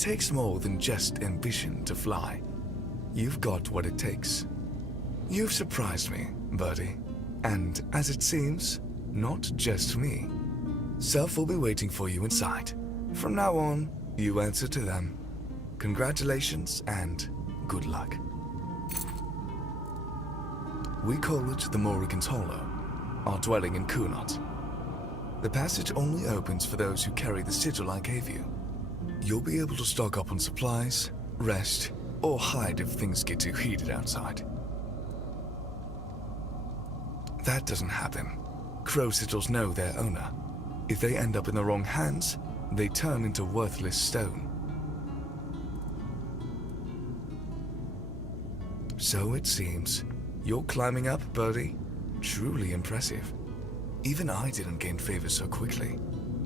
takes more than just ambition to fly. You've got what it takes. You've surprised me, birdie. And as it seems, not just me. Self will be waiting for you inside. From now on, you answer to them. Congratulations and good luck. We call it the Morrigan's Hollow, our dwelling in Kunot. The passage only opens for those who carry the sigil I gave you. You'll be able to stock up on supplies, rest, or hide if things get too heated outside. That doesn't happen. Crow sigils know their owner. If they end up in the wrong hands, they turn into worthless stone. So it seems. You're climbing up, birdie. Truly impressive. Even I didn't gain favor so quickly.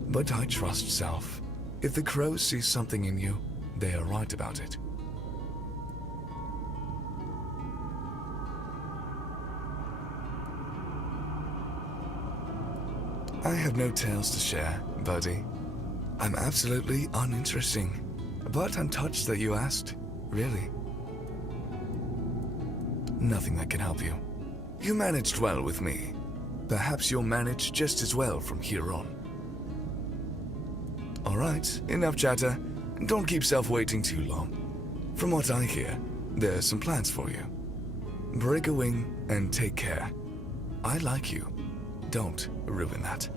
But I trust Self. If the crows see something in you, they are right about it. I have no tales to share, birdie. I'm absolutely uninteresting. But I'm touched that you asked. Really. Nothing that can help you. You managed well with me. Perhaps you'll manage just as well from here on. Alright, enough chatter. Don't keep Self waiting too long. From what I hear, there are some plans for you. Break a wing and take care. I like you. Don't ruin that.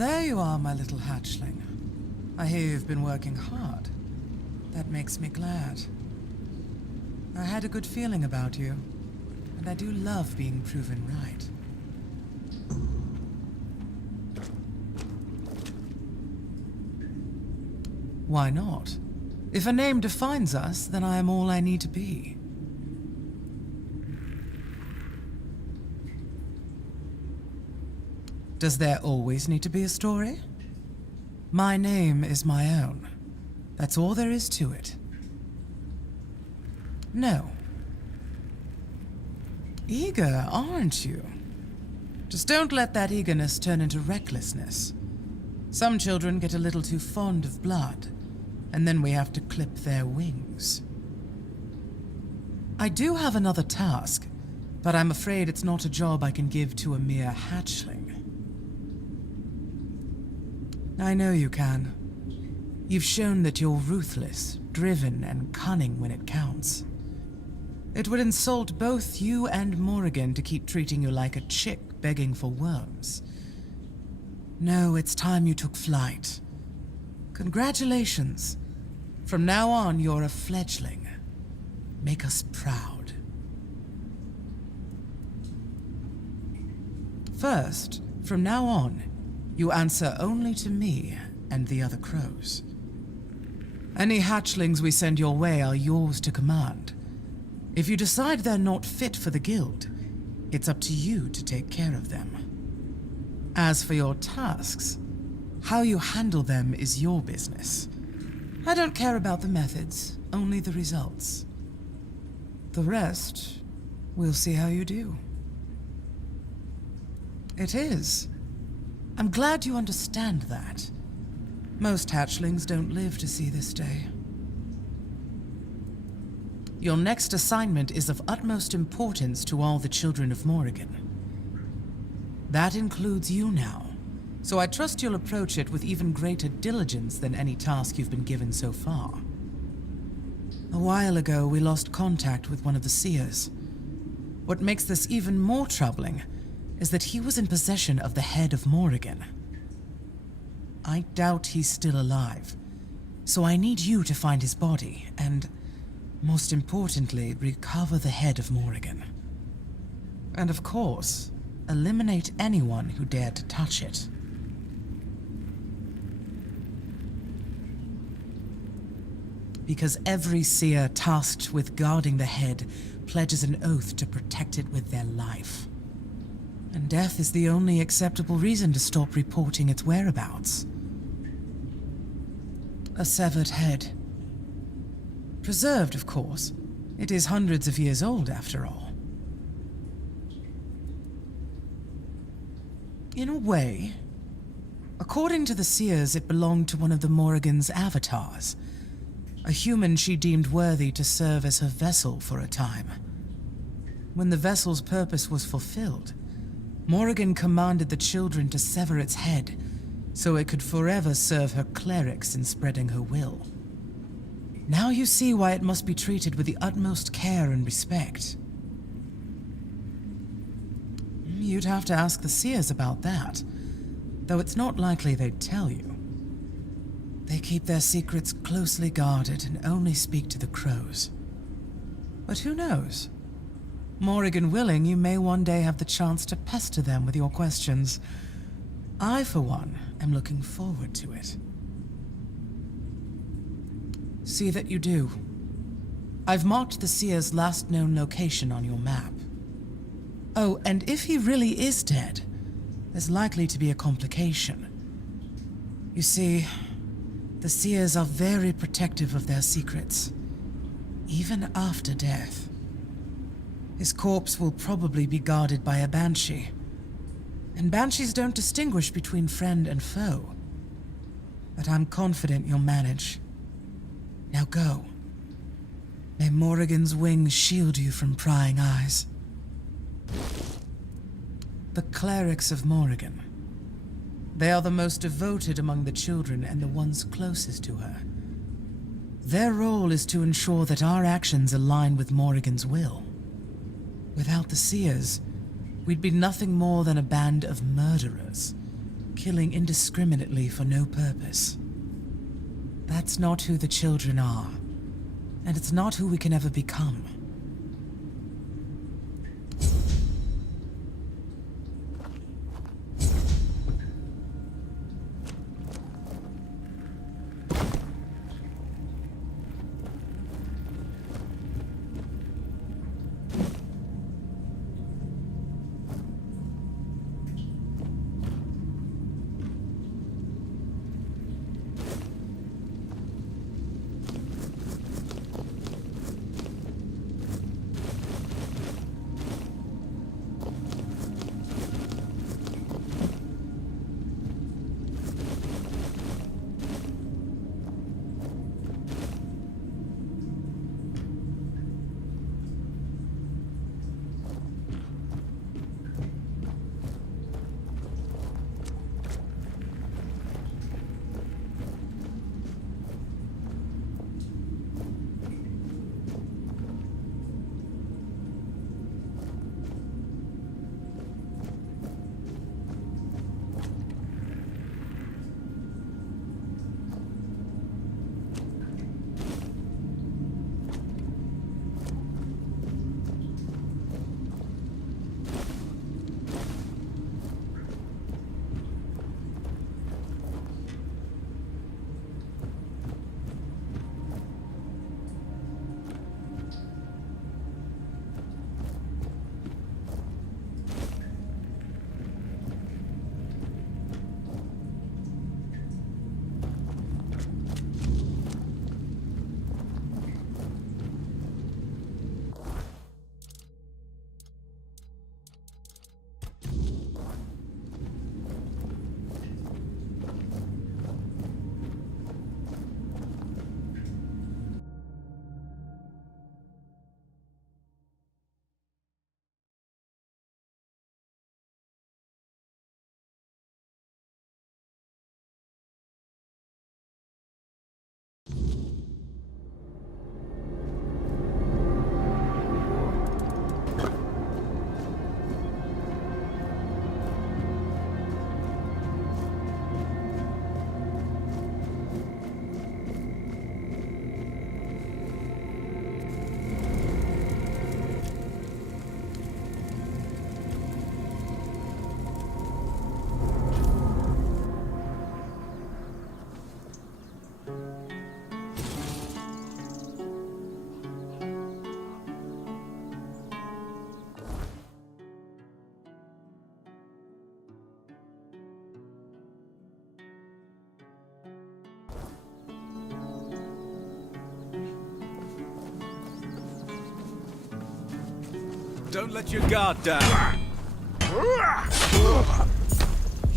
There you are, my little hatchling. I hear you've been working hard. That makes me glad. I had a good feeling about you, and I do love being proven right. Why not? If a name defines us, then I am all I need to be. Does there always need to be a story? My name is my own. That's all there is to it. No. Eager, aren't you? Just don't let that eagerness turn into recklessness. Some children get a little too fond of blood, and then we have to clip their wings. I do have another task, but I'm afraid it's not a job I can give to a mere hatchling. I know you can. You've shown that you're ruthless, driven, and cunning when it counts. It would insult both you and Morrighan to keep treating you like a chick begging for worms. No, it's time you took flight. Congratulations. From now on, you're a fledgling. Make us proud. First, from now on, you answer only to me and the other crows. Any hatchlings we send your way are yours to command. If you decide they're not fit for the guild, it's up to you to take care of them. As for your tasks, how you handle them is your business. I don't care about the methods, only the results. The rest, we'll see how you do. It is. I'm glad you understand that. Most hatchlings don't live to see this day. Your next assignment is of utmost importance to all the children of Morrighan. That includes you now, so I trust you'll approach it with even greater diligence than any task you've been given so far. A while ago, we lost contact with one of the seers. What makes this even more troubling is that he was in possession of the head of Morrighan. I doubt he's still alive, so I need you to find his body and, most importantly, recover the head of Morrighan. And of course, eliminate anyone who dared to touch it. Because every seer tasked with guarding the head pledges an oath to protect it with their life. And death is the only acceptable reason to stop reporting its whereabouts. A severed head. Preserved, of course. It is hundreds of years old, after all. In a way, according to the seers, it belonged to one of the Morrigan's avatars. A human she deemed worthy to serve as her vessel for a time. When the vessel's purpose was fulfilled, Morrighan commanded the children to sever its head so it could forever serve her clerics in spreading her will. Now you see why it must be treated with the utmost care and respect. You'd have to ask the seers about that, though it's not likely they'd tell you. They keep their secrets closely guarded and only speak to the crows. But who knows? Morrighan willing, you may one day have the chance to pester them with your questions. I, for one, am looking forward to it. See that you do. I've marked the seer's last known location on your map. Oh, and if he really is dead, there's likely to be a complication. You see, the seers are very protective of their secrets, even after death. His corpse will probably be guarded by a banshee, and banshees don't distinguish between friend and foe. But I'm confident you'll manage. Now go. May Morrigan's wings shield you from prying eyes. The clerics of Morrighan. They are the most devoted among the children and the ones closest to her. Their role is to ensure that our actions align with Morrigan's will. Without the seers, we'd be nothing more than a band of murderers, killing indiscriminately for no purpose. That's not who the children are, and it's not who we can ever become. Don't let your guard down.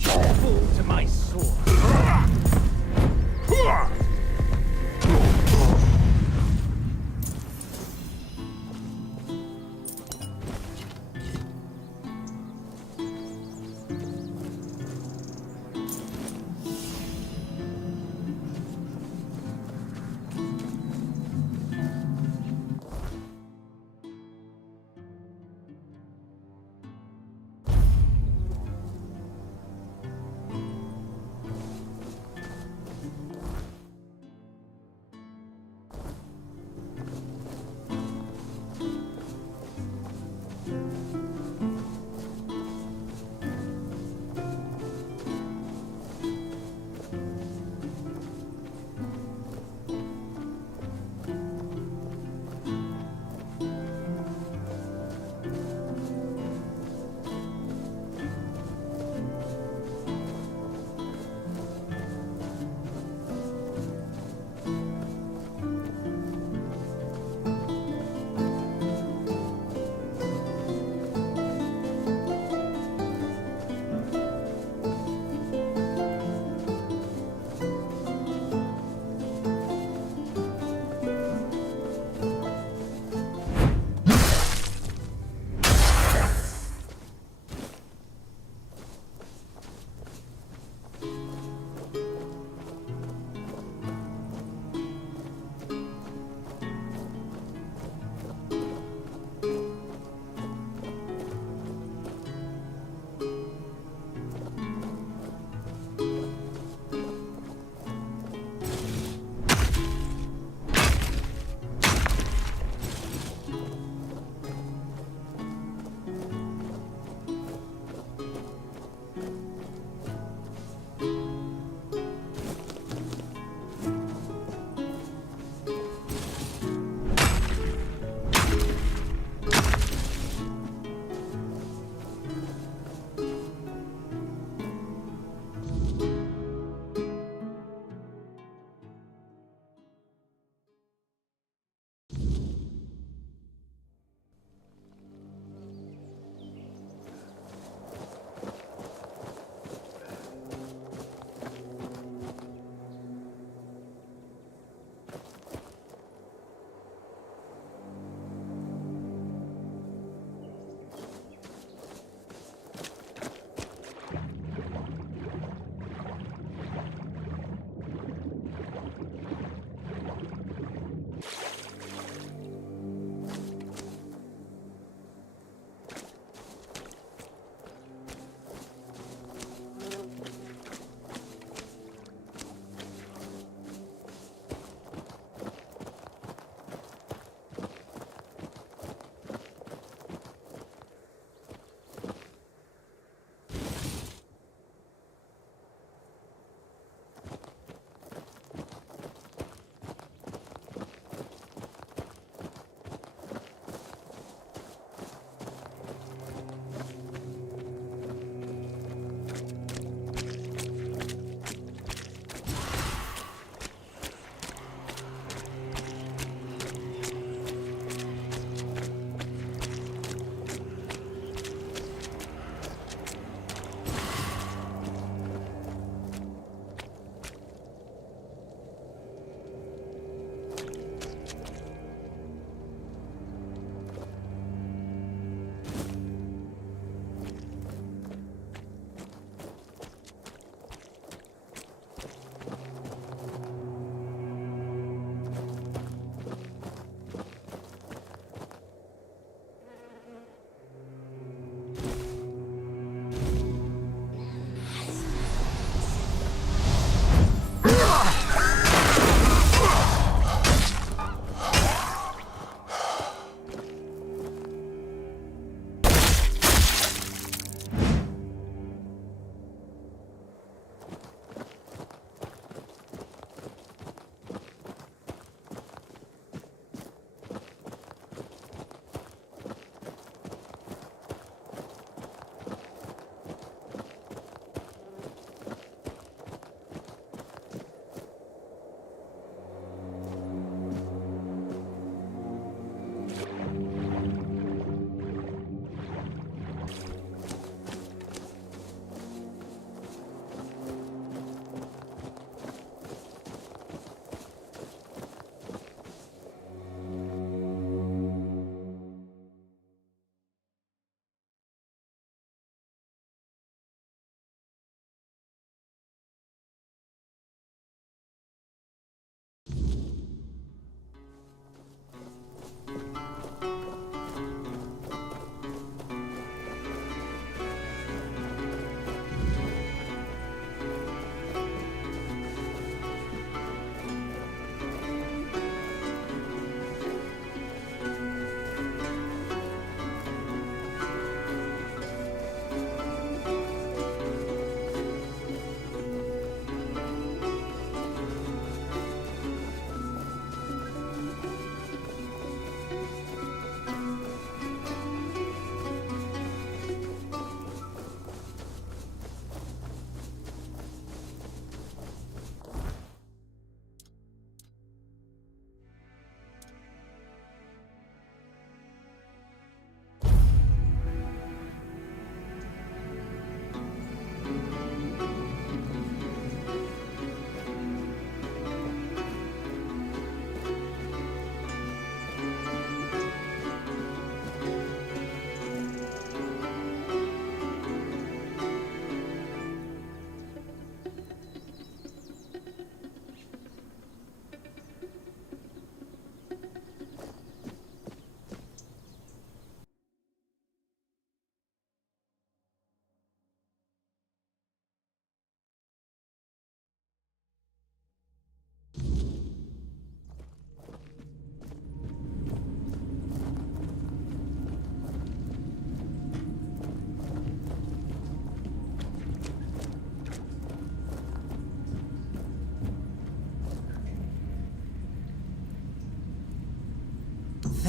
Fall to my sword.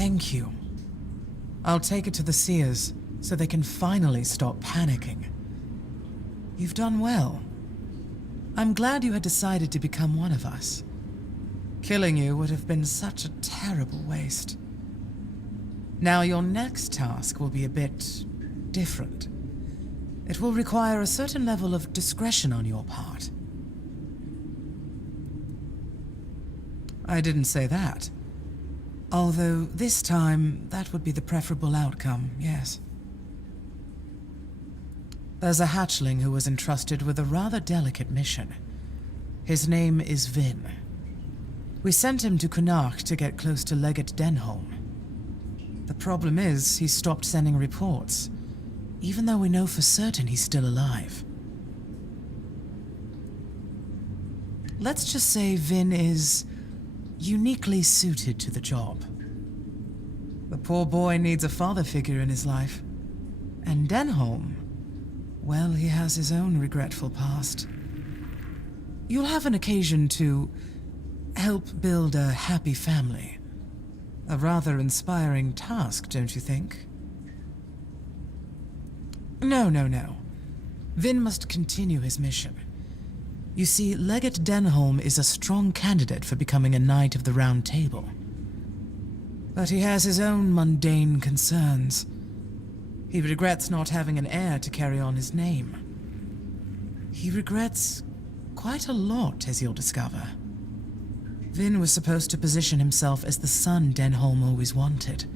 Thank you. I'll take it to the seers so they can finally stop panicking. You've done well. I'm glad you had decided to become one of us. Killing you would have been such a terrible waste. Now your next task will be a bit different. It will require a certain level of discretion on your part. I didn't say that. Although this time, that would be the preferable outcome, yes. There's a hatchling who was entrusted with a rather delicate mission. His name is Vin. We sent him to Connacht to get close to Legate Denholm. The problem is, he stopped sending reports, even though we know for certain he's still alive. Let's just say Vin is uniquely suited to the job. The poor boy needs a father figure in his life. And Denholm, well, he has his own regretful past. You'll have an occasion to help build a happy family. A rather inspiring task, don't you think? No. Vin must continue his mission. You see, Legate Denholm is a strong candidate for becoming a Knight of the Round Table. But he has his own mundane concerns. He regrets not having an heir to carry on his name. He regrets quite a lot, as you'll discover. Vin was supposed to position himself as the son Denholm always wanted.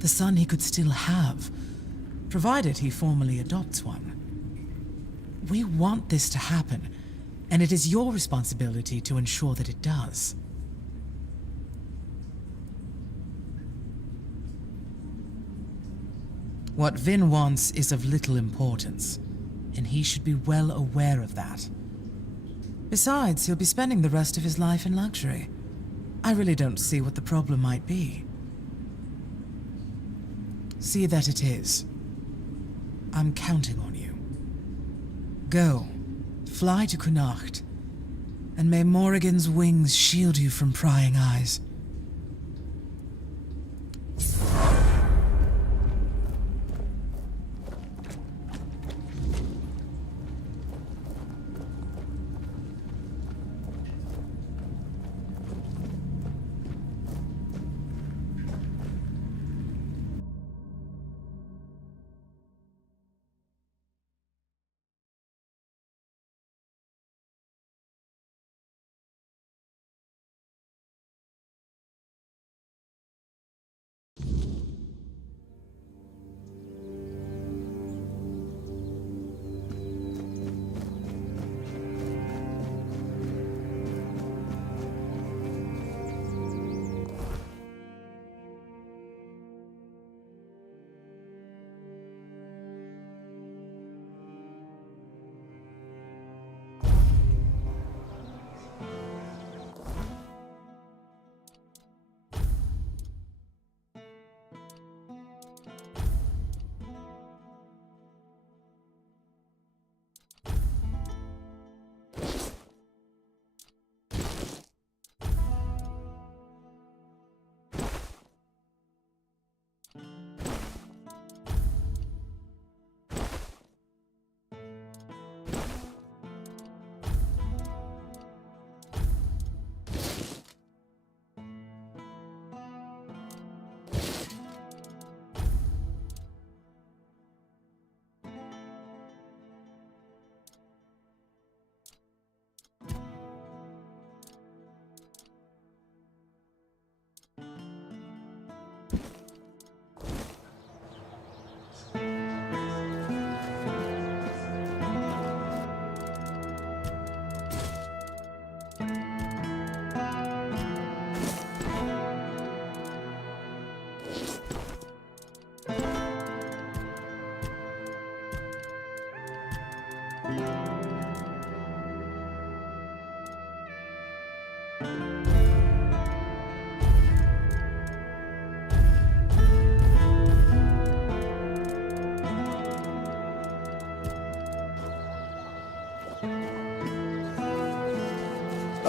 The son he could still have, provided he formally adopts one. We want this to happen, and it is your responsibility to ensure that it does. What Vin wants is of little importance, and he should be well aware of that. Besides, he'll be spending the rest of his life in luxury. I really don't see what the problem might be. See that it is. I'm counting on you. Go, fly to Connacht, and may Morrigan's wings shield you from prying eyes.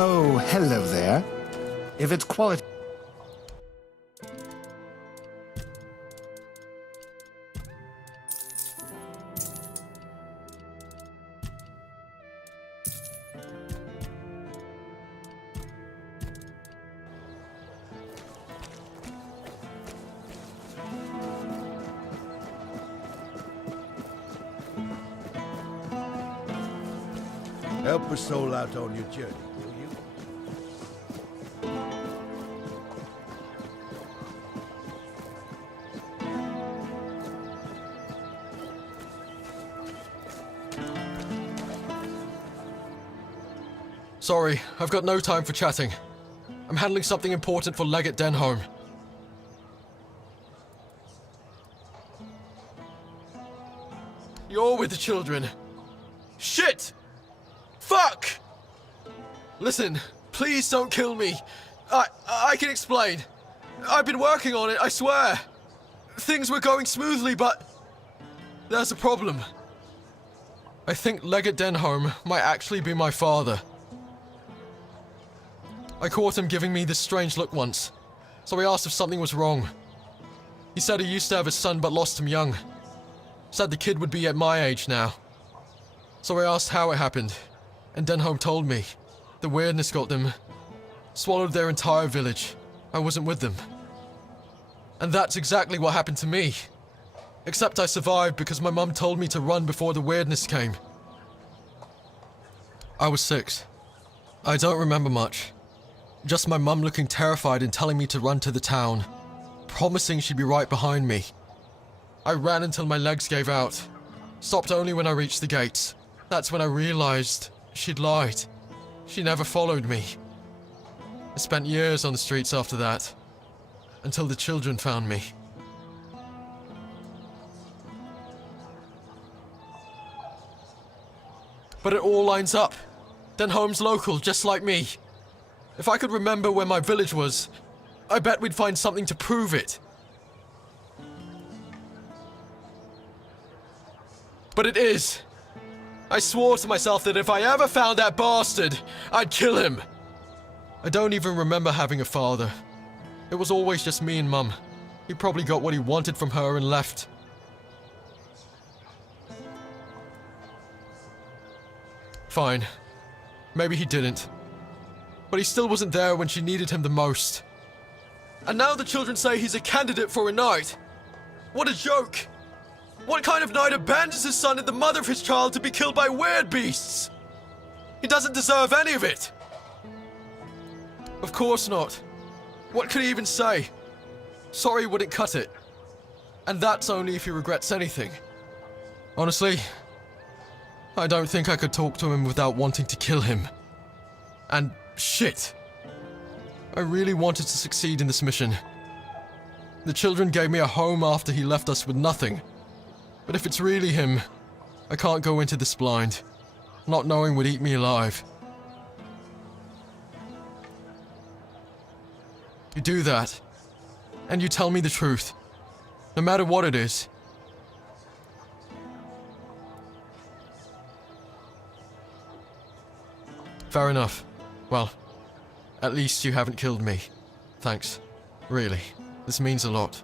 Oh, hello there. If it's quality... Help a soul out on your journey, will you? Sorry, I've got no time for chatting. I'm handling something important for Legate Denholm. You're with the children. Shit! Fuck! Listen, please don't kill me. I can explain. I've been working on it, I swear. Things were going smoothly, but there's a problem. I think Legate Denholm might actually be my father. I caught him giving me this strange look once, so I asked if something was wrong. He said he used to have a son but lost him young. Said the kid would be at my age now. So I asked how it happened, and Denholm told me. The weirdness got them. Swallowed their entire village. I wasn't with them. And that's exactly what happened to me. Except I survived because my mum told me to run before the weirdness came. I was 6. I don't remember much. Just my mum looking terrified and telling me to run to the town, promising she'd be right behind me. I ran until my legs gave out. Stopped only when I reached the gates. That's when I realized she'd lied. She never followed me. I spent years on the streets after that, until the children found me. But it all lines up. Denholm's local, just like me. If I could remember where my village was, I bet we'd find something to prove it. But it is. I swore to myself that if I ever found that bastard, I'd kill him. I don't even remember having a father. It was always just me and Mum. He probably got what he wanted from her and left. Fine. Maybe he didn't. But he still wasn't there when she needed him the most. And now the children say he's a candidate for a knight. What a joke! What kind of knight abandons his son and the mother of his child to be killed by weird beasts? He doesn't deserve any of it. Of course not. What could he even say? Sorry wouldn't cut it. And that's only if he regrets anything. Honestly, I don't think I could talk to him without wanting to kill him. And shit. I really wanted to succeed in this mission. The children gave me a home after he left us with nothing. But if it's really him, I can't go into this blind. Not knowing would eat me alive. You do that, and you tell me the truth, no matter what it is. Fair enough. Well, at least you haven't killed me. Thanks. Really. This means a lot.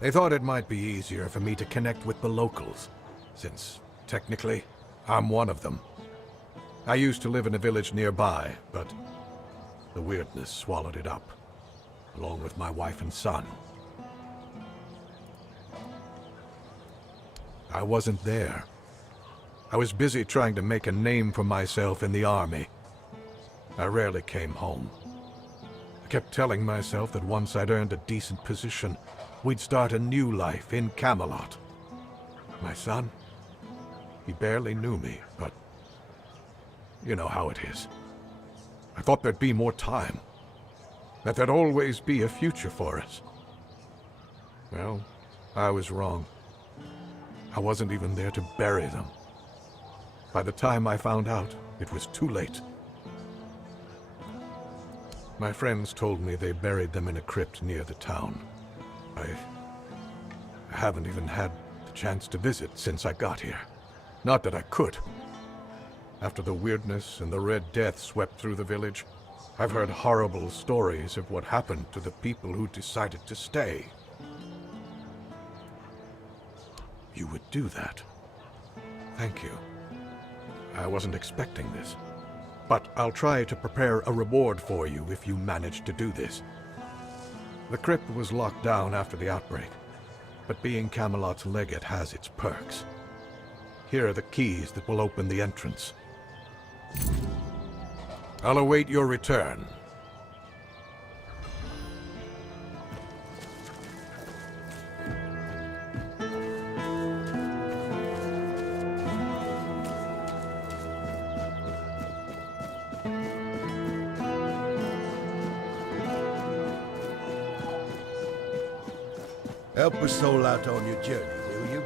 They thought it might be easier for me to connect with the locals, since, technically, I'm one of them. I used to live in a village nearby, but the weirdness swallowed it up, along with my wife and son. I wasn't there. I was busy trying to make a name for myself in the army. I rarely came home. I kept telling myself that once I'd earned a decent position, we'd start a new life in Camelot. My son? He barely knew me, but you know how it is. I thought there'd be more time. That there'd always be a future for us. Well, I was wrong. I wasn't even there to bury them. By the time I found out, it was too late. My friends told me they buried them in a crypt near the town. I haven't even had the chance to visit since I got here. Not that I could. After the weirdness and the Red Death swept through the village, I've heard horrible stories of what happened to the people who decided to stay. You would do that, Thank you. I wasn't expecting this. But I'll try to prepare a reward for you if you manage to do this. The crypt was locked down after the outbreak, but being Camelot's legate has its perks. Here are the keys that will open the entrance. I'll await your return. Help a soul out on your journey, will you?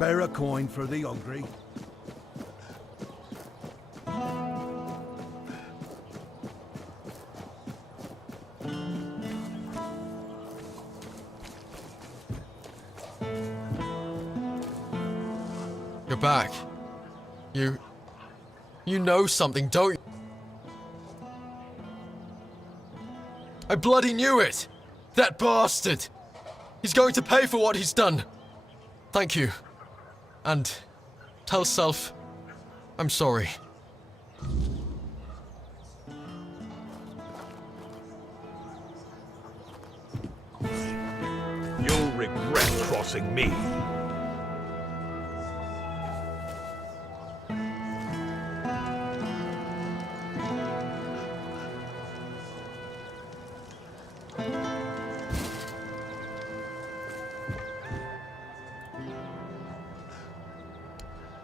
Spare a coin for the hungry. You're back. You know something, don't you? I bloody knew it! That bastard! He's going to pay for what he's done. Thank you. And tell Self I'm sorry. You'll regret crossing me.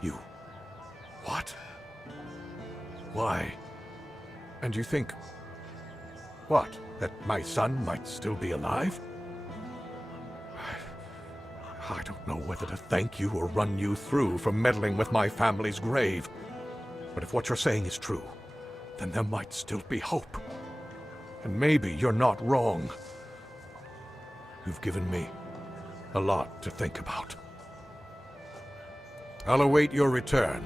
You. What? Why? And you think... what? That my son might still be alive? I don't know whether to thank you or run you through for meddling with my family's grave. But if what you're saying is true, then there might still be hope. And maybe you're not wrong. You've given me a lot to think about. I'll await your return.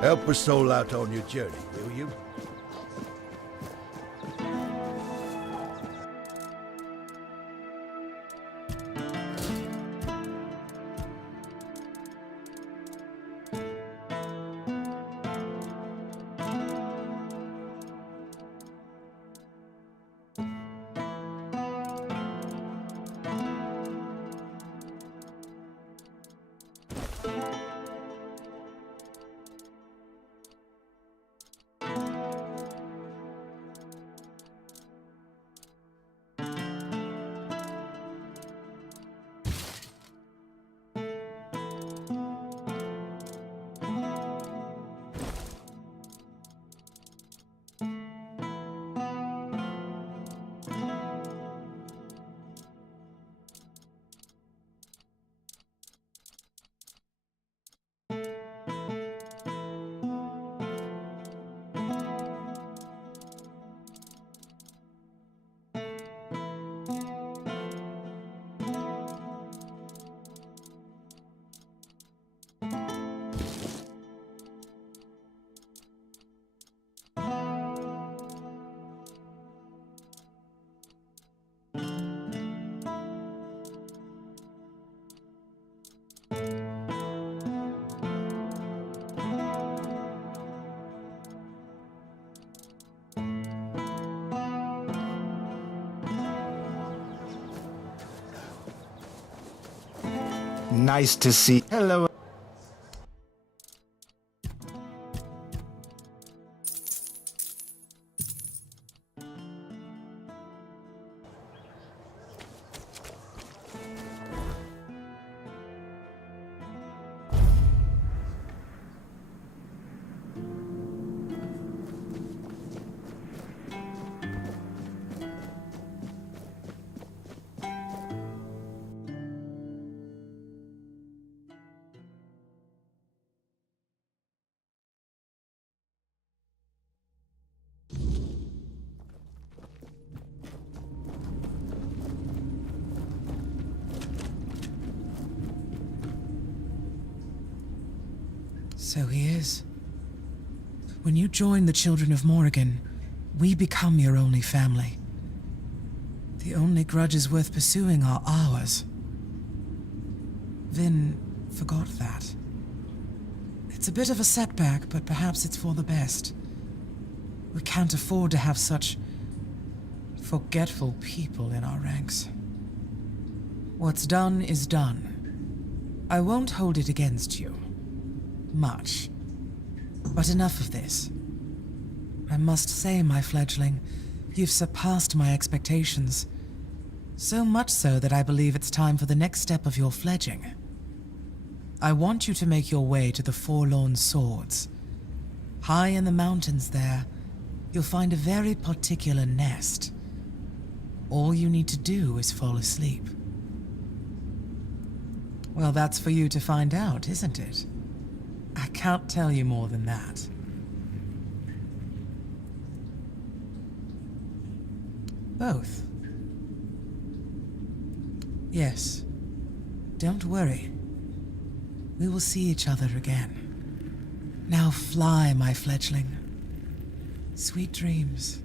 Help a soul out on your journey, will you? Nice to see. Hello. So he is. When you join the children of Morrigan, we become your only family. The only grudges worth pursuing are ours. Vin forgot that. It's a bit of a setback, but perhaps it's for the best. We can't afford to have such forgetful people in our ranks. What's done is done. I won't hold it against you. Much. But enough of this. I must say, my fledgling, you've surpassed my expectations. So much so that I believe it's time for the next step of your fledging. I want you to make your way to the Forlorn Swords. High in the mountains there, you'll find a very particular nest. All you need to do is fall asleep. Well, that's for you to find out, isn't it? I can't tell you more than that. Both. Yes. Don't worry. We will see each other again. Now fly, my fledgling. Sweet dreams.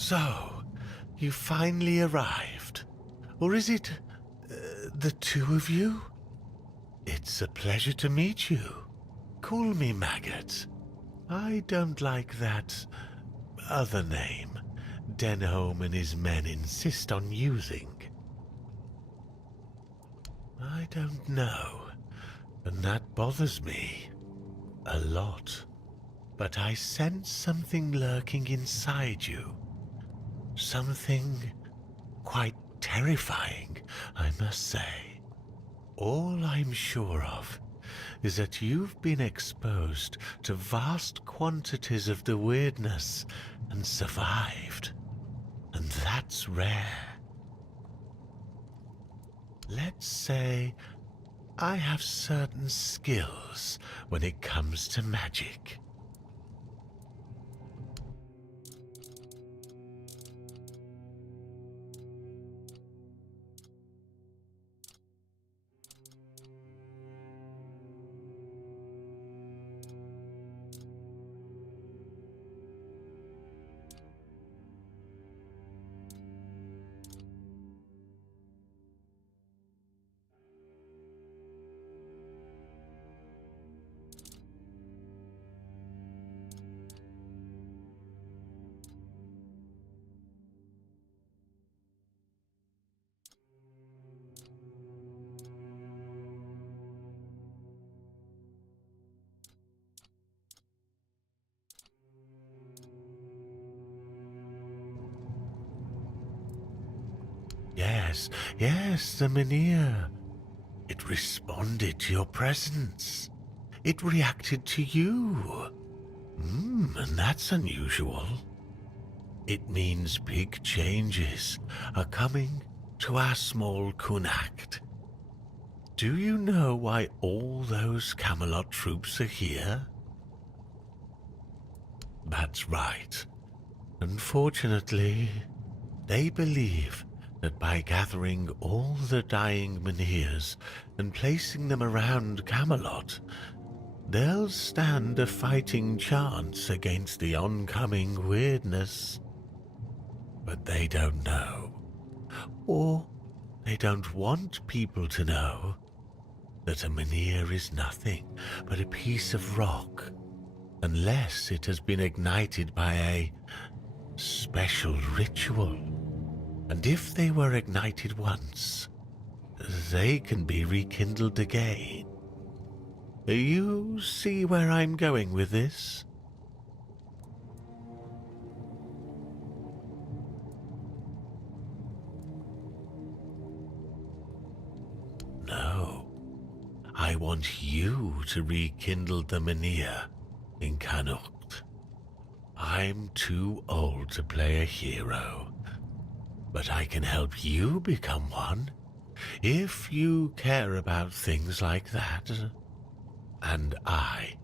So, you finally arrived. Or is it the two of you? It's a pleasure to meet you. Call me Maggot. I don't like that other name Denholm and his men insist on using. I don't know, and that bothers me a lot. But I sense something lurking inside you. Something quite terrifying, I must say. All I'm sure of is that you've been exposed to vast quantities of the weirdness and survived. And that's rare. Let's say I have certain skills when it comes to magic. Yes, yes, the Mynheer. It responded to your presence. It reacted to you. And that's unusual. It means big changes are coming to our small Kunacht. Do you know why all those Camelot troops are here? That's right. Unfortunately, they believe that by gathering all the dying Mynheers and placing them around Camelot, they'll stand a fighting chance against the oncoming weirdness. But they don't know, or they don't want people to know, that a Mynheer is nothing but a piece of rock, unless it has been ignited by a special ritual. And if they were ignited once, they can be rekindled again. You see where I'm going with this? No. I want you to rekindle the Mynheer in Connacht. I'm too old to play a hero, but I can help you become one if you care about things like that. And I,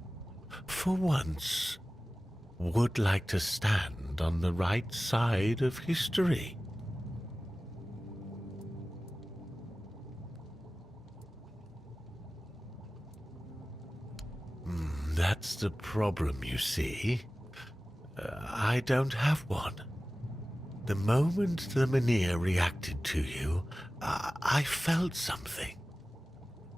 for once, would like to stand on the right side of history. That's the problem, you see. I don't have one. The moment the Mynheer reacted to you, I felt something.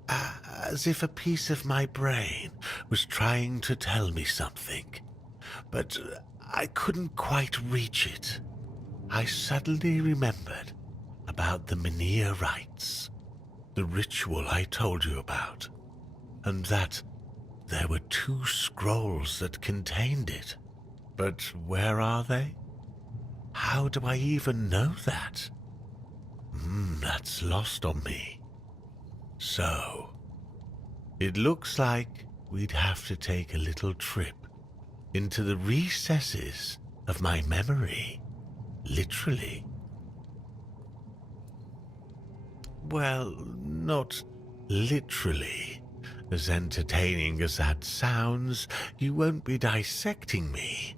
As if a piece of my brain was trying to tell me something, but I couldn't quite reach it. I suddenly remembered about the Mynheer rites, the ritual I told you about, and that there were 2 scrolls that contained it. But where are they? How do I even know that? That's lost on me. So, it looks like we'd have to take a little trip into the recesses of my memory, literally. Well, not literally. As entertaining as that sounds, you won't be dissecting me.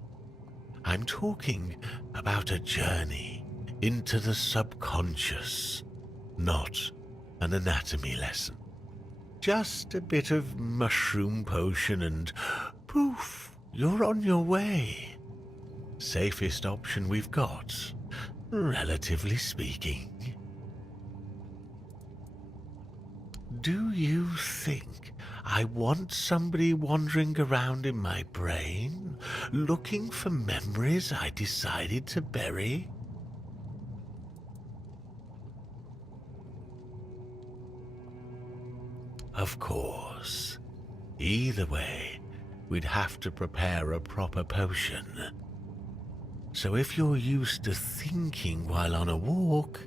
I'm talking about a journey into the subconscious, not an anatomy lesson. Just a bit of mushroom potion and poof, you're on your way. Safest option we've got, relatively speaking. Do you think I want somebody wandering around in my brain, looking for memories I decided to bury? Of course. Either way, we'd have to prepare a proper potion. So if you're used to thinking while on a walk,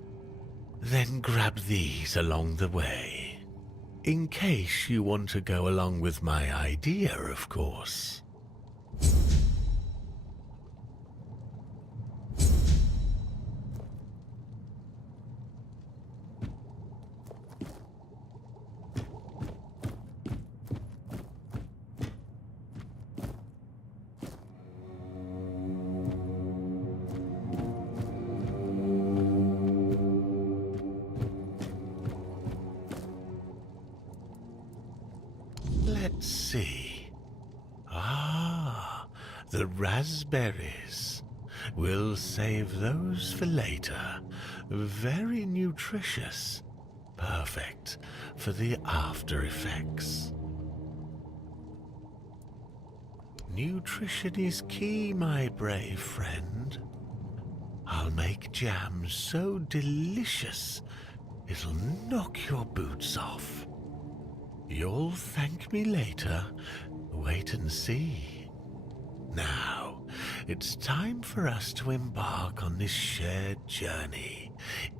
then grab these along the way. In case you want to go along with my idea, of course. Let's see. The raspberries. We'll save those for later. Very nutritious. Perfect for the after effects. Nutrition is key, my brave friend. I'll make jam so delicious it'll knock your boots off. You'll thank me later. Wait and see. Now, it's time for us to embark on this shared journey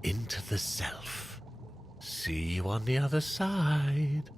into the self. See you on the other side.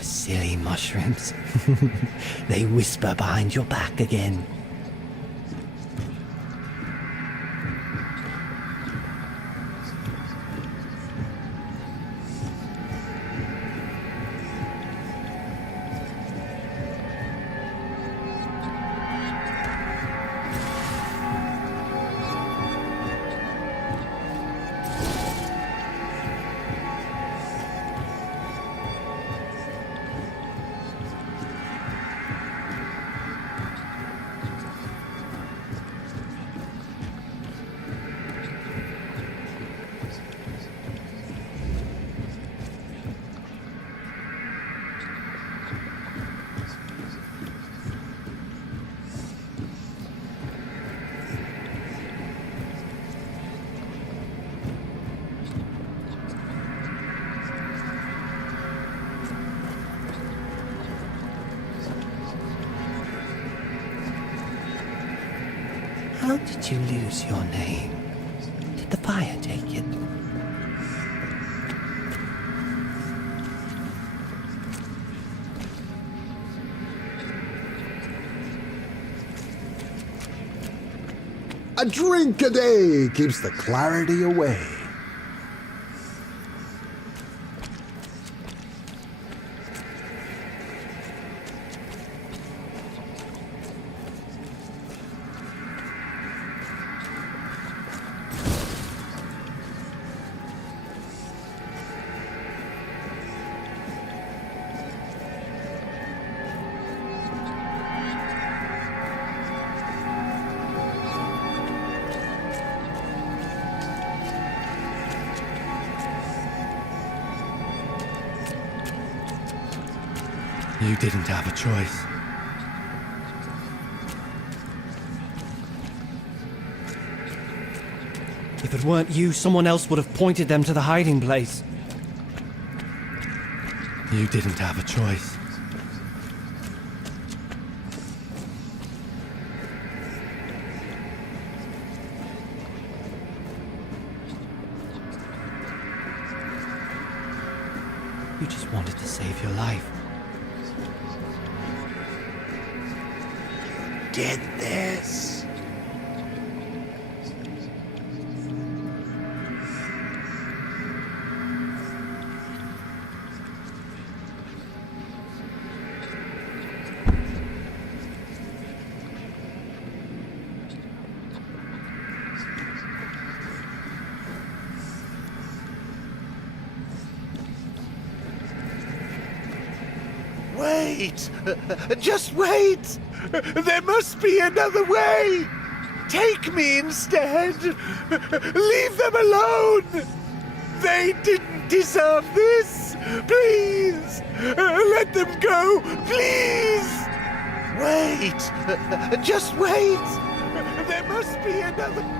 Silly mushrooms. They whisper behind your back again. How did you lose your name? Did the fire take it? A drink a day keeps the clarity away. You didn't have a choice. If it weren't you, someone else would have pointed them to the hiding place. You didn't have a choice. You just wanted to save your life. Did this. Wait! Just wait! There must be another way! Take me instead! Leave them alone! They didn't deserve this! Please! Let them go! Please! Wait! Just wait! There must be another...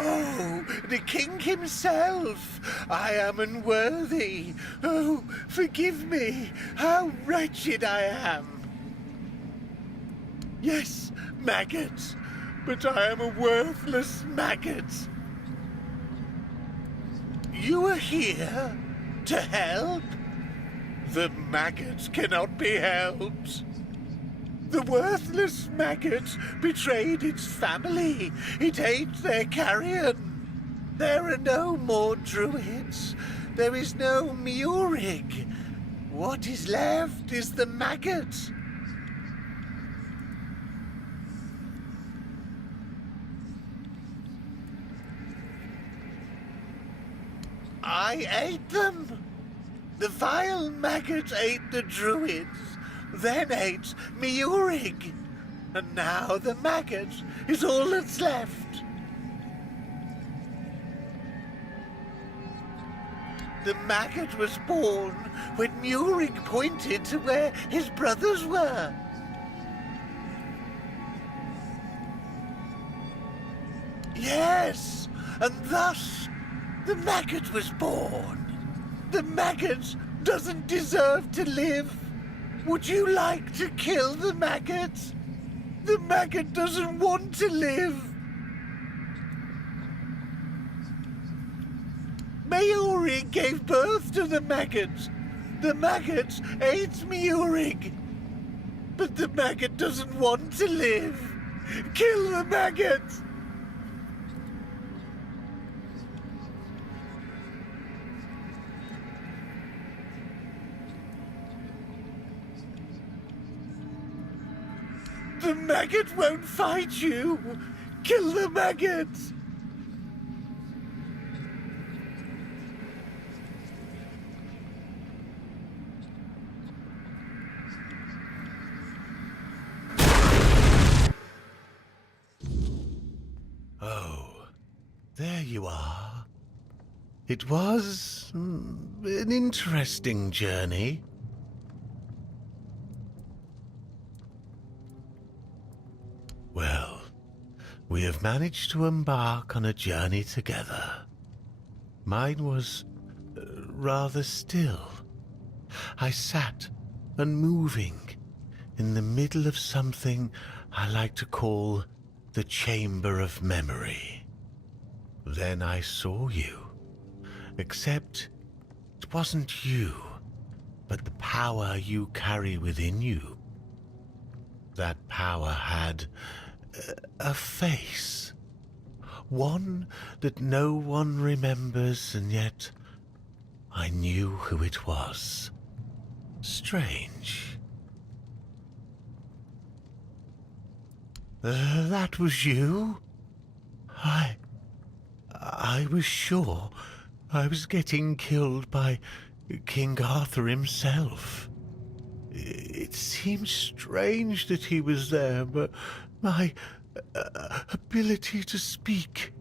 Oh, the king himself! I am unworthy. Oh, forgive me. How wretched I am. Yes, maggot. But I am a worthless maggot. You are here to help? The maggot cannot be helped. The worthless maggot betrayed its family. It ate their carrion. There are no more druids. There is no Meurig. What is left is the maggot. I ate them. The vile maggot ate the druids, then ate Meurig. And now the maggot is all that's left. The maggot was born when Meurig pointed to where his brothers were. Yes, and thus the maggot was born. The maggot doesn't deserve to live. Would you like to kill the maggot? The maggot doesn't want to live. Meurig gave birth to the maggot. The maggot ate Meurig. But the maggot doesn't want to live. Kill the maggot! The maggot won't fight you! Kill the maggot! Oh, there you are. It was an interesting journey. Well, we have managed to embark on a journey together. Mine was rather still. I sat unmoving in the middle of something I like to call the Chamber of Memory. Then I saw you, except it wasn't you, but the power you carry within you. That power had a face, one that no one remembers, and yet I knew who it was. Strange. That was you? I was sure I was getting killed by King Arthur himself. It seemed strange that he was there, but my ability to speak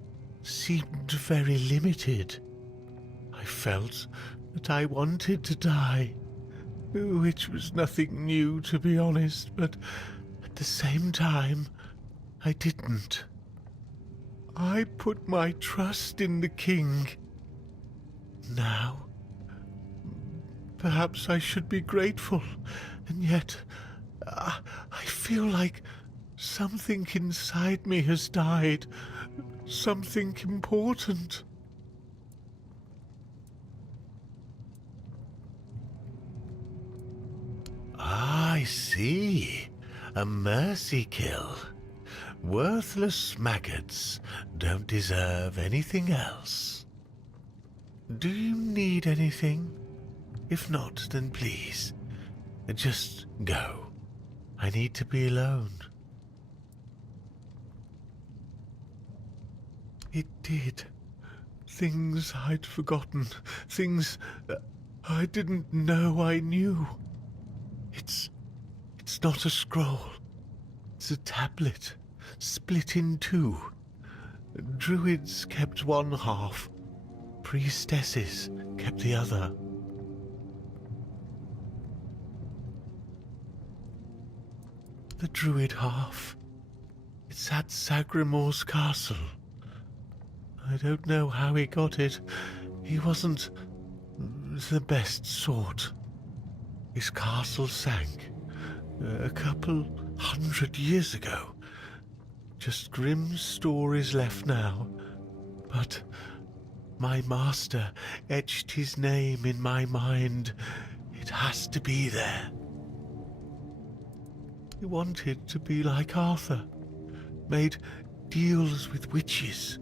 seemed very limited. I felt that I wanted to die, which was nothing new, to be honest, but at the same time, I didn't. I put my trust in the king. Now, perhaps I should be grateful, and yet I feel like something inside me has died. Something important. I see. A mercy kill. Worthless maggots don't deserve anything else. Do you need anything? If not, then please, just go. I need to be alone. It did. Things I'd forgotten. Things I didn't know I knew. It's not a scroll. It's a tablet, split in two. Druids kept one half. Priestesses kept the other. The druid half. It's at Sagrimor's castle. I don't know how he got it. He wasn't the best sort. His castle sank a couple 100 years ago. Just grim stories left now. But my master etched his name in my mind. It has to be there. He wanted to be like Arthur. Made deals with witches.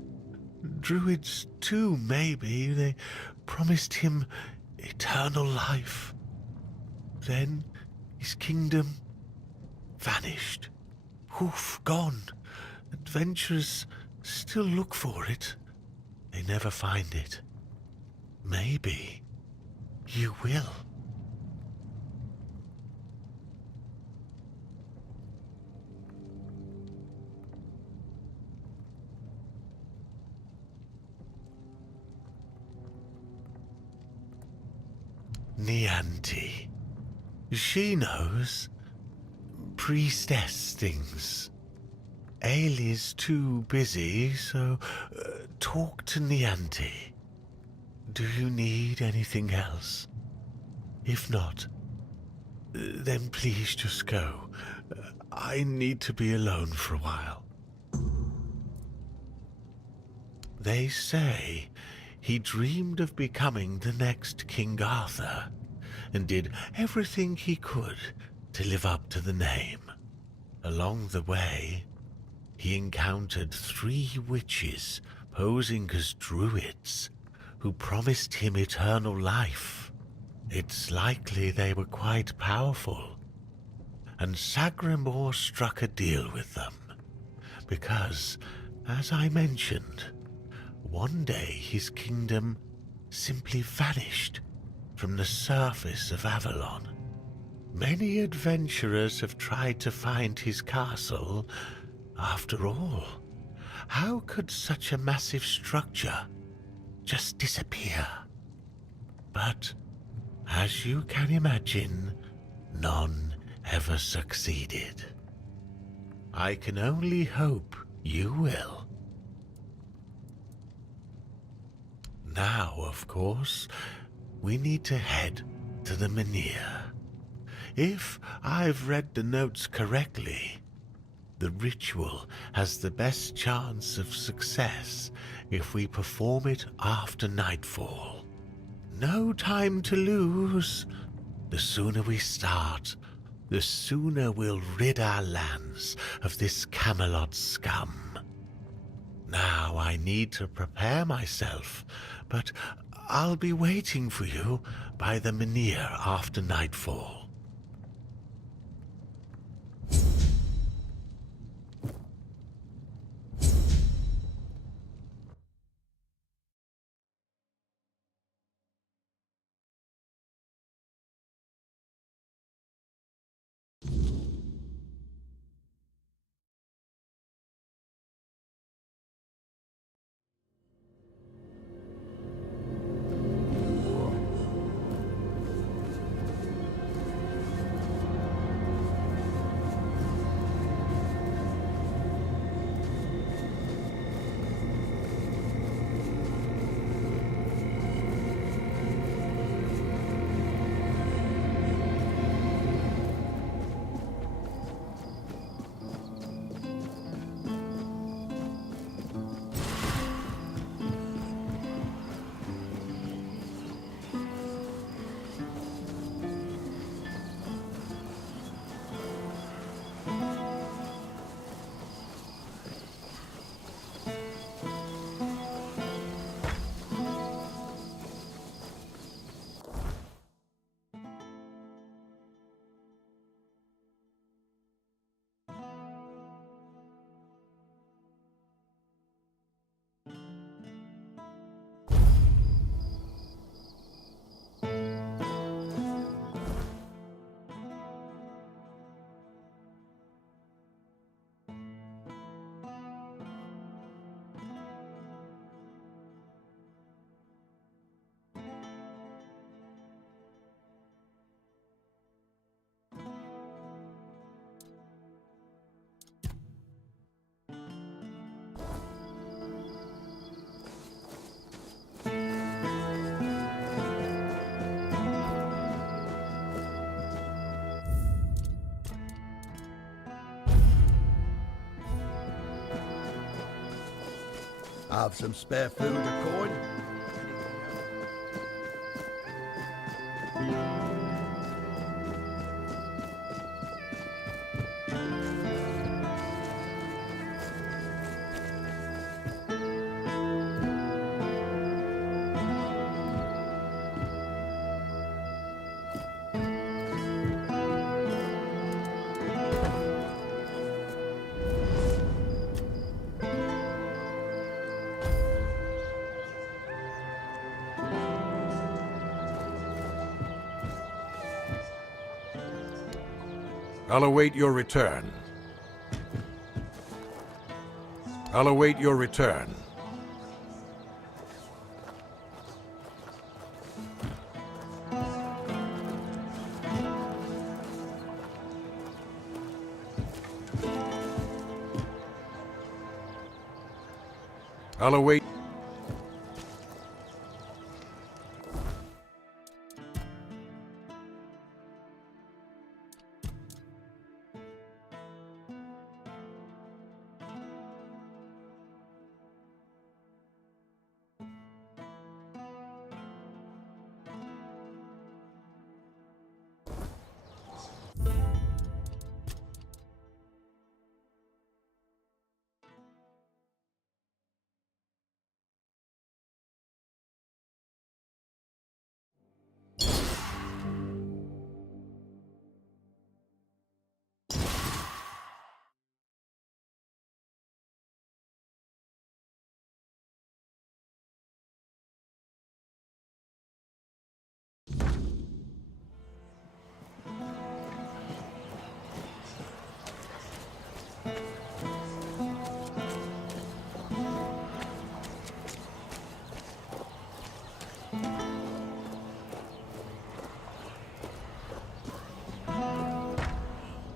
Druids too, maybe. They promised him eternal life. Then his kingdom vanished. Poof, gone. Adventurers still look for it. They never find it. Maybe you will. Nianti. She knows. Priestess things. Ailey's too busy, so talk to Nianti. Do you need anything else? If not, then please just go. I need to be alone for a while. They say he dreamed of becoming the next King Arthur, and did everything he could to live up to the name. Along the way, he encountered 3 witches posing as druids who promised him eternal life. It's likely they were quite powerful, and Sagramore struck a deal with them, because, as I mentioned, one day his kingdom simply vanished from the surface of Avalon. Many adventurers have tried to find his castle. After all, how could such a massive structure just disappear? But, as you can imagine, none ever succeeded. I can only hope you will. Now, of course, we need to head to the Menhir. If I've read the notes correctly, the ritual has the best chance of success if we perform it after nightfall. No time to lose. The sooner we start, the sooner we'll rid our lands of this Camelot scum. Now I need to prepare myself, but I'll be waiting for you by the Menhir after nightfall. Have some spare food or coin? I'll await your return. I'll await your return. I'll await.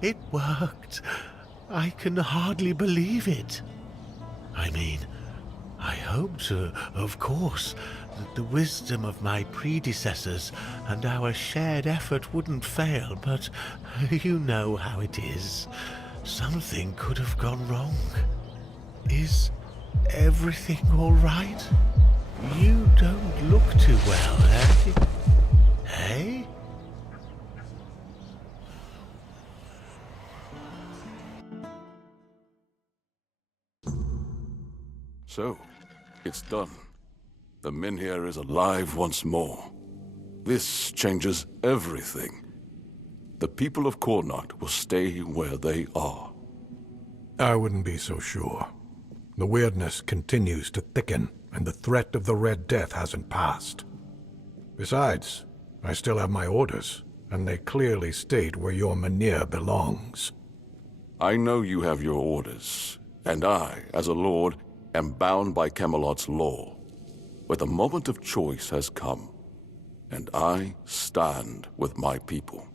It worked. I can hardly believe it. I mean, I hoped, of course, that the wisdom of my predecessors and our shared effort wouldn't fail, but you know how it is. Something could have gone wrong. Is everything all right? You don't look too well, eh? Hey? So, it's done. The Menhir is alive once more. This changes everything. The people of Connacht will stay where they are. I wouldn't be so sure. The weirdness continues to thicken, and the threat of the Red Death hasn't passed. Besides, I still have my orders, and they clearly state where your Menhir belongs. I know you have your orders, and I, as a lord, am bound by Camelot's law. But the moment of choice has come, and I stand with my people.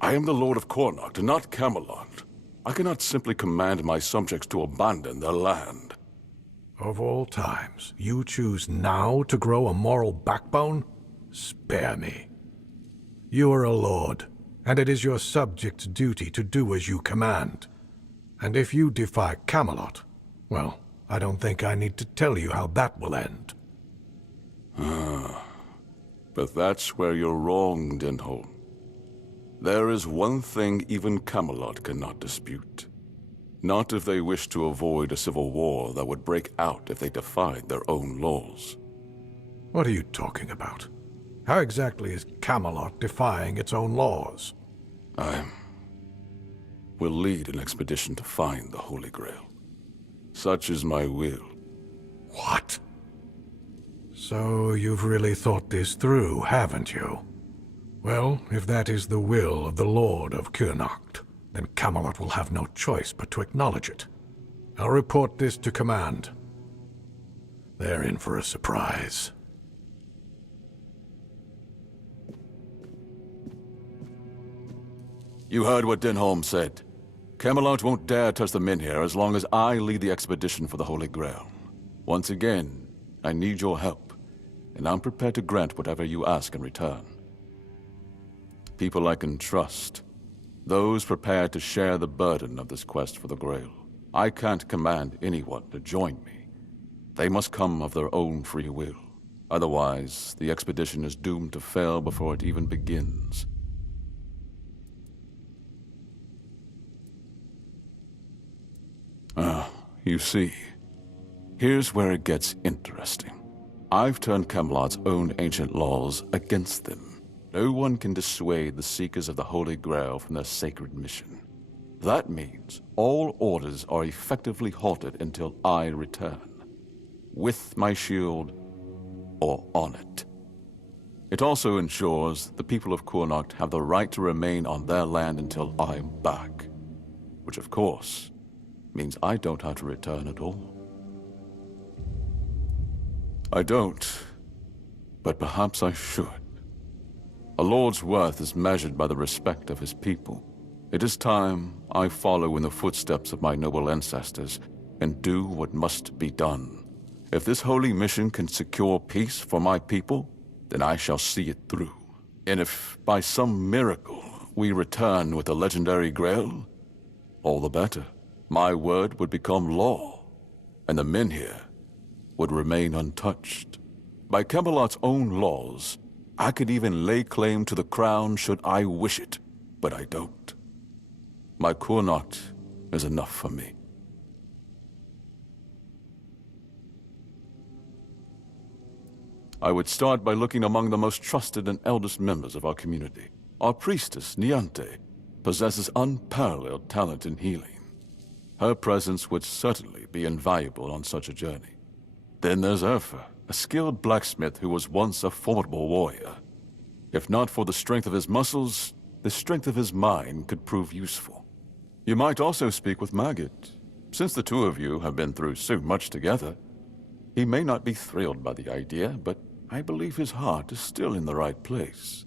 I am the Lord of Connacht, and not Camelot. I cannot simply command my subjects to abandon their land. Of all times, you choose now to grow a moral backbone? Spare me. You are a lord, and it is your subjects' duty to do as you command. And if you defy Camelot, well, I don't think I need to tell you how that will end. But that's where you're wrong, Denholm. There is one thing even Camelot cannot dispute. Not if they wish to avoid a civil war that would break out if they defied their own laws. What are you talking about? How exactly is Camelot defying its own laws? I will lead an expedition to find the Holy Grail. Such is my will. What? So you've really thought this through, haven't you? Well, if that is the will of the Lord of Connacht, then Camelot will have no choice but to acknowledge it. I'll report this to command. They're in for a surprise. You heard what Denholm said. Camelot won't dare touch the Menhir as long as I lead the expedition for the Holy Grail. Once again, I need your help, and I'm prepared to grant whatever you ask in return. People I can trust. Those prepared to share the burden of this quest for the Grail. I can't command anyone to join me. They must come of their own free will. Otherwise, the expedition is doomed to fail before it even begins. You see, here's where it gets interesting. I've turned Camelot's own ancient laws against them. No one can dissuade the Seekers of the Holy Grail from their sacred mission. That means all orders are effectively halted until I return. With my shield, or on it. It also ensures the people of Kurnocht have the right to remain on their land until I'm back. Which, of course, means I don't have to return at all. I don't, but perhaps I should. A lord's worth is measured by the respect of his people. It is time I follow in the footsteps of my noble ancestors and do what must be done. If this holy mission can secure peace for my people, then I shall see it through. And if, by some miracle, we return with the legendary Grail, all the better. My word would become law, and the men here would remain untouched. By Camelot's own laws, I could even lay claim to the crown should I wish it, but I don't. My Kurnocht is enough for me. I would start by looking among the most trusted and eldest members of our community. Our priestess, Niante, possesses unparalleled talent in healing. Her presence would certainly be invaluable on such a journey. Then there's Urfa, a skilled blacksmith who was once a formidable warrior. If not for the strength of his muscles, the strength of his mind could prove useful. You might also speak with Maggot. Since the two of you have been through so much together, he may not be thrilled by the idea, but I believe his heart is still in the right place.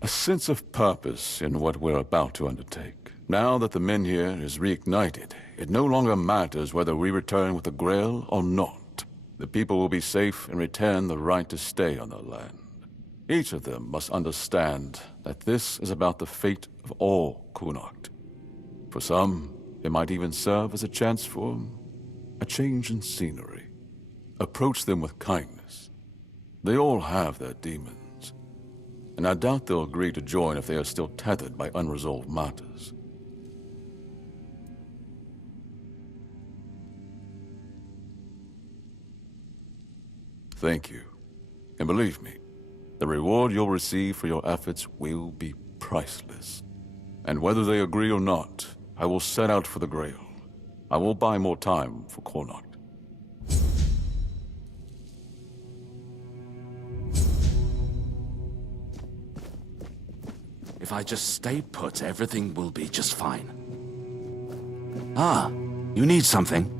A sense of purpose in what we're about to undertake. Now that the men here is reignited, it no longer matters whether we return with the Grail or not. The people will be safe and retain the right to stay on their land. Each of them must understand that this is about the fate of all Kurnocht. For some, it might even serve as a chance for a change in scenery. Approach them with kindness. They all have their demons, and I doubt they'll agree to join if they are still tethered by unresolved matters. Thank you. And believe me, the reward you'll receive for your efforts will be priceless. And whether they agree or not, I will set out for the Grail. I will buy more time for Kurnocht. If I just stay put, everything will be just fine. Ah, you need something?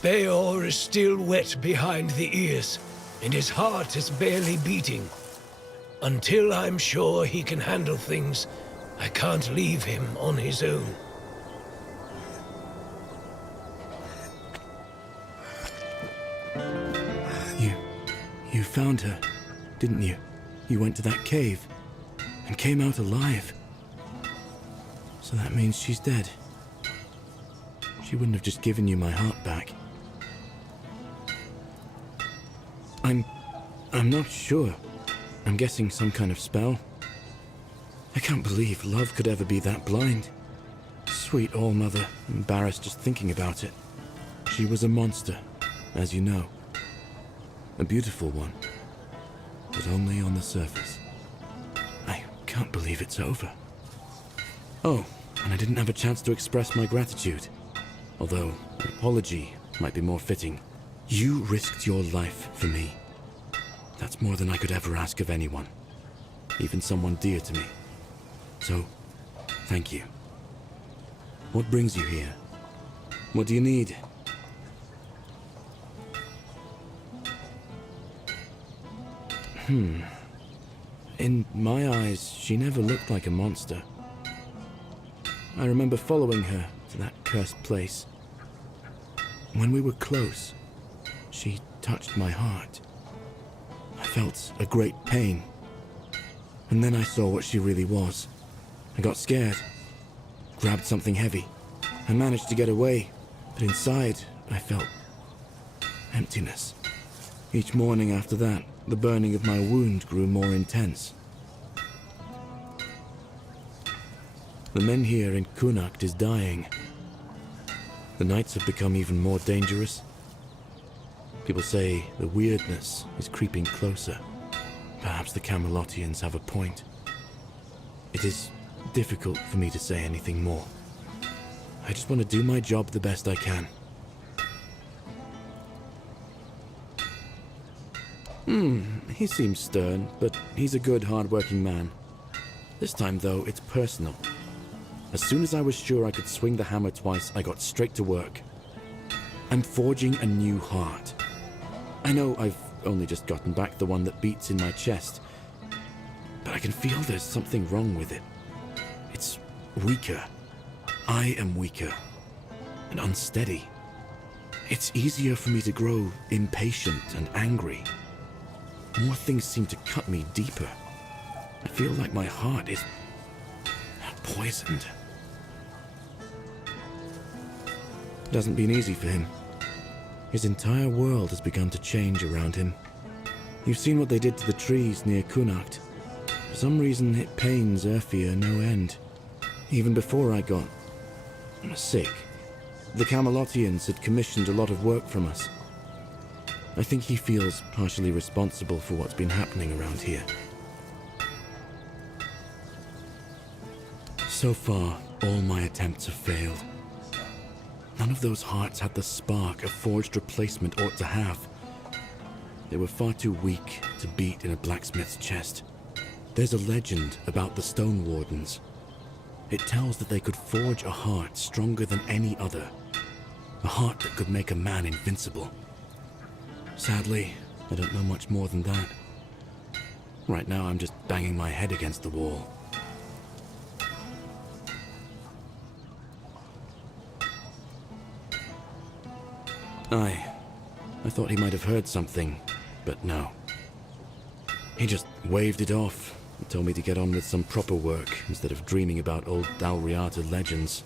Beor is still wet behind the ears, and his heart is barely beating. Until I'm sure he can handle things, I can't leave him on his own. You found her, didn't you? You went to that cave, and came out alive. So that means she's dead. She wouldn't have just given you my heart back. I'm not sure. I'm guessing some kind of spell. I can't believe love could ever be that blind. It's Sweet All-Mother, embarrassed just thinking about it. She was a monster, as you know. A beautiful one, but only on the surface. I can't believe it's over. Oh, and I didn't have a chance to express my gratitude. Although, an apology might be more fitting. You risked your life for me. That's more than I could ever ask of anyone. Even someone dear to me. So, thank you. What brings you here? What do you need? In my eyes, she never looked like a monster. I remember following her to that cursed place. When we were close, she touched my heart. I felt a great pain. And then I saw what she really was. I got scared, grabbed something heavy. I managed to get away, but inside I felt emptiness. Each morning after that, the burning of my wound grew more intense. The men here in Kunakt is dying. The nights have become even more dangerous. People say the weirdness is creeping closer. Perhaps the Camelotians have a point. It is difficult for me to say anything more. I just want to do my job the best I can. He seems stern, but he's a good, hard-working man. This time, though, it's personal. As soon as I was sure I could swing the hammer twice, I got straight to work. I'm forging a new heart. I know I've only just gotten back the one that beats in my chest, but I can feel there's something wrong with it. It's weaker. I am weaker and unsteady. It's easier for me to grow impatient and angry. More things seem to cut me deeper. I feel like my heart is poisoned. It hasn't been easy for him. His entire world has begun to change around him. You've seen what they did to the trees near Kunakt. For some reason, it pains Urfia no end. Even before I got sick, the Camelotians had commissioned a lot of work from us. I think he feels partially responsible for what's been happening around here. So far, all my attempts have failed. None of those hearts had the spark a forged replacement ought to have. They were far too weak to beat in a blacksmith's chest. There's a legend about the Stone Wardens. It tells that they could forge a heart stronger than any other. A heart that could make a man invincible. Sadly, I don't know much more than that. Right now, I'm just banging my head against the wall. I thought he might have heard something, but no. He just waved it off and told me to get on with some proper work instead of dreaming about old Dalriata legends.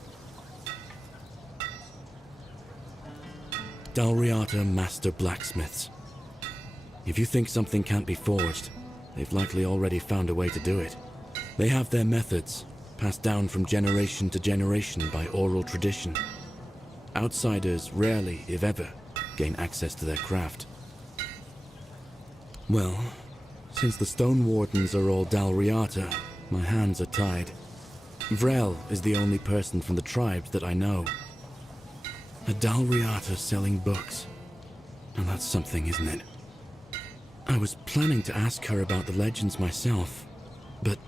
Dalriata Master Blacksmiths. If you think something can't be forged, they've likely already found a way to do it. They have their methods, passed down from generation to generation by oral tradition. Outsiders rarely, if ever, gain access to their craft. Well, since the Stone Wardens are all Dalriata, my hands are tied. Vrel is the only person from the tribes that I know. A Dalriata selling books. And that's something, isn't it? I was planning to ask her about the legends myself, but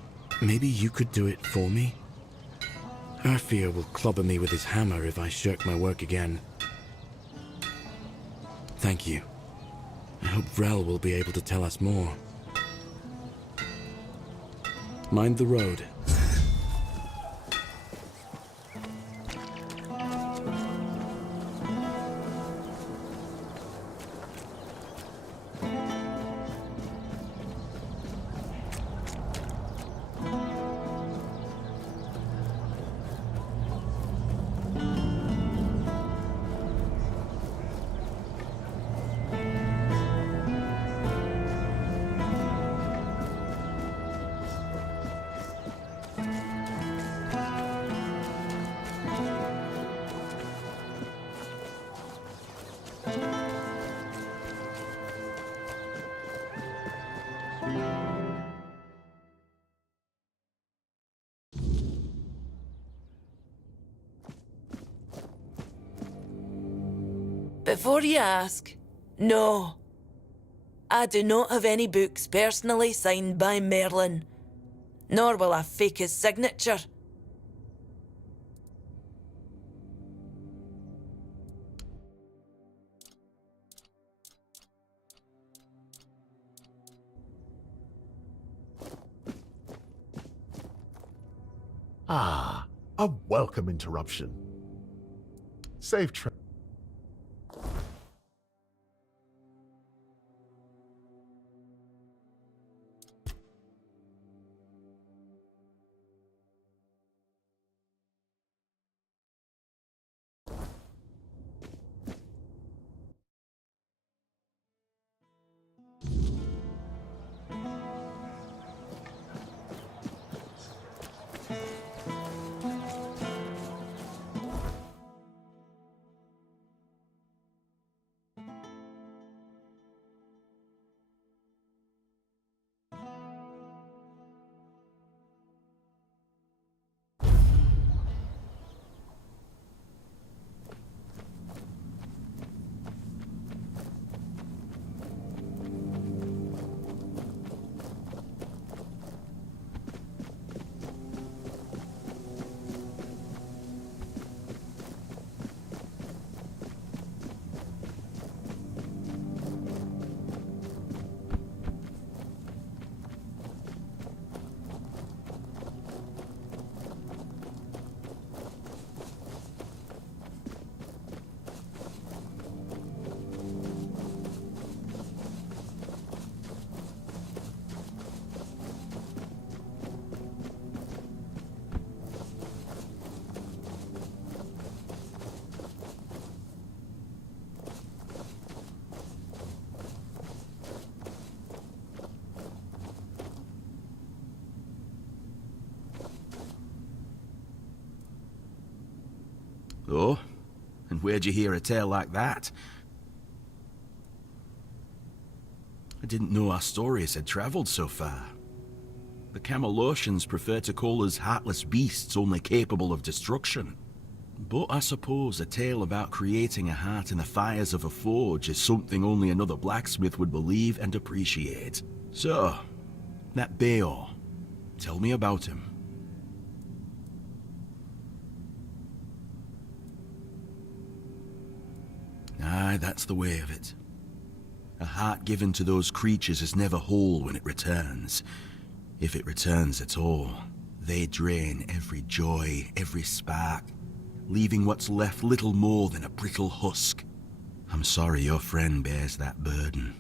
maybe you could do it for me? Urfia will clobber me with his hammer if I shirk my work again. Thank you. I hope Vrel will be able to tell us more. Mind the road. Before you ask, no. I do not have any books personally signed by Merlin, nor will I fake his signature. Ah, a welcome interruption. Safe trip. Oh? And where'd you hear a tale like that? I didn't know our stories had travelled so far. The Camelosians prefer to call us heartless beasts only capable of destruction. But I suppose a tale about creating a heart in the fires of a forge is something only another blacksmith would believe and appreciate. So, that Beor, tell me about him. Aye, that's the way of it. A heart given to those creatures is never whole when it returns. If it returns at all, they drain every joy, every spark, leaving what's left little more than a brittle husk. I'm sorry your friend bears that burden.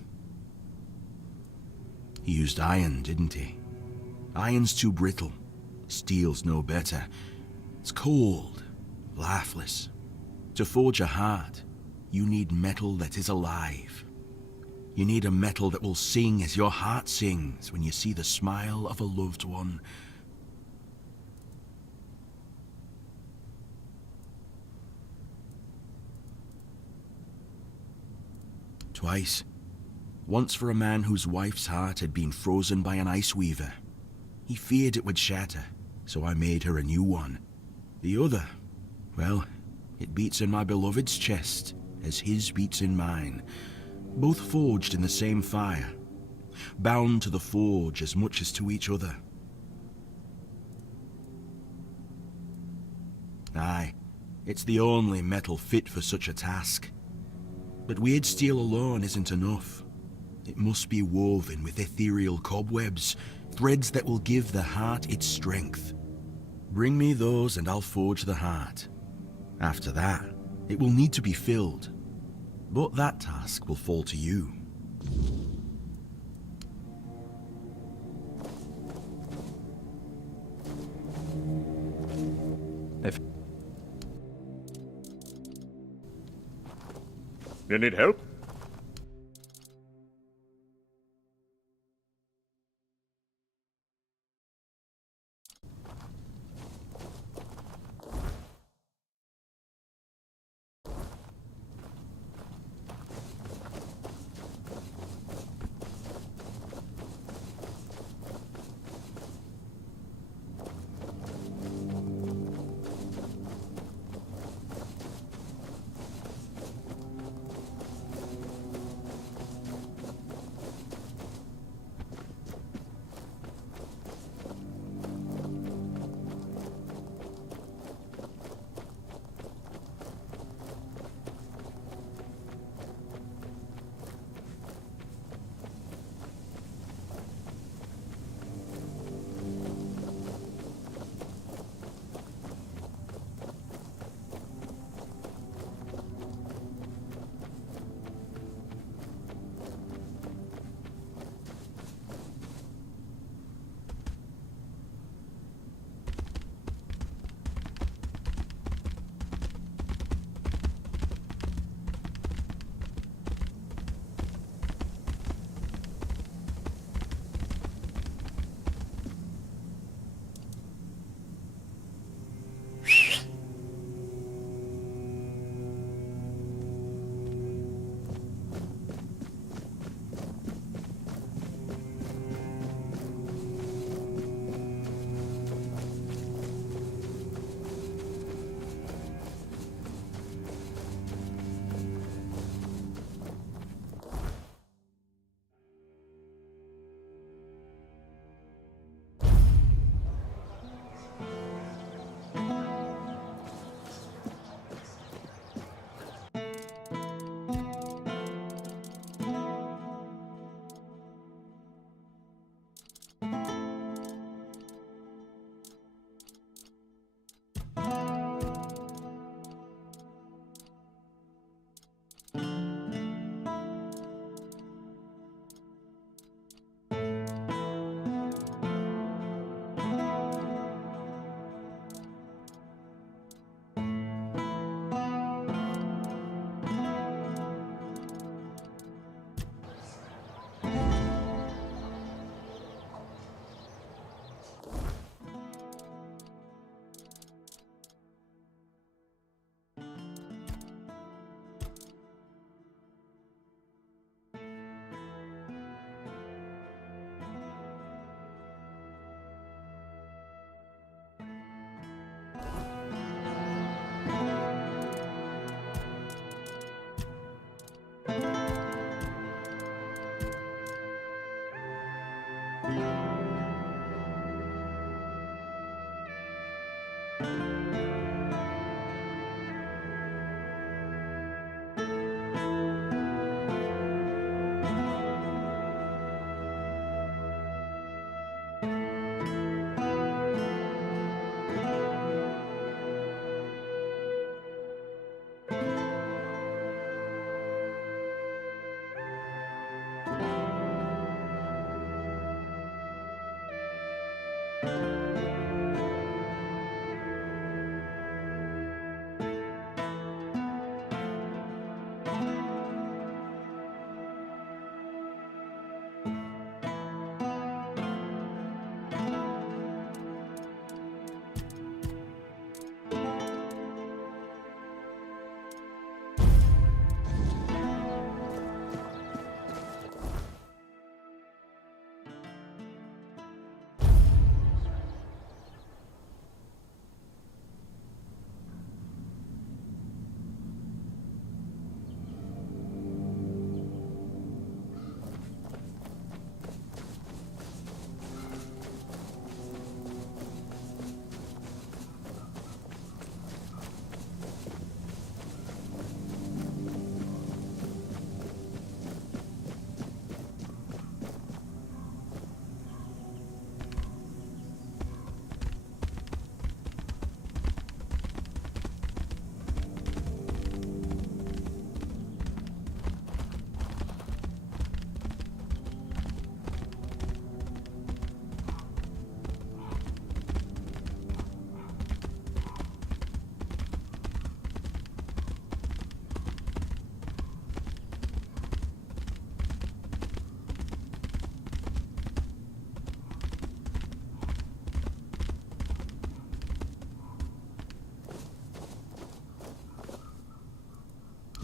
He used iron, didn't he? Iron's too brittle. Steel's no better. It's cold, lifeless. To forge a heart, you need metal that is alive. You need a metal that will sing as your heart sings when you see the smile of a loved one. Twice. Once for a man whose wife's heart had been frozen by an ice weaver. He feared it would shatter, so I made her a new one. The other, well, it beats in my beloved's chest as his beats in mine. Both forged in the same fire, bound to the forge as much as to each other. Aye, it's the only metal fit for such a task. But weird steel alone isn't enough. It must be woven with ethereal cobwebs, threads that will give the heart its strength. Bring me those and I'll forge the heart. After that, it will need to be filled. But that task will fall to you. You need help?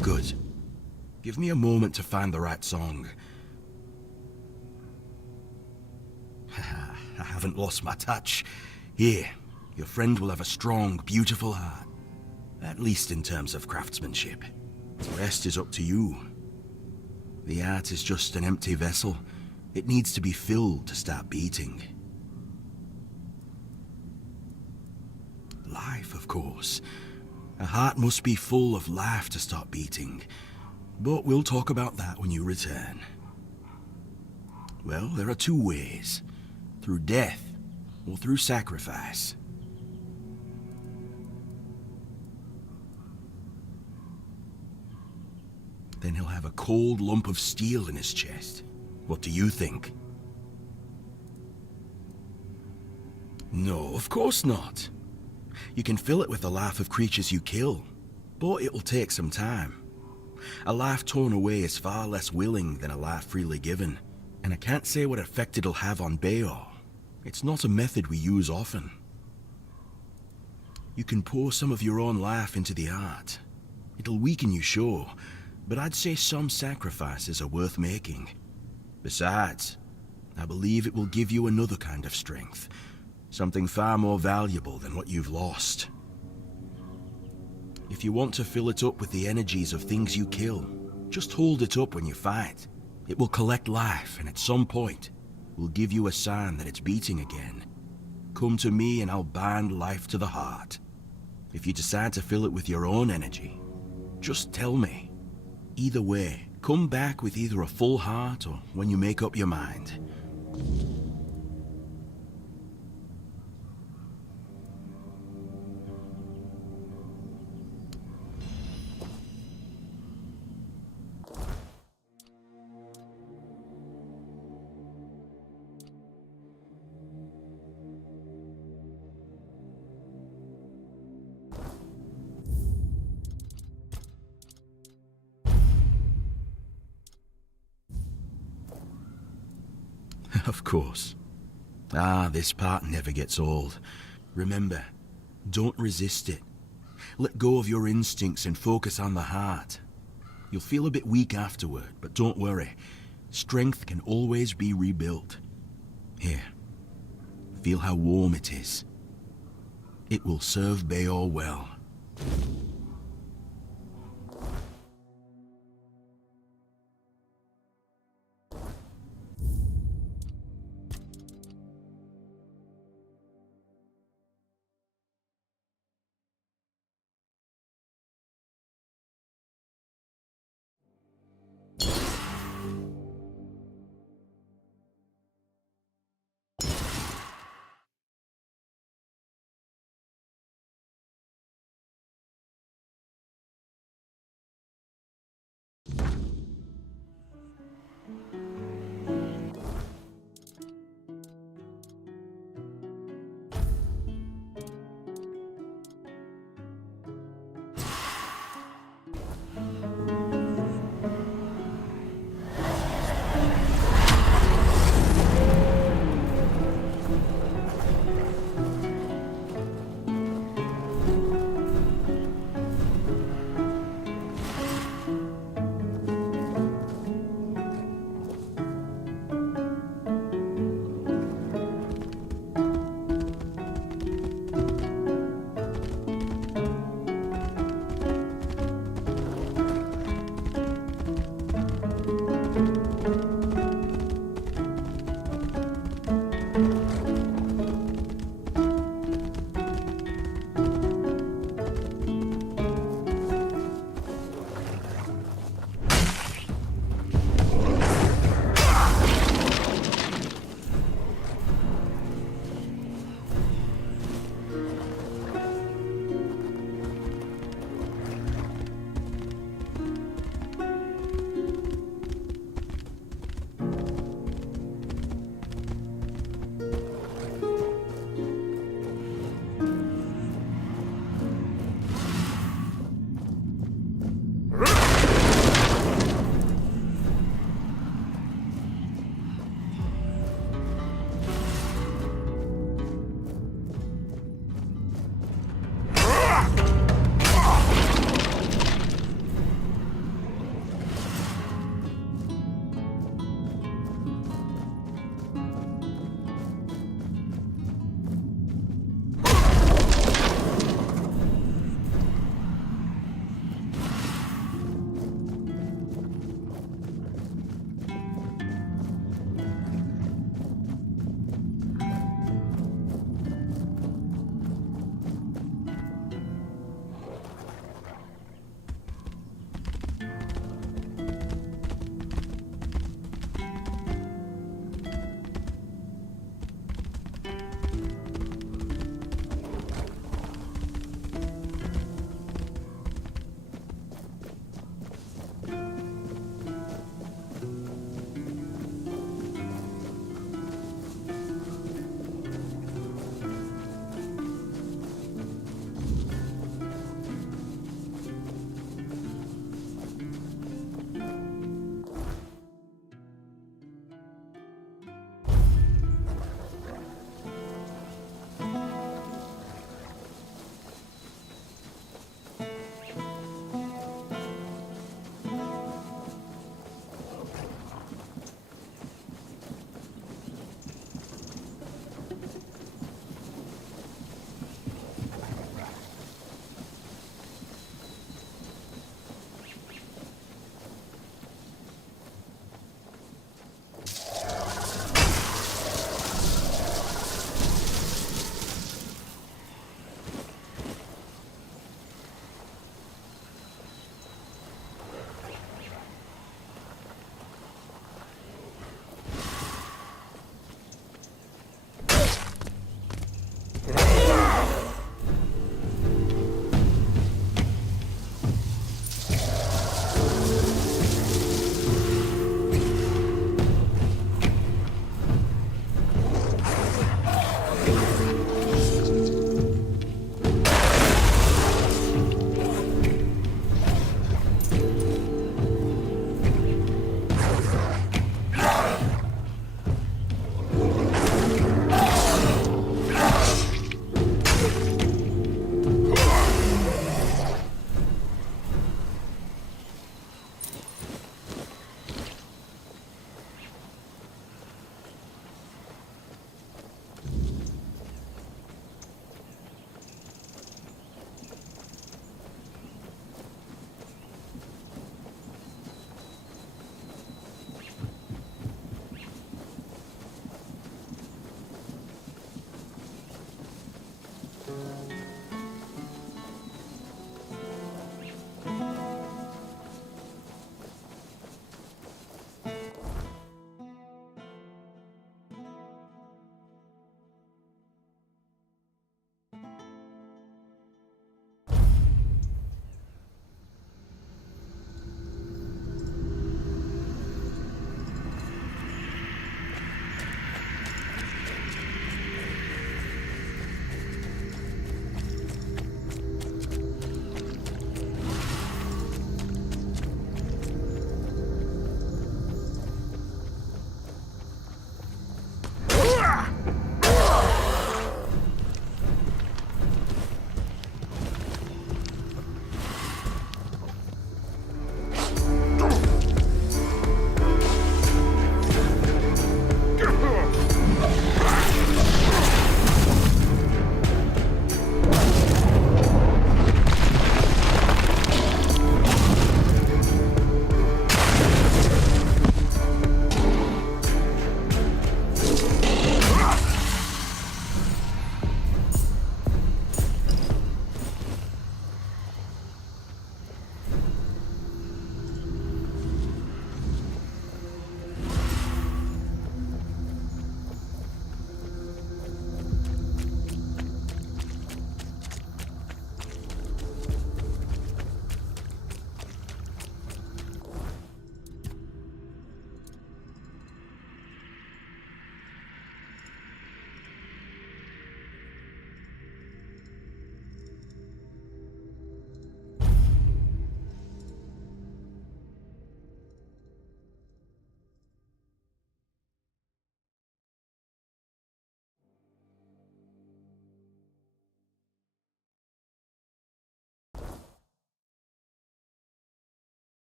Good. Give me a moment to find the right song. I haven't lost my touch. Here, your friend will have a strong, beautiful heart. At least in terms of craftsmanship. The rest is up to you. The art is just an empty vessel. It needs to be filled to start beating. Life, of course. A heart must be full of life to start beating. But we'll talk about that when you return. Well, there are two ways. Through death, or through sacrifice. Then he'll have a cold lump of steel in his chest. What do you think? No, of course not. You can fill it with the life of creatures you kill, but it will take some time. A life torn away is far less willing than a life freely given, and I can't say what effect it'll have on Beor. It's not a method we use often. You can pour some of your own life into the art. It'll weaken you, sure, but I'd say some sacrifices are worth making. Besides, I believe it will give you another kind of strength. Something far more valuable than what you've lost. If you want to fill it up with the energies of things you kill, just hold it up when you fight. It will collect life, and at some point, will give you a sign that it's beating again. Come to me and I'll bind life to the heart. If you decide to fill it with your own energy, just tell me. Either way, come back with either a full heart or when you make up your mind. Of course. This part never gets old. Remember, don't resist it. Let go of your instincts and focus on the heart. You'll feel a bit weak afterward, but don't worry. Strength can always be rebuilt. Here, feel how warm it is. It will serve Beor well.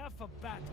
Prepare for battle.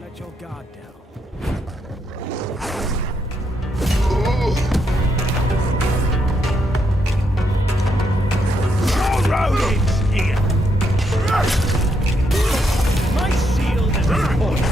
Let your guard down. Rodents here! My shield is a point.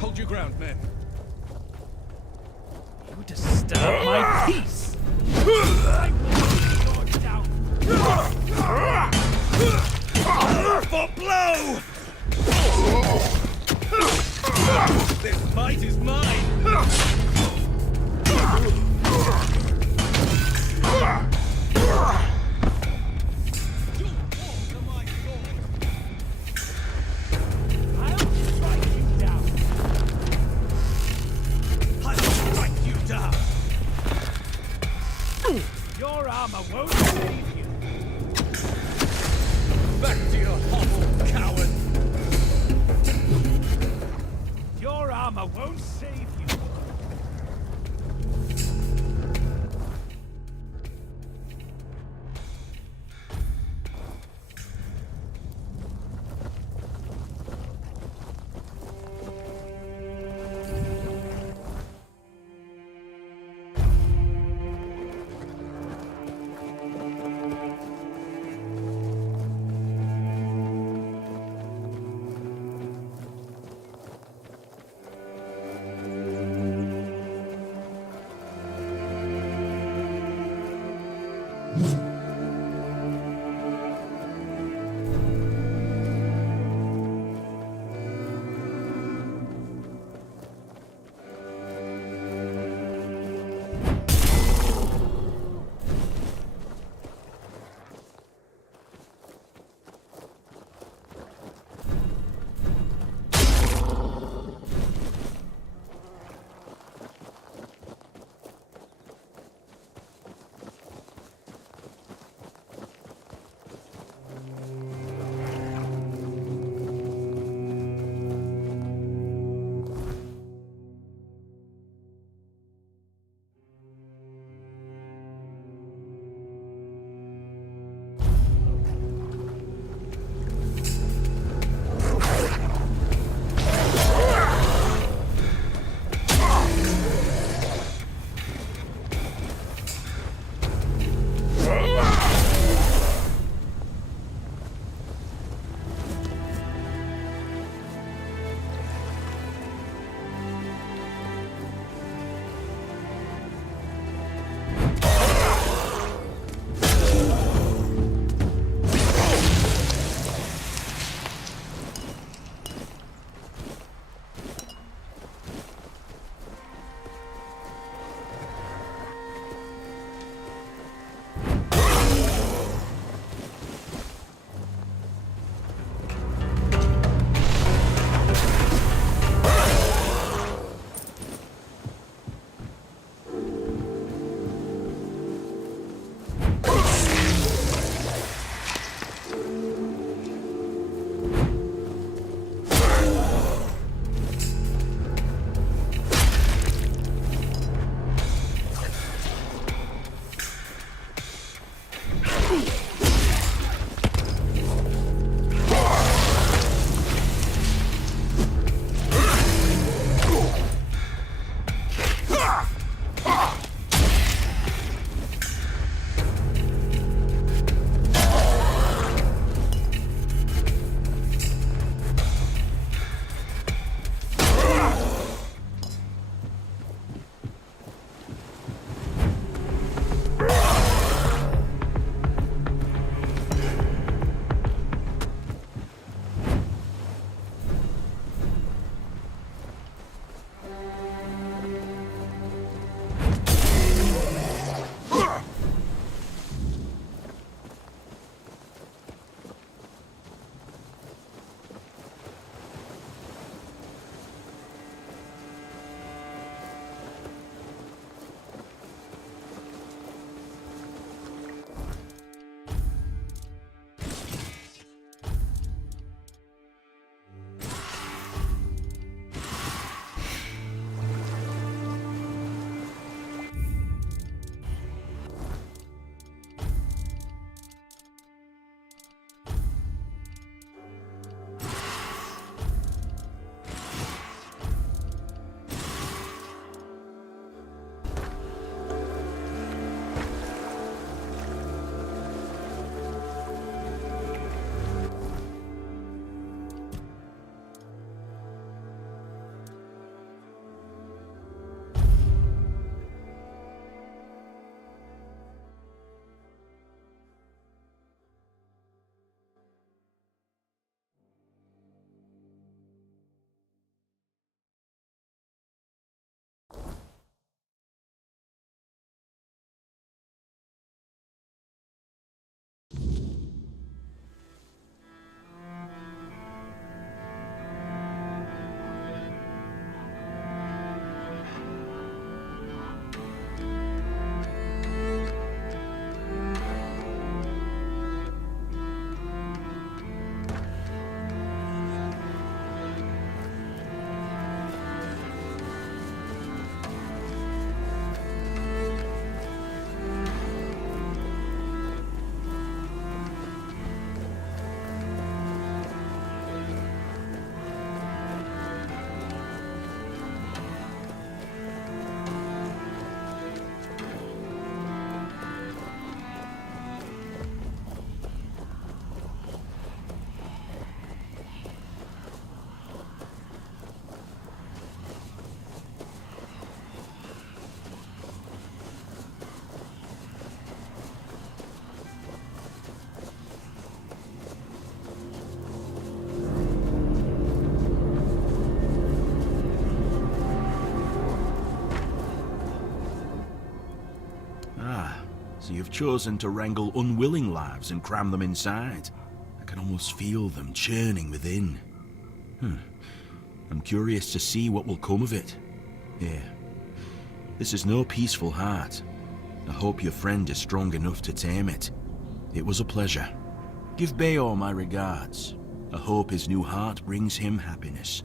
Hold your ground, men. You disturb my peace! I will be down. For blow! This fight is mine! armor won't save you. Back to your hovel, coward. Your armor won't save you. so you've chosen to wrangle unwilling lives and cram them inside. I can almost feel them churning within. I'm curious to see what will come of it. Here. This is no peaceful heart. I hope your friend is strong enough to tame it. It was a pleasure. Give Beor my regards. I hope his new heart brings him happiness.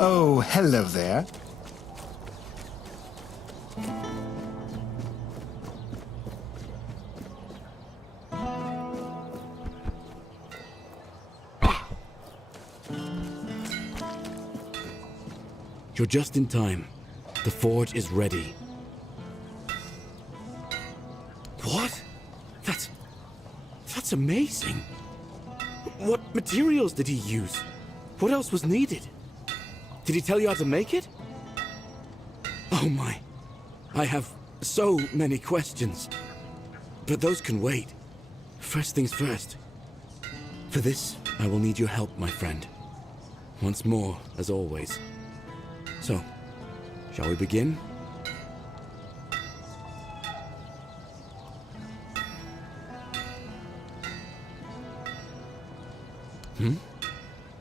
Oh, hello there. You're just in time. The forge is ready. What? That's amazing. What materials did he use? What else was needed? Did he tell you how to make it? Oh my. I have so many questions. But those can wait. First things first. For this, I will need your help, my friend. Once more, as always. So, shall we begin?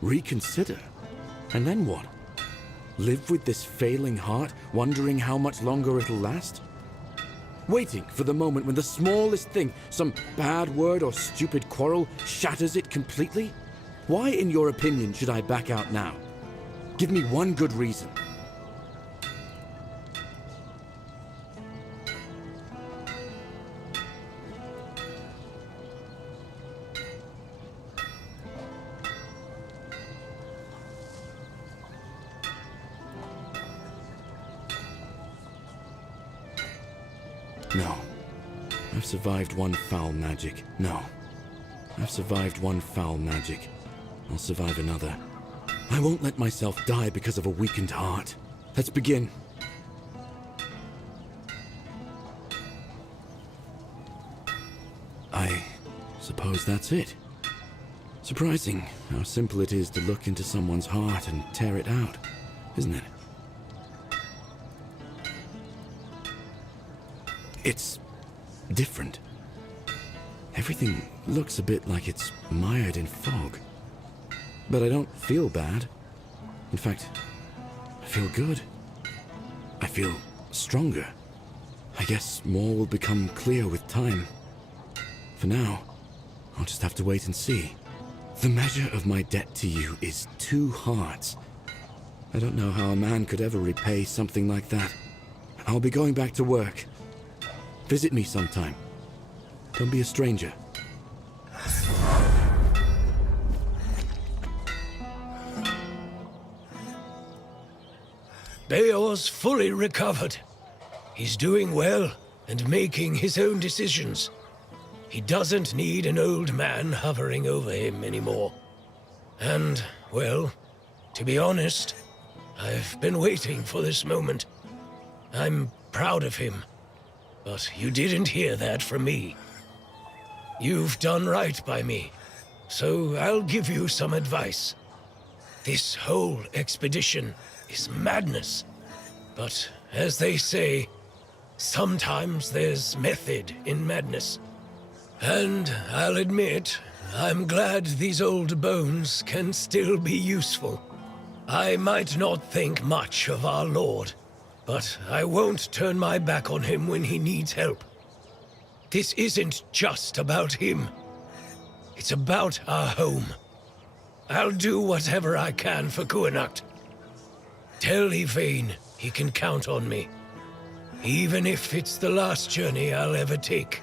Reconsider? And then what? Live with this failing heart, wondering how much longer it'll last? Waiting for the moment when the smallest thing, some bad word or stupid quarrel, shatters it completely? Why, in your opinion, should I back out now? Give me one good reason. No. I've survived one foul magic. No. I've survived one foul magic. I'll survive another. I won't let myself die because of a weakened heart. Let's begin. I suppose that's it. Surprising how simple it is to look into someone's heart and tear it out, isn't it? It's different. Everything looks a bit like it's mired in fog. But I don't feel bad. In fact, I feel good. I feel stronger. I guess more will become clear with time. For now, I'll just have to wait and see. The measure of my debt to you is 2 hearts. I don't know how a man could ever repay something like that. I'll be going back to work. Visit me sometime. Don't be a stranger. Beor's fully recovered. He's doing well and making his own decisions. He doesn't need an old man hovering over him anymore. And, well, to be honest, I've been waiting for this moment. I'm proud of him. But you didn't hear that from me. You've done right by me, so I'll give you some advice. This whole expedition is madness. But as they say, sometimes there's method in madness. And I'll admit, I'm glad these old bones can still be useful. I might not think much of our Lord, but I won't turn my back on him when he needs help. This isn't just about him. It's about our home. I'll do whatever I can for Kuanacht. Tell Yvain he can count on me, even if it's the last journey I'll ever take.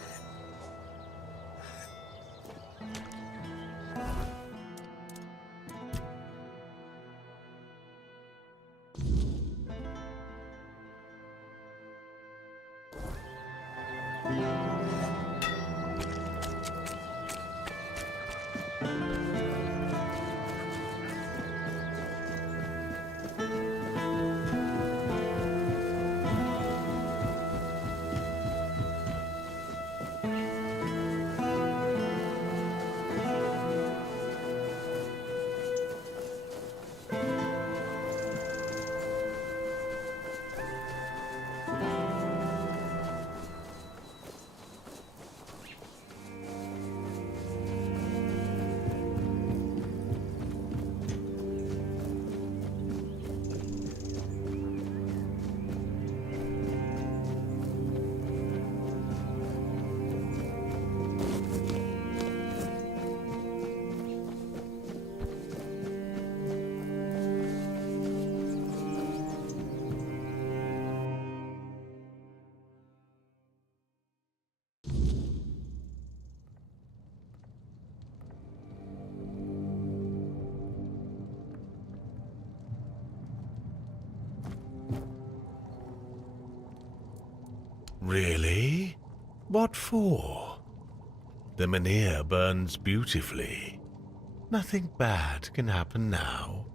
Really? What for? The Menhir burns beautifully. Nothing bad can happen now.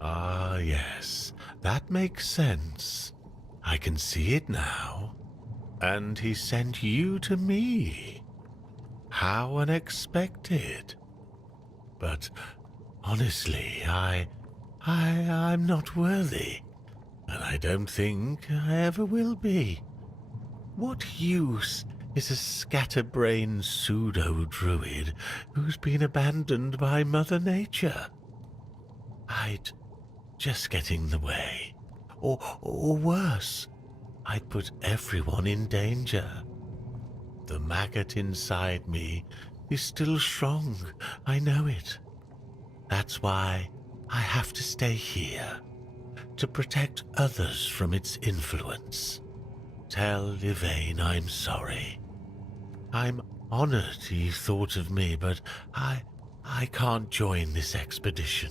Ah, yes, that makes sense. I can see it now. And he sent you to me. How unexpected. But honestly, I'm not worthy, and I don't think I ever will be. What use is a scatterbrained pseudo-druid who's been abandoned by Mother Nature? I'd just get in the way. Or worse, I'd put everyone in danger. The maggot inside me is still strong, I know it. That's why I have to stay here, to protect others from its influence. Tell Yvain I'm sorry. I'm honored he thought of me, but I can't join this expedition.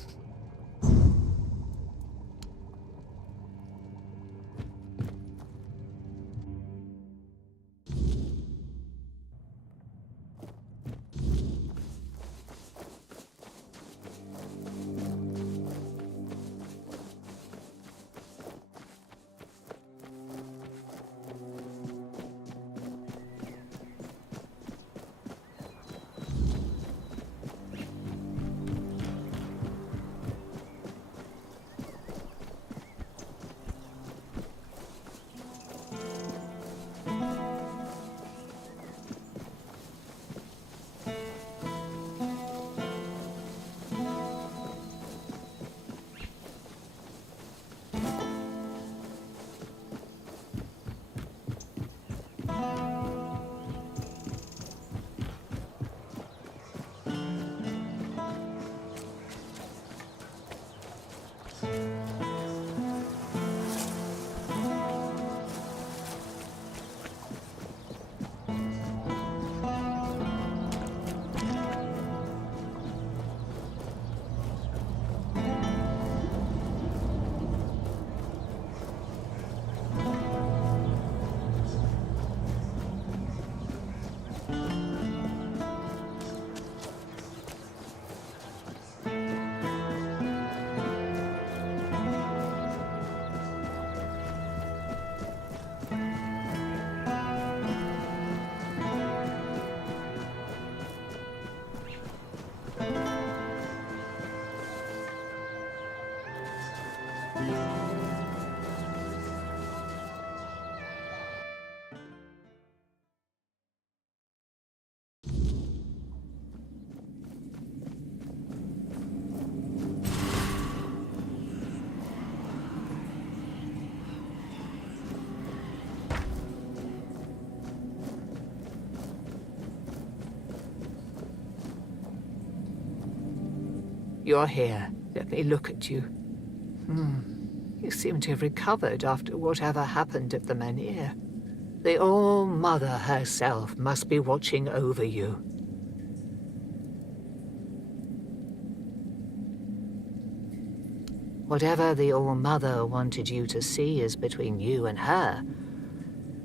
You're here. Let me look at you. You seem to have recovered after whatever happened at the Menhir. The All-Mother herself must be watching over you. Whatever the All-Mother wanted you to see is between you and her.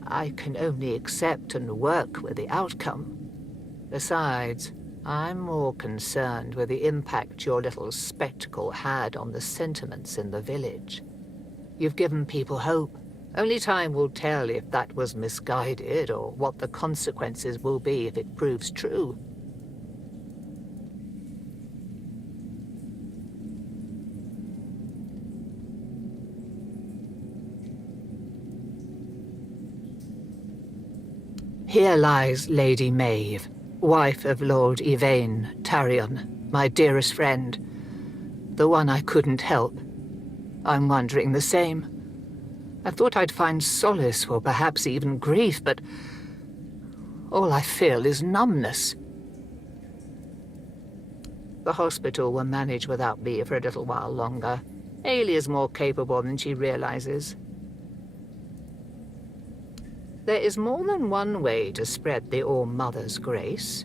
I can only accept and work with the outcome. Besides, I'm more concerned with the impact your little spectacle had on the sentiments in the village. You've given people hope. Only time will tell if that was misguided or what the consequences will be if it proves true. Here lies Lady Maeve, wife of Lord Yvain Tarion, my dearest friend. The one I couldn't help. I'm wondering the same. I thought I'd find solace or perhaps even grief, but all I feel is numbness. The hospital will manage without me for a little while longer. Ailey is more capable than she realizes. There is more than one way to spread the All-Mother's grace.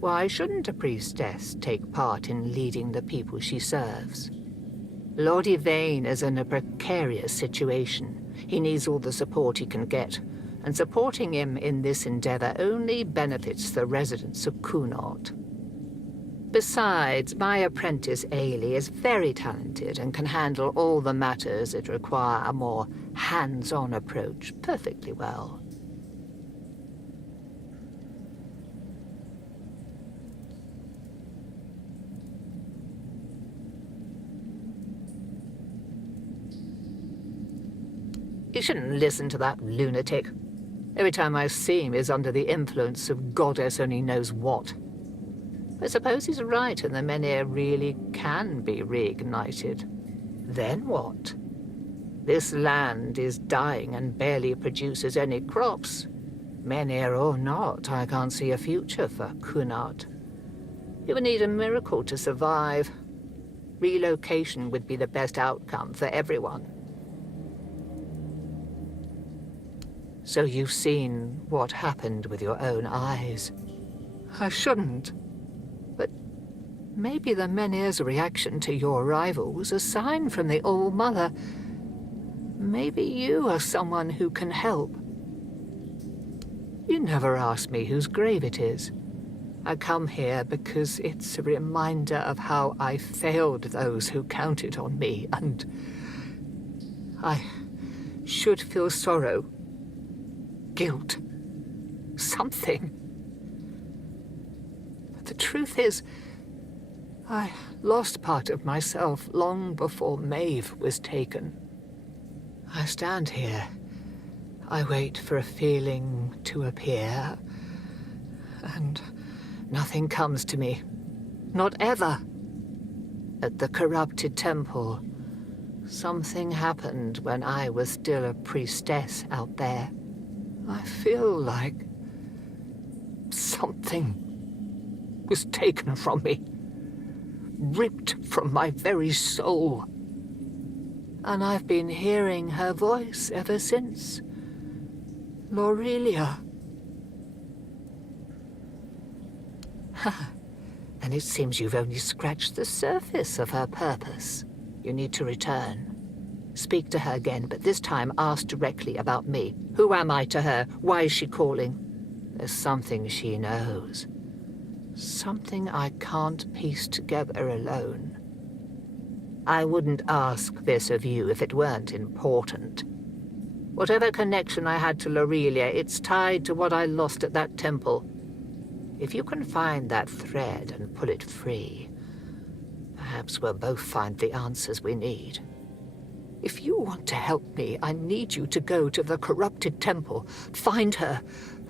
Why shouldn't a priestess take part in leading the people she serves? Lord Yvain is in a precarious situation. He needs all the support he can get, and supporting him in this endeavor only benefits the residents of Kunort. Besides, my apprentice Ailey is very talented and can handle all the matters that require a more hands-on approach perfectly well. You shouldn't listen to that lunatic. Every time I see him, he's under the influence of goddess only knows what. I suppose he's right, and the Menhir really can be reignited. Then what? This land is dying and barely produces any crops. Menhir or not, I can't see a future for Kunart. It would need a miracle to survive. Relocation would be the best outcome for everyone. So you've seen what happened with your own eyes. I shouldn't. But maybe the Menhir's reaction to your arrival was a sign from the All-Mother. Maybe you are someone who can help. You never asked me whose grave it is. I come here because it's a reminder of how I failed those who counted on me, and I should feel sorrow. Guilt. Something. But the truth is, I lost part of myself long before Maeve was taken. I stand here. I wait for a feeling to appear, and nothing comes to me. Not ever. At the corrupted temple, something happened when I was still a priestess out there. I feel like something was taken from me, ripped from my very soul. And I've been hearing her voice ever since. Lorelia. Then it seems you've only scratched the surface of her purpose. You need to return. Speak to her again, but this time ask directly about me. Who am I to her? Why is she calling? There's something she knows. Something I can't piece together alone. I wouldn't ask this of you if it weren't important. Whatever connection I had to Lorelia, it's tied to what I lost at that temple. If you can find that thread and pull it free, perhaps we'll both find the answers we need. If you want to help me, I need you to go to the corrupted temple. Find her.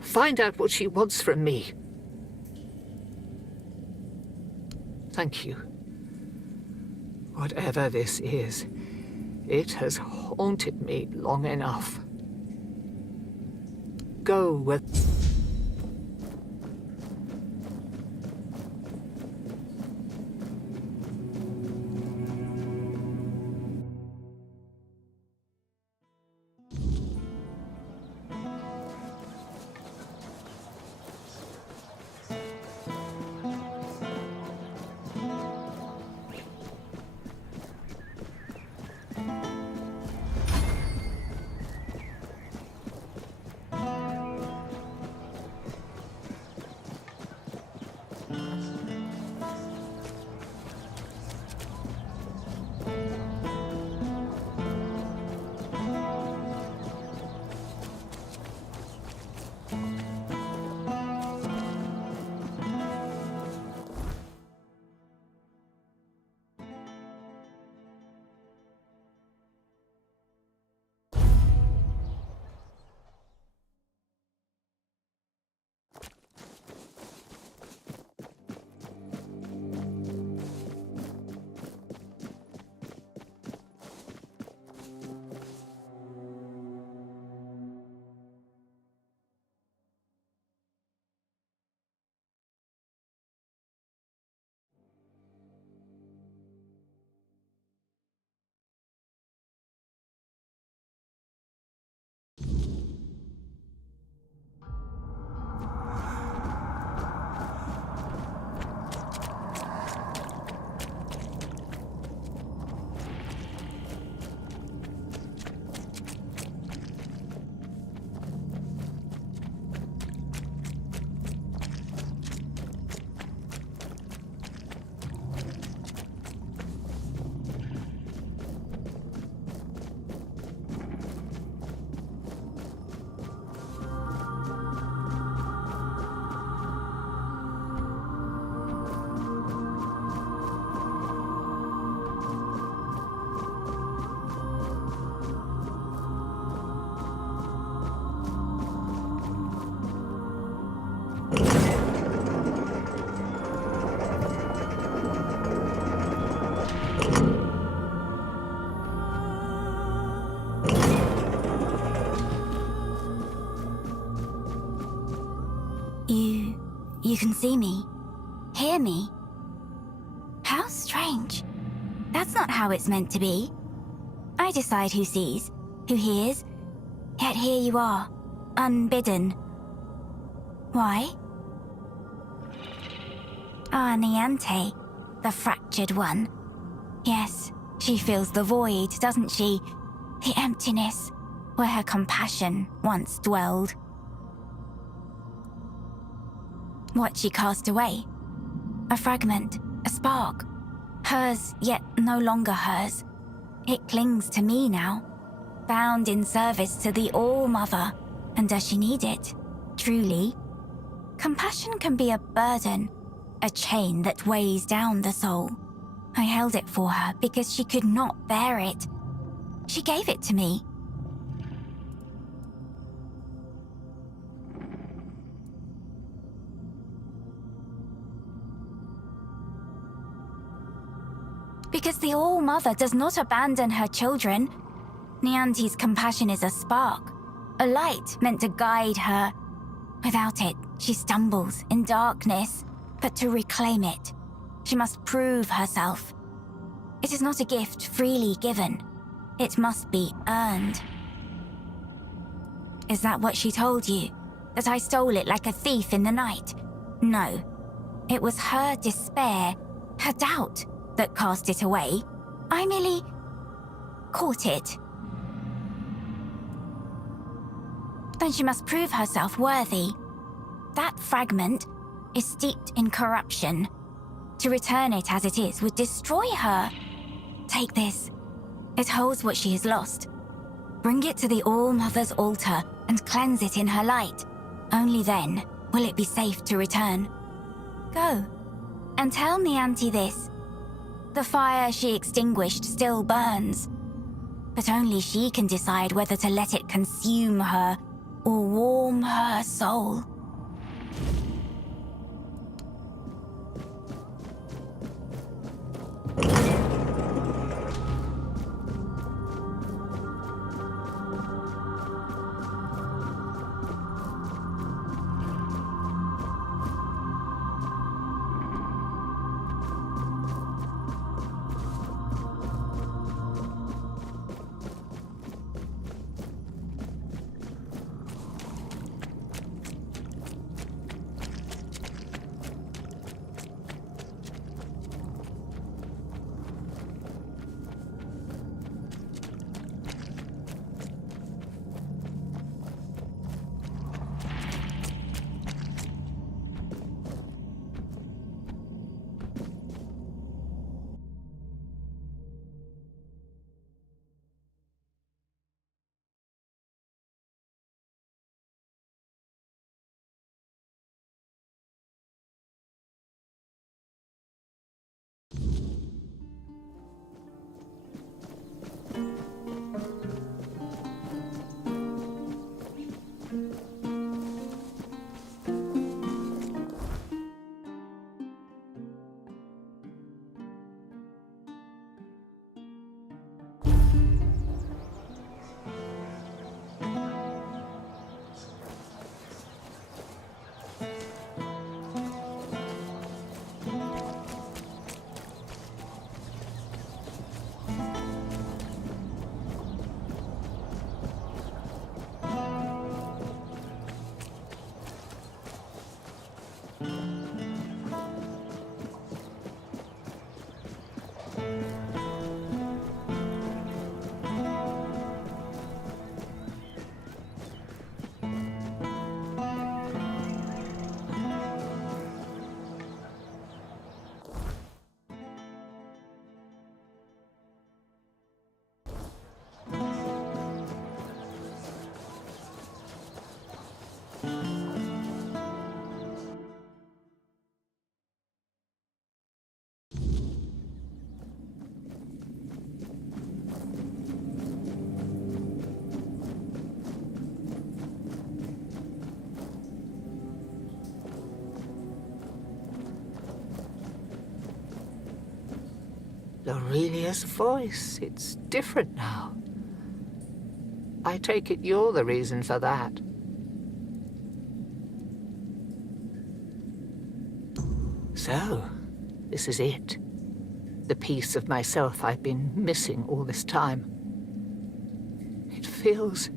Find out what she wants from me. Thank you. Whatever this is, it has haunted me long enough. Go with... You can see me, hear me. How strange. That's not how it's meant to be. I decide who sees, who hears, yet here you are, unbidden. Why? Ah, Niante, the fractured one. Yes, she feels the void, doesn't she? The emptiness, where her compassion once dwelled. What she cast away? A fragment, a spark. Hers, yet no longer hers. It clings to me now, bound in service to the All-Mother. And does she need it? Truly? Compassion can be a burden, a chain that weighs down the soul. I held it for her because she could not bear it. She gave it to me. Because the All-Mother does not abandon her children. Niante's compassion is a spark, a light meant to guide her. Without it, she stumbles in darkness. But to reclaim it, she must prove herself. It is not a gift freely given. It must be earned. Is that what she told you? That I stole it like a thief in the night? No. It was her despair, her doubt, that cast it away. I merely caught it. Then she must prove herself worthy. That fragment is steeped in corruption. To return it as it is would destroy her. Take this. It holds what she has lost. Bring it to the All-Mother's altar and cleanse it in her light. Only then will it be safe to return. Go, and tell Niante this. The fire she extinguished still burns, but only she can decide whether to let it consume her or warm her soul. Aurelia's voice, it's different now. I take it you're the reason for that. So, this is it. The piece of myself I've been missing all this time. It feels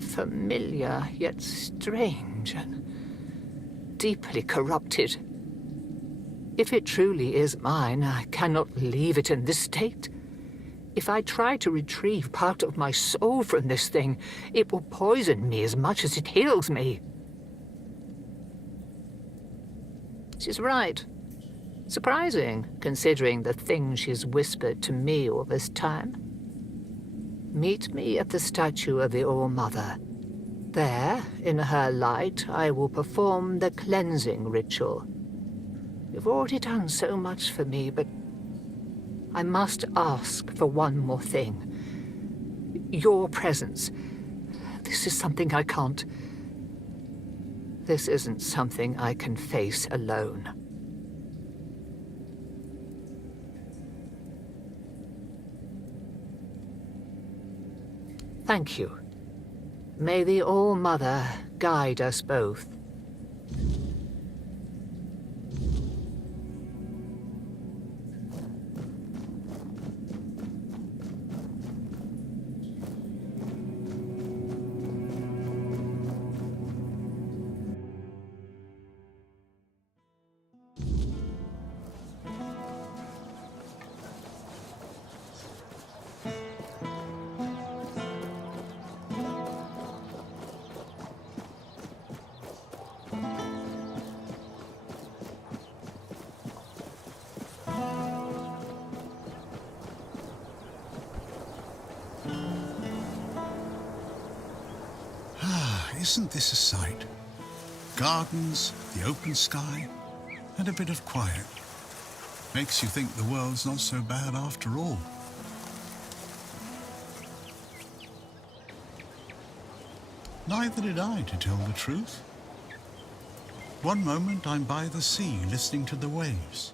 familiar, yet strange and deeply corrupted. If it truly is mine, I cannot leave it in this state. If I try to retrieve part of my soul from this thing, it will poison me as much as it heals me. She's right. Surprising, considering the things she's whispered to me all this time. Meet me at the statue of the All-Mother. There, in her light, I will perform the cleansing ritual. You've already done so much for me, but I must ask for one more thing. Your presence. This is something I can't... This isn't something I can face alone. Thank you. May the All-Mother guide us both. Isn't this a sight? Gardens, the open sky, and a bit of quiet. Makes you think the world's not so bad after all. Neither did I, to tell the truth. One moment I'm by the sea, listening to the waves.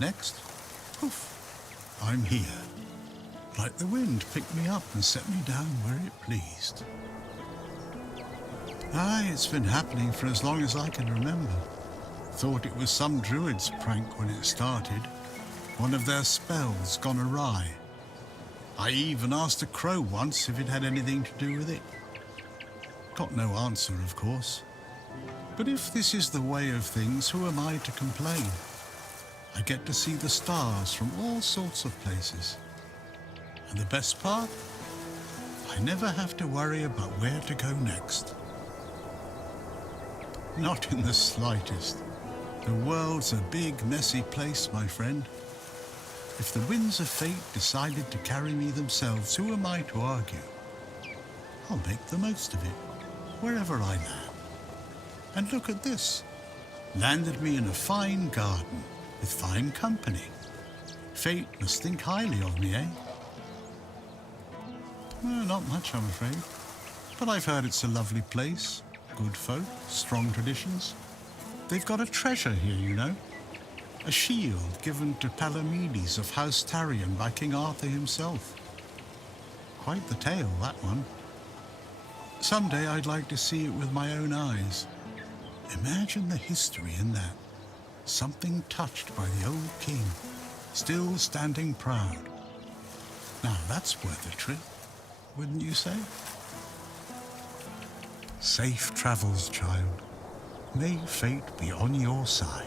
Next, poof, I'm here. Like the wind picked me up and set me down where it pleased. Aye, it's been happening for as long as I can remember. Thought it was some druid's prank when it started. One of their spells gone awry. I even asked a crow once if it had anything to do with it. Got no answer, of course. But if this is the way of things, who am I to complain? I get to see the stars from all sorts of places. And the best part? I never have to worry about where to go next. Not in the slightest. The world's a big, messy place, my friend. If the winds of fate decided to carry me themselves, who am I to argue? I'll make the most of it, wherever I land. And look at this. Landed me in a fine garden, with fine company. Fate must think highly of me, eh? Well, not much, I'm afraid. But I've heard it's a lovely place. Good folk, strong traditions. They've got a treasure here, you know. A shield given to Palamedes of House Tarion by King Arthur himself. Quite the tale, that one. Someday I'd like to see it with my own eyes. Imagine the history in that. Something touched by the old king, still standing proud. Now that's worth a trip, wouldn't you say? Safe travels, child. May fate be on your side.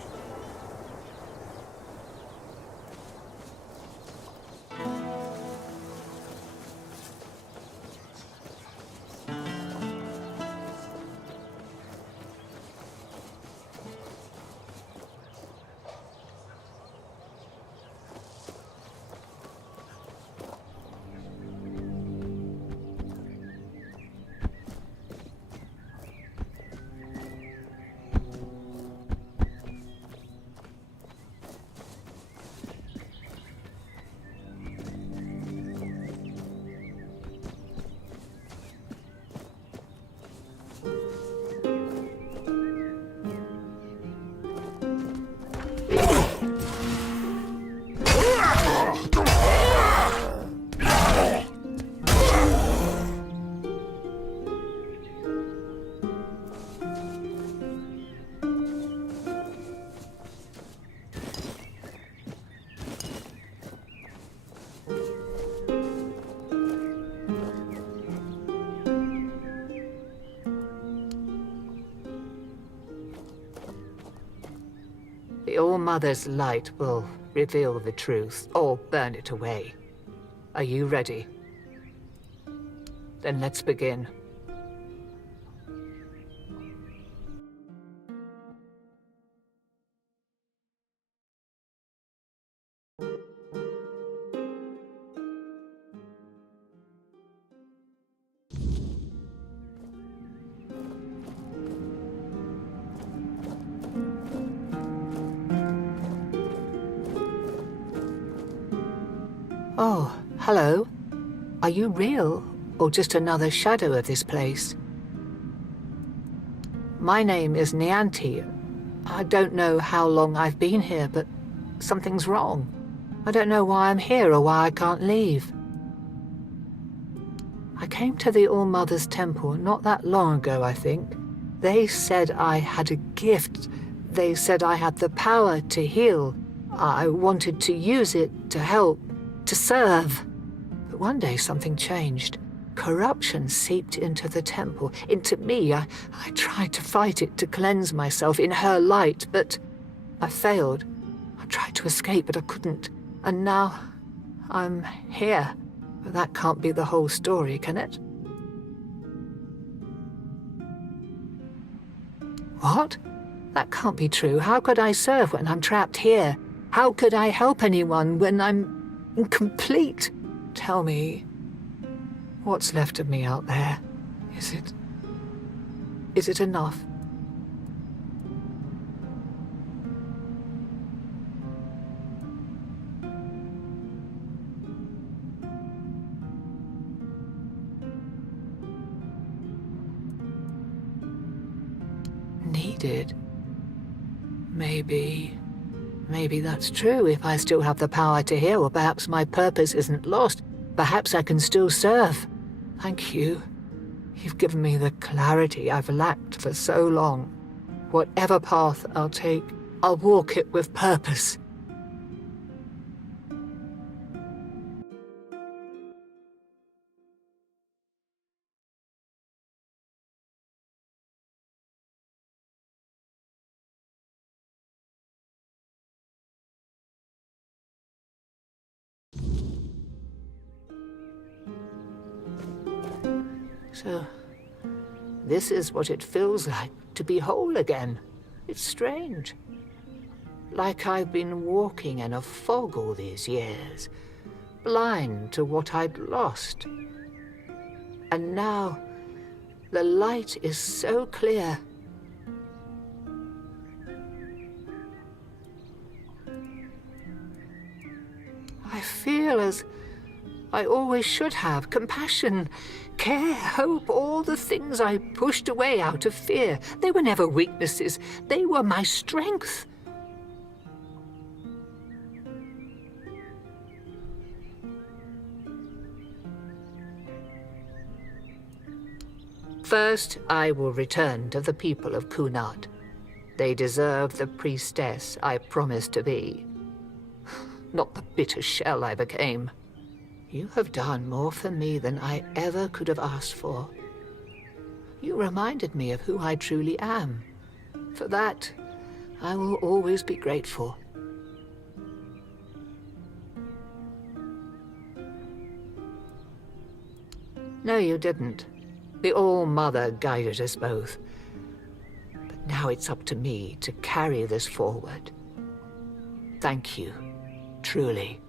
The All-Mother's light will reveal the truth, or burn it away. Are you ready? Then let's begin. Oh, hello. Are you real, or just another shadow of this place? My name is Nianti. I don't know how long I've been here, but something's wrong. I don't know why I'm here or why I can't leave. I came to the All-Mother's temple not that long ago, I think. They said I had a gift. They said I had the power to heal. I wanted to use it to help, to serve. But one day something changed. Corruption seeped into the temple, into me. I tried to fight it, to cleanse myself in her light, but I failed. I tried to escape, but I couldn't. And now I'm here. But that can't be the whole story, can it? What? That can't be true. How could I serve when I'm trapped here? How could I help anyone when I'm incomplete? Tell me, what's left of me out there? Is it enough? Needed? Maybe that's true if I still have the power to heal, or perhaps my purpose isn't lost. Perhaps I can still serve. Thank you. You've given me the clarity I've lacked for so long. Whatever path I'll take, I'll walk it with purpose. So, this is what it feels like to be whole again. It's strange. Like I've been walking in a fog all these years, blind to what I'd lost. And now, the light is so clear. I feel as I always should have: compassion, care, hope, all the things I pushed away out of fear. They were never weaknesses. They were my strength. First, I will return to the people of Kunad. They deserve the priestess I promised to be, not the bitter shell I became. You have done more for me than I ever could have asked for. You reminded me of who I truly am. For that, I will always be grateful. No, you didn't. The All-Mother guided us both. But now it's up to me to carry this forward. Thank you, truly.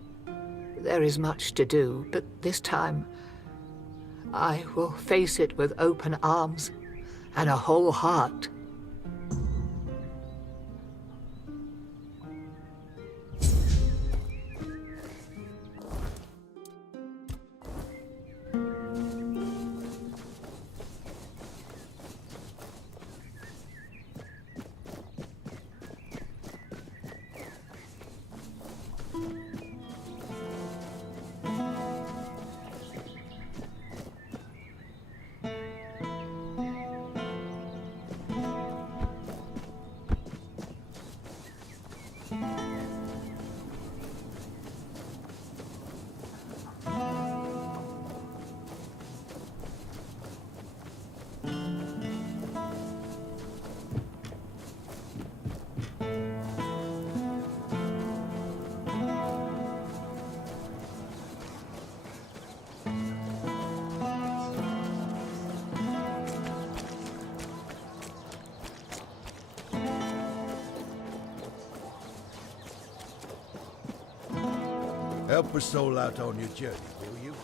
There is much to do, but this time I will face it with open arms and a whole heart. Help a soul out on your journey, will you?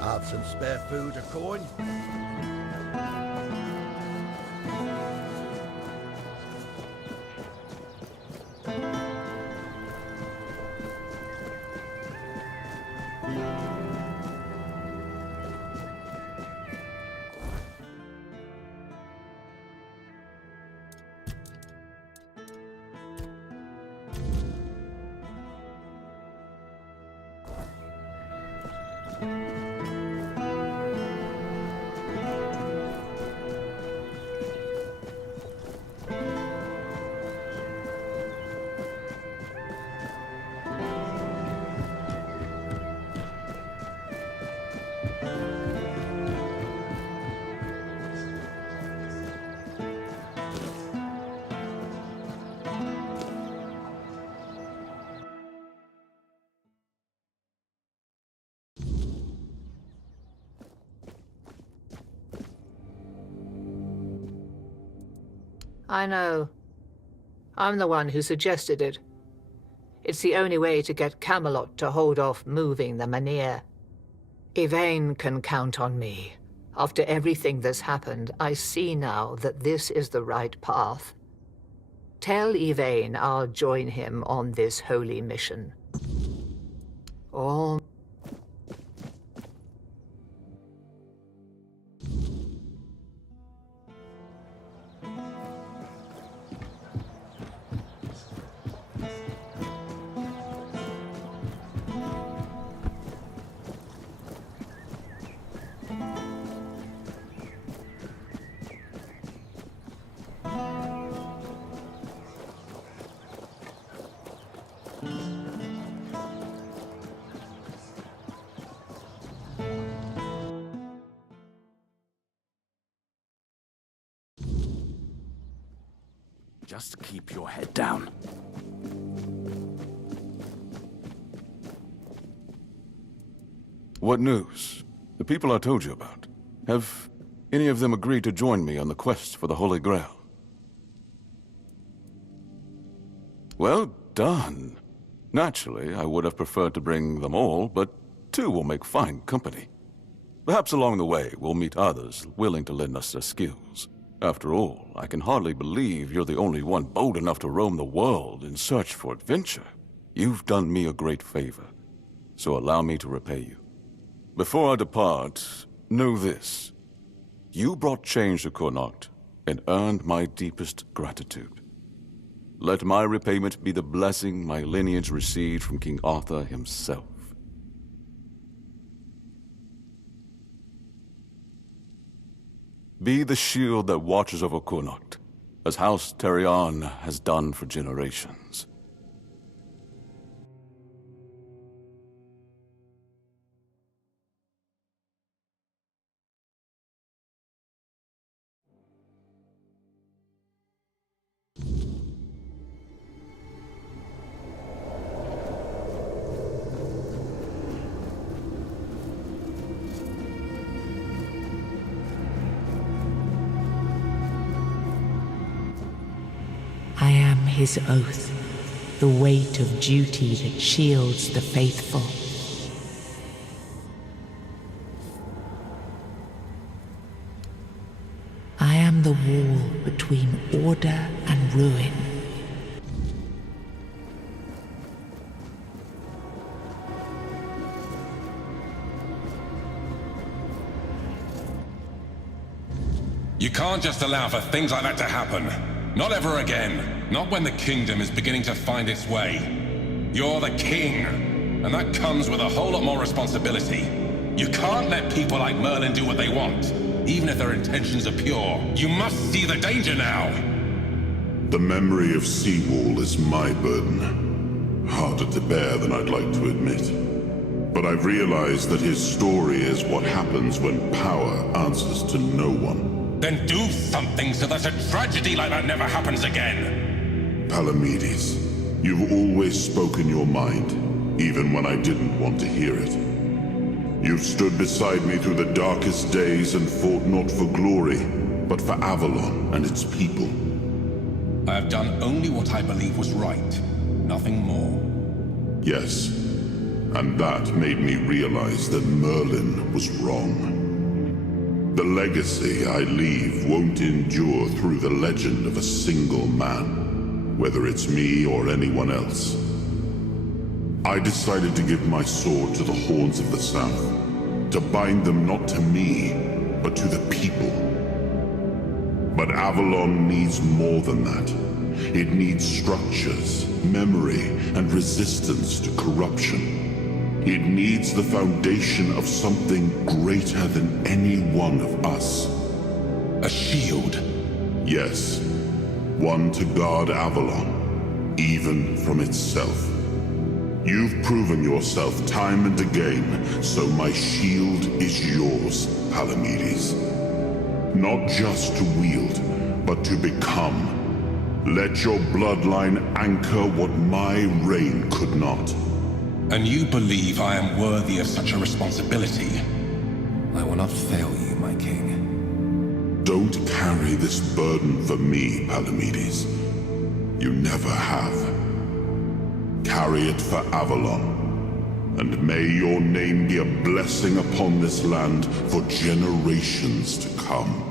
Have some spare food or coin? I know. I'm the one who suggested it. It's the only way to get Camelot to hold off moving the Menhir. Yvain can count on me. After everything that's happened, I see now that this is the right path. Tell Yvain I'll join him on this holy mission. All Just keep your head down. What news? The people I told you about. Have any of them agreed to join me on the quest for the Holy Grail? Well done. Naturally, I would have preferred to bring them all, but two will make fine company. Perhaps along the way, we'll meet others willing to lend us their skills. After all, I can hardly believe you're the only one bold enough to roam the world in search for adventure. You've done me a great favor, so allow me to repay you. Before I depart, know this. You brought change to Connacht and earned my deepest gratitude. Let my repayment be the blessing my lineage received from King Arthur himself. Be the shield that watches over Connacht, as House Terion has done for generations. I am his oath, the weight of duty that shields the faithful. I am the wall between order and ruin. You can't just allow for things like that to happen. Not ever again. Not when the kingdom is beginning to find its way. You're the king, and that comes with a whole lot more responsibility. You can't let people like Merlin do what they want, even if their intentions are pure. You must see the danger now! The memory of Seawall is my burden. Harder to bear than I'd like to admit. But I've realized that his story is what happens when power answers to no one. Then do something so that a tragedy like that never happens again! Palamedes, you've always spoken your mind, even when I didn't want to hear it. You've stood beside me through the darkest days and fought not for glory, but for Avalon and its people. I have done only what I believe was right, nothing more. Yes, and that made me realize that Merlin was wrong. The legacy I leave won't endure through the legend of a single man, whether it's me or anyone else. I decided to give my sword to the Horns of the South, to bind them not to me, but to the people. But Avalon needs more than that. It needs structures, memory, and resistance to corruption. It needs the foundation of something greater than any one of us. A shield? Yes. One to guard Avalon, even from itself. You've proven yourself time and again, so my shield is yours, Palamedes. Not just to wield, but to become. Let your bloodline anchor what my reign could not. And you believe I am worthy of such a responsibility? I will not fail you, my king. Don't carry this burden for me, Palamedes. You never have. Carry it for Avalon, and may your name be a blessing upon this land for generations to come.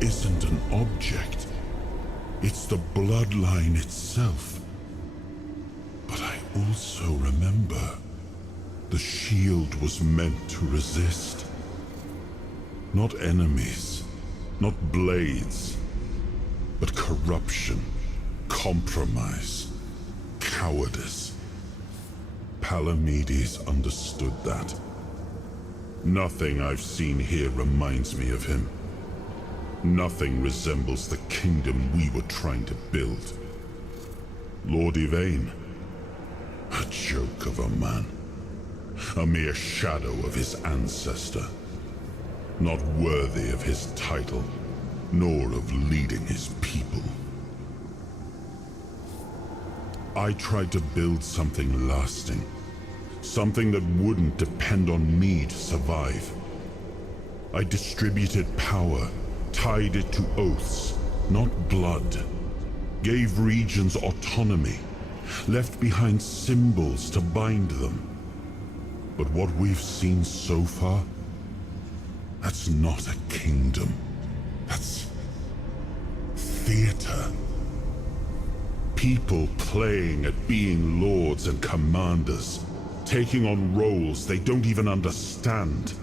Isn't an object. It's the bloodline itself. But I also remember the shield was meant to resist. Not enemies, not blades, but corruption, compromise, cowardice. Palamedes understood that. Nothing I've seen here reminds me of him. Nothing resembles the kingdom we were trying to build. Lord Yvain, a joke of a man. A mere shadow of his ancestor. Not worthy of his title, nor of leading his people. I tried to build something lasting. Something that wouldn't depend on me to survive. I distributed power, tied it to oaths, not blood. Gave regions autonomy, left behind symbols to bind them. But what we've seen so far, that's not a kingdom. That's theater. People playing at being lords and commanders, taking on roles they don't even understand.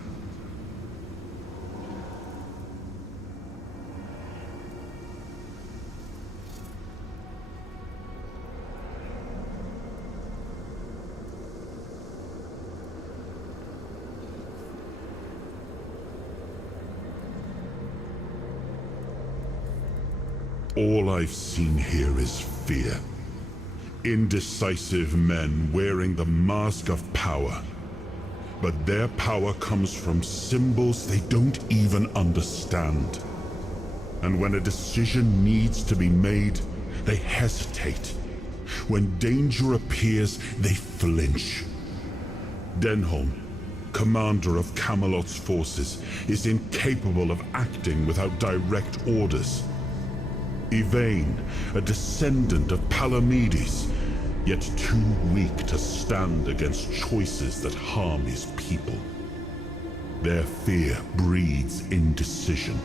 All I've seen here is fear. Indecisive men wearing the mask of power. But their power comes from symbols they don't even understand. And when a decision needs to be made, they hesitate. When danger appears, they flinch. Denholm, commander of Camelot's forces, is incapable of acting without direct orders. Yvain, a descendant of Palamedes, yet too weak to stand against choices that harm his people. Their fear breeds indecision.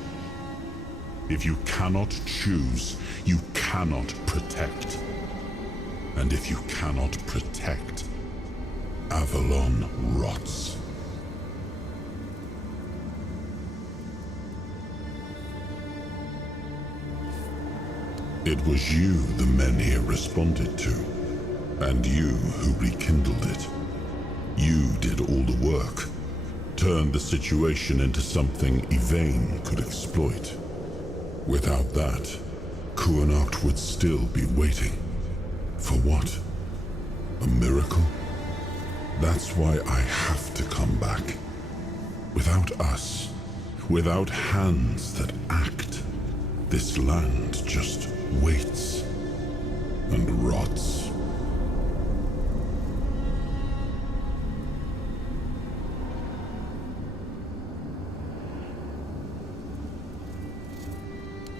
If you cannot choose, you cannot protect. And if you cannot protect, Avalon rots. It was you the men here responded to, and you who rekindled it. You did all the work. Turned the situation into something Yvain could exploit. Without that, Kuanacht would still be waiting. For what? A miracle? That's why I have to come back. Without us, without hands that act, this land just waits and rots.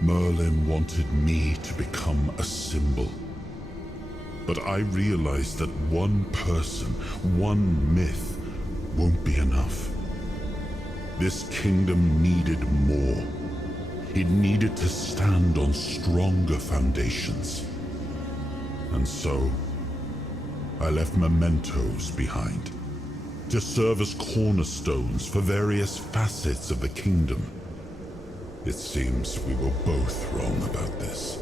Merlin wanted me to become a symbol. But I realized that one person, one myth, won't be enough. This kingdom needed more. It needed to stand on stronger foundations. And so, I left mementos behind, to serve as cornerstones for various facets of the kingdom. It seems we were both wrong about this.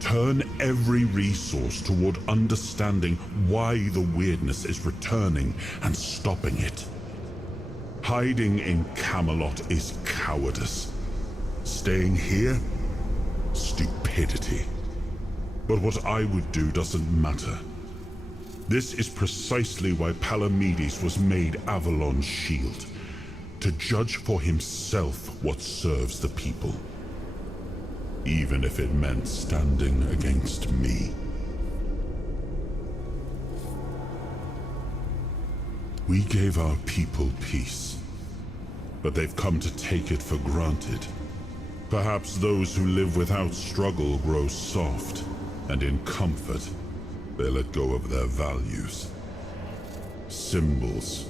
Turn every resource toward understanding why the weirdness is returning and stopping it. Hiding in Camelot is cowardice. Staying here? Stupidity. But what I would do doesn't matter. This is precisely why Palamedes was made Avalon's shield, to judge for himself what serves the people. Even if it meant standing against me. We gave our people peace, but they've come to take it for granted. Perhaps those who live without struggle grow soft, and in comfort, they let go of their values. Symbols,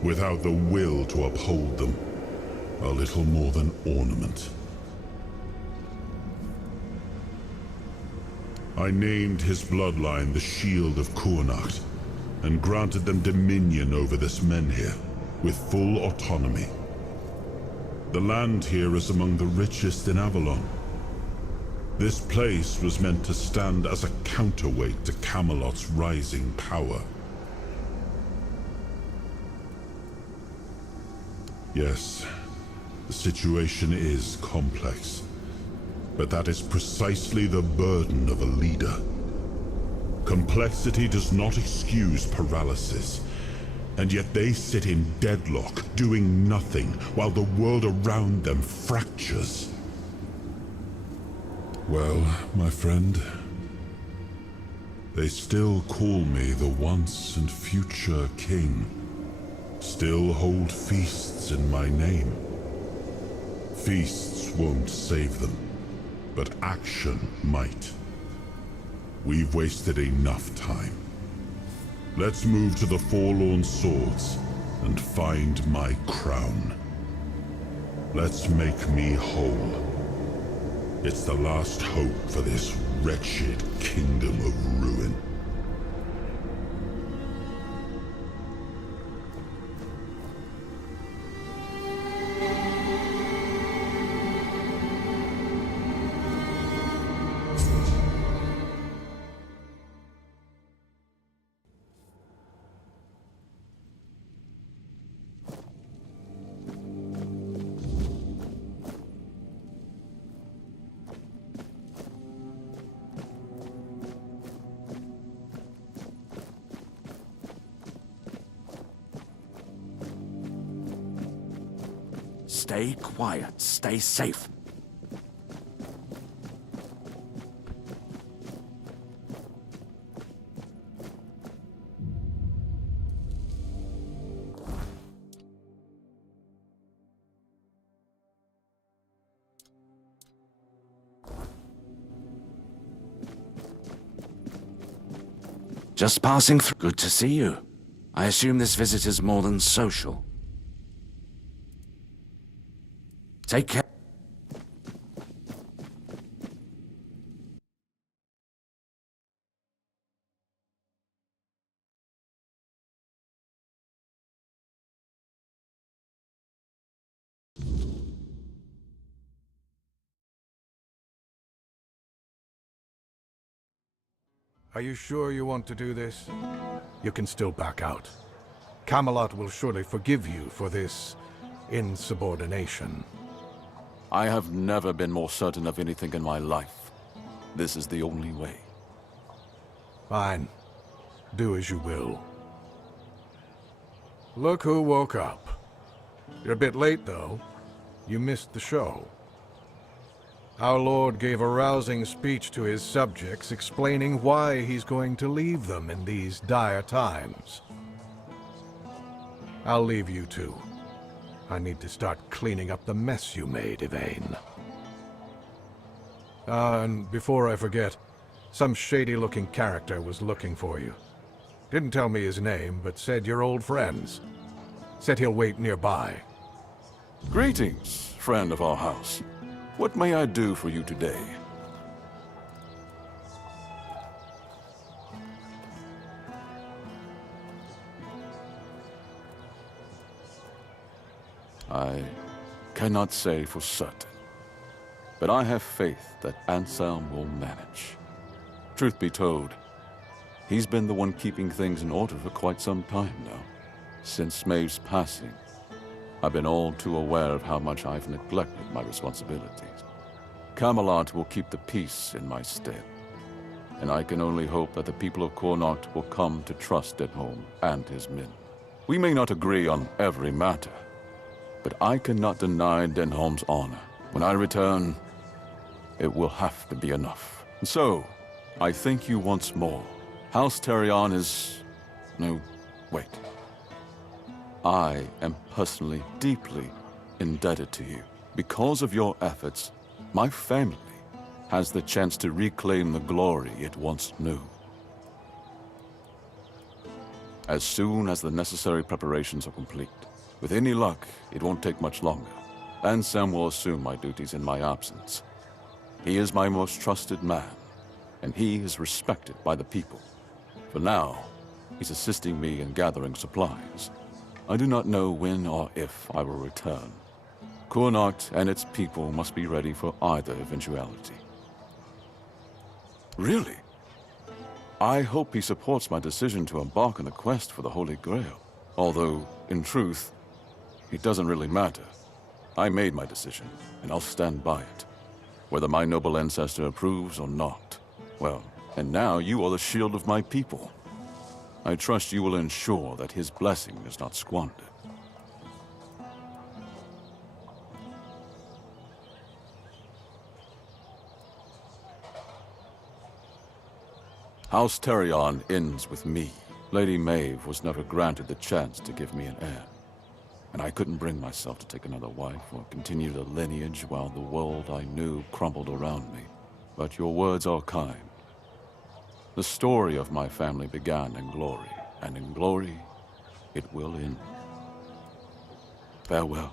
without the will to uphold them, are little more than ornament. I named his bloodline the Shield of Kuanacht, and granted them dominion over this menhir, with full autonomy. The land here is among the richest in Avalon. This place was meant to stand as a counterweight to Camelot's rising power. Yes, the situation is complex, but that is precisely the burden of a leader. Complexity does not excuse paralysis, and yet they sit in deadlock, doing nothing, while the world around them fractures. Well, my friend, they still call me the once and future king. Still hold feasts in my name. Feasts won't save them, but action might. We've wasted enough time. Let's move to the Forlorn Swords and find my crown. Let's make me whole. It's the last hope for this wretched kingdom of ruin. Stay quiet, stay safe. Just passing through. Good to see you. I assume this visit is more than social. Take care. Are you sure you want to do this? You can still back out. Camelot will surely forgive you for this insubordination. I have never been more certain of anything in my life. This is the only way. Fine. Do as you will. Look who woke up. You're a bit late, though. You missed the show. Our Lord gave a rousing speech to his subjects explaining why he's going to leave them in these dire times. I'll leave you two. I need to start cleaning up the mess you made, Yvain. And before I forget, some shady-looking character was looking for you. Didn't tell me his name, but said you're old friends. Said he'll wait nearby. Greetings, friend of our house. What may I do for you today? I cannot say for certain, but I have faith that Anselm will manage. Truth be told, he's been the one keeping things in order for quite some time now. Since Maeve's passing, I've been all too aware of how much I've neglected my responsibilities. Camelot will keep the peace in my stead, and I can only hope that the people of Connacht will come to trust Denholm and his men. We may not agree on every matter, but I cannot deny Denholm's honor. When I return, it will have to be enough. And so, I thank you once more. House Terion is... no, wait. I am personally deeply indebted to you. Because of your efforts, my family has the chance to reclaim the glory it once knew. As soon as the necessary preparations are complete, with any luck, it won't take much longer. Anselm will assume my duties in my absence. He is my most trusted man, and he is respected by the people. For now, he's assisting me in gathering supplies. I do not know when or if I will return. Connacht and its people must be ready for either eventuality. Really? I hope he supports my decision to embark on the quest for the Holy Grail. Although, in truth, it doesn't really matter. I made my decision, and I'll stand by it. Whether my noble ancestor approves or not. Well, and now you are the shield of my people. I trust you will ensure that his blessing is not squandered. House Terion ends with me. Lady Maeve was never granted the chance to give me an heir. And I couldn't bring myself to take another wife or continue the lineage while the world I knew crumbled around me. But your words are kind. The story of my family began in glory, and in glory, it will end. Farewell.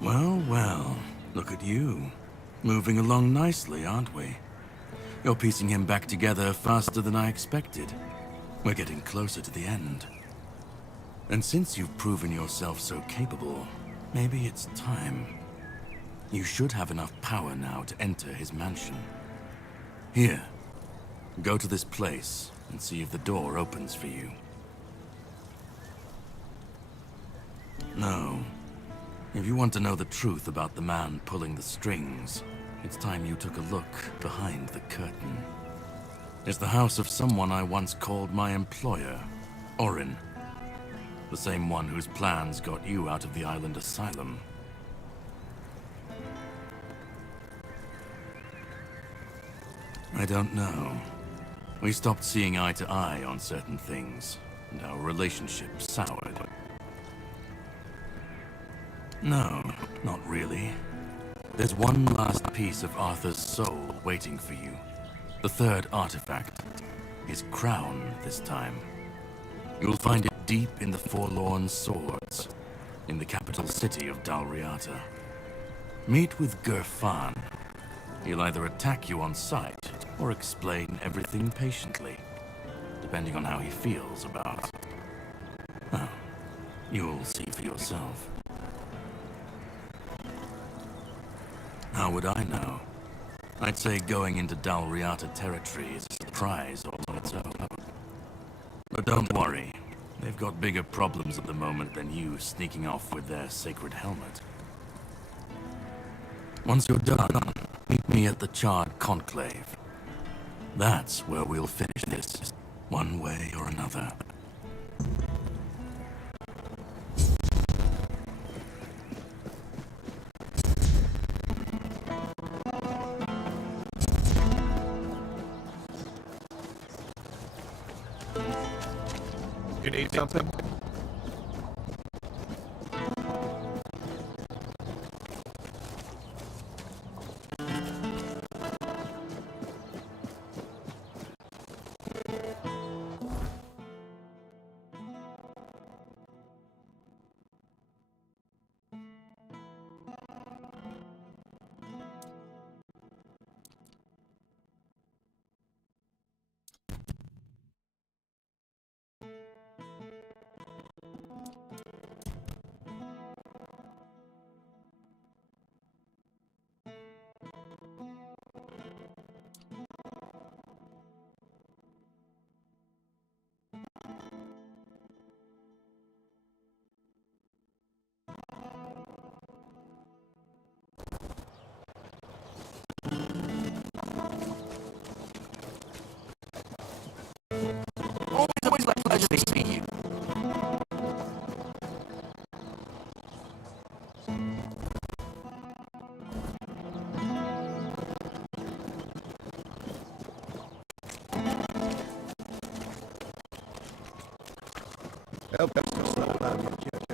Well, well, look at you. Moving along nicely, aren't we? You're piecing him back together faster than I expected. We're getting closer to the end. And since you've proven yourself so capable, maybe it's time. You should have enough power now to enter his mansion. Here, go to this place and see if the door opens for you. No. If you want to know the truth about the man pulling the strings, it's time you took a look behind the curtain. It's the house of someone I once called my employer, Orin. The same one whose plans got you out of the island asylum. I don't know. We stopped seeing eye to eye on certain things, and our relationship soured. No, not really. There's one last piece of Arthur's soul waiting for you. The third artifact. His crown, this time. You'll find it deep in the Forlorn Swords, in the capital city of Dalriata. Meet with Gerfan. He'll either attack you on sight, or explain everything patiently, depending on how he feels about it. Oh, you'll see for yourself. How would I know? I'd say going into Dalriata territory is a surprise all on its own. But don't worry. They've got bigger problems at the moment than you sneaking off with their sacred helmet. Once you're done, meet me at the Charred Conclave. That's where we'll finish this, one way or another. You need something? Always a pleasure to see you. Help us to slow down your children.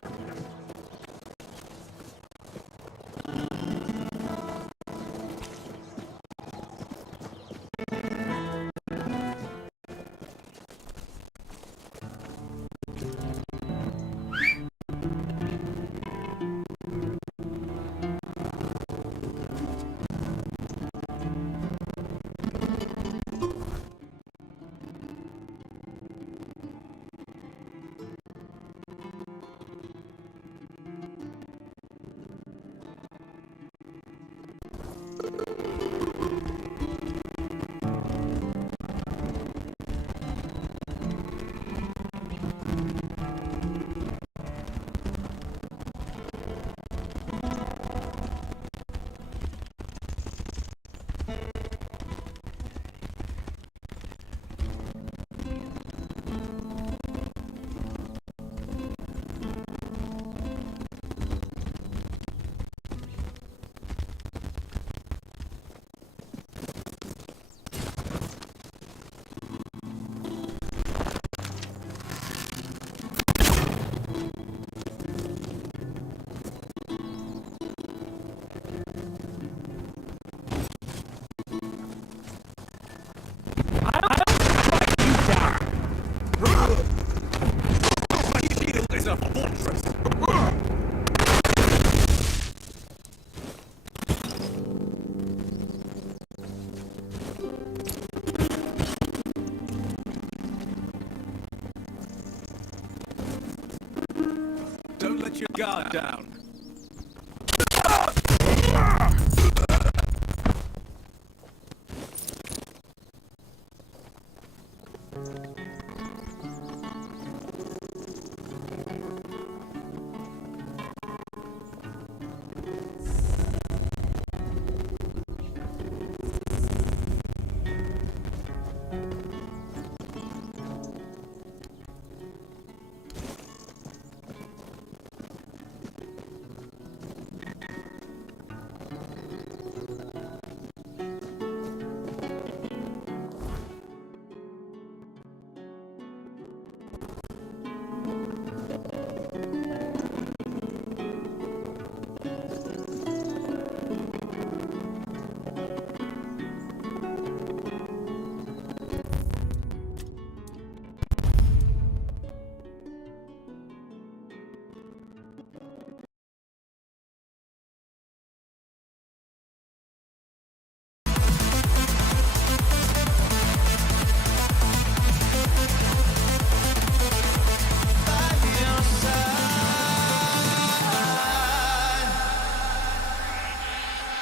your guard down.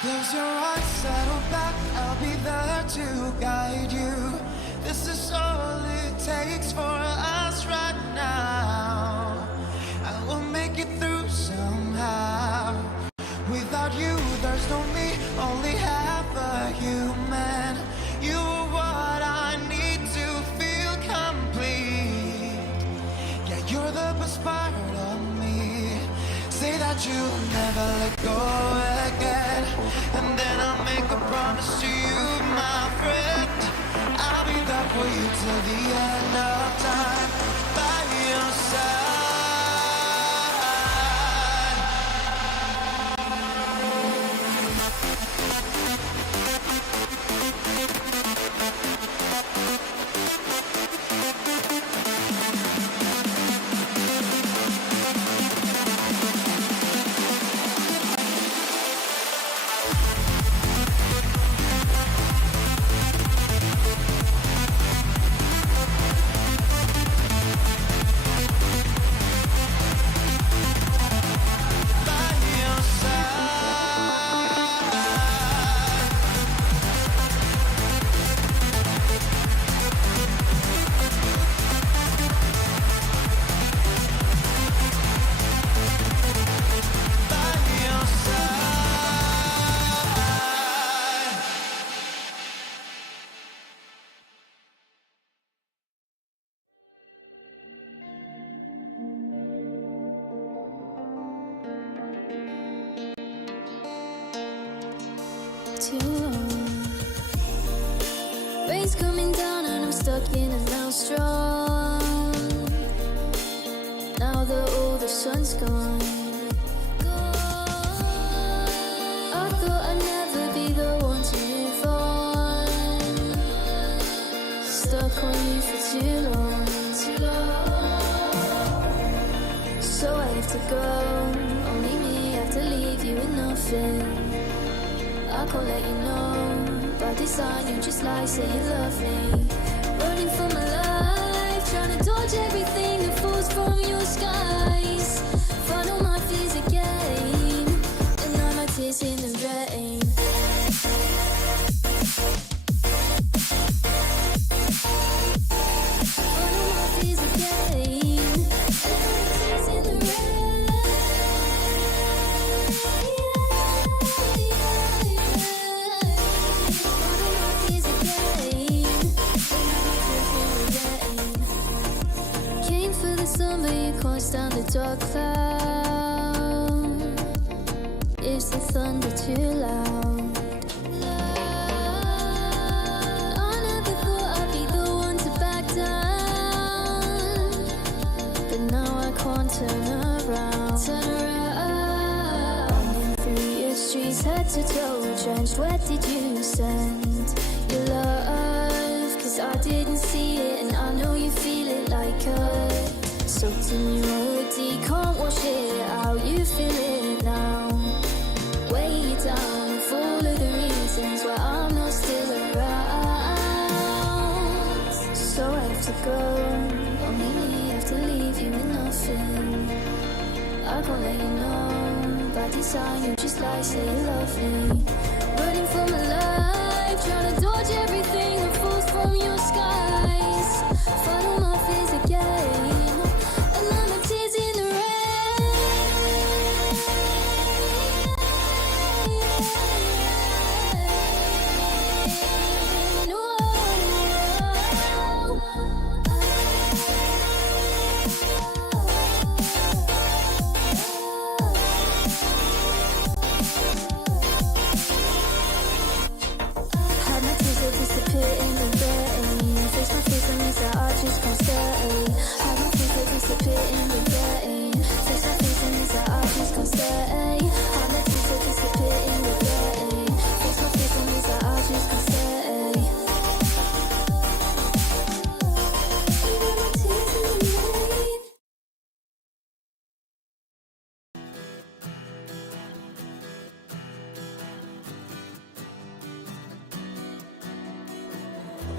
Close your eyes, settle back, I'll be there to guide you. This is all it takes for us right now. I will make it through somehow. Without you, there's no me, only half a human. You are what I need to feel complete. Yeah, you're the best part of me. Say that you'll never let go again, and then I'll make a promise to you, my friend. I'll be there for you till the end of time, by your side. Too long. Rain's coming down and I'm stuck in a maelstrom. Now that all the sun's gone, I thought I'd never be the one to move on. Stuck on you for too long, so I have to go. Only me, have to leave you with nothing. I can't let you know, by design you just lie, say you love me. Running for my life, trying to dodge everything that falls from your skies. Find all my fears again, and now my tears in the rain. Find all my fears again, and now my tears in the rain. But you can't stand the dark cloud. Is the thunder too loud? I never thought I'd be the one to back down, but now I can't turn around. Running through your streets, head to toe, drenched. Where did you send your love? 'Cause I didn't see it, and I know you feel it like us. Soaked in your OD, can't wash it out, you feel it now. Weigh you down, full of the reasons why I'm not still around. So I have to go, only me, have to leave you with nothing. I I can't let you know. By design, you just lie, say you love me. Running for my life, trying to dodge everything that falls from your skies. Follow my face again, and now my tears in the rain. Disappear in the rain. Face my face on this, I just can't stay. Have my face that disappear in the rain. Face my face on this, I just can't stay. Have my face that disappear in the rain. Face my face on this, I just can't stay.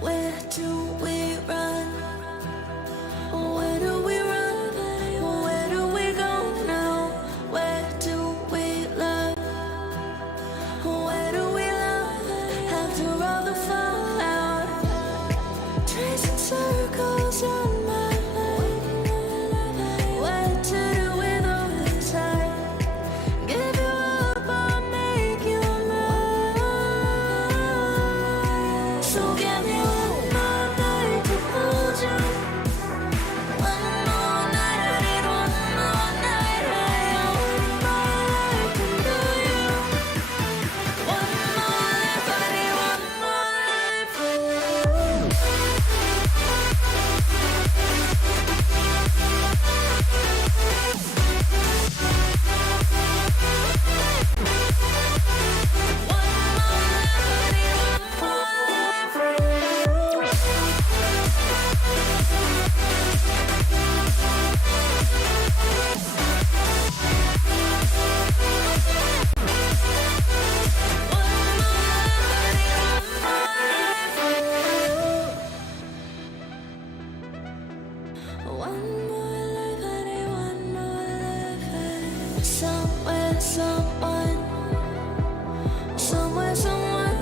Where do we run? Where do we run? Where do we go now? Where do we love? Where do we love? After all the fallout, tracing circles on my mind. What to do with all the time? Give you up, I'll make you mine. So give me one more night to hold you. One more night, I need one more night. One more life to know you. One more life, I need one more life for you. One more life, I need one more life. Somewhere, someone. Somewhere, someone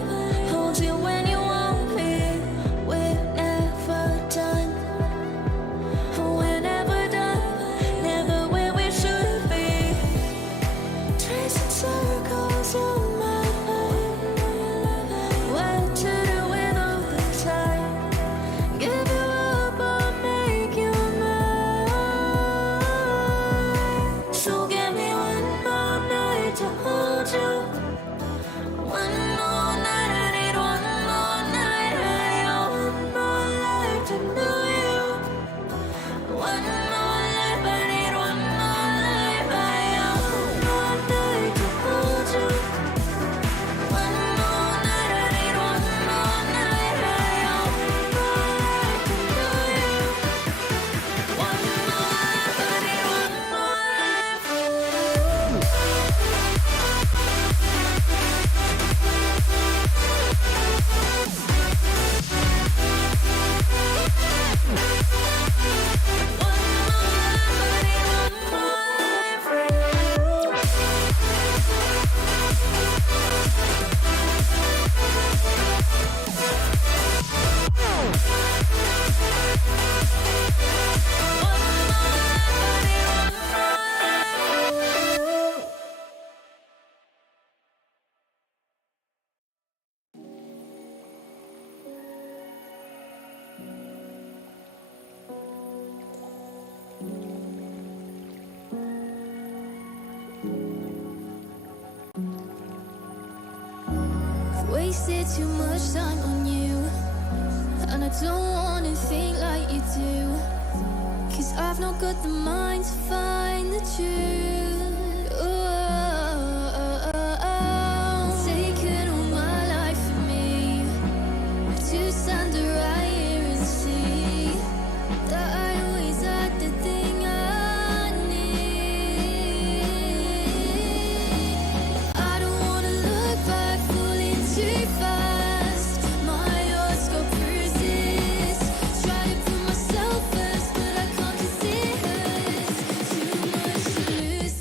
holds you when you want me. We're never done. We're never done. Never where we should be. Tracing circles on my mind. What to do with all the time? Give you up, I'll make you mine. So give me one more night to hold you. One more night, I need one more night. I need one more life to know you. One more life, I need one more life. I need one more night to hold you. One more night, I need one more night. I need one more life to know you. One more life, I need one more life for you. Wasted too much time on you, and I don't wanna think like you do, 'cause I've not got the mind to find the truth. Taken all my life from me to stand right here and see that I always had the thing I need. I don't wanna look back, falling too fast. My heart's got bruises. Try to put myself first, but I can't 'cause it hurts too much to lose.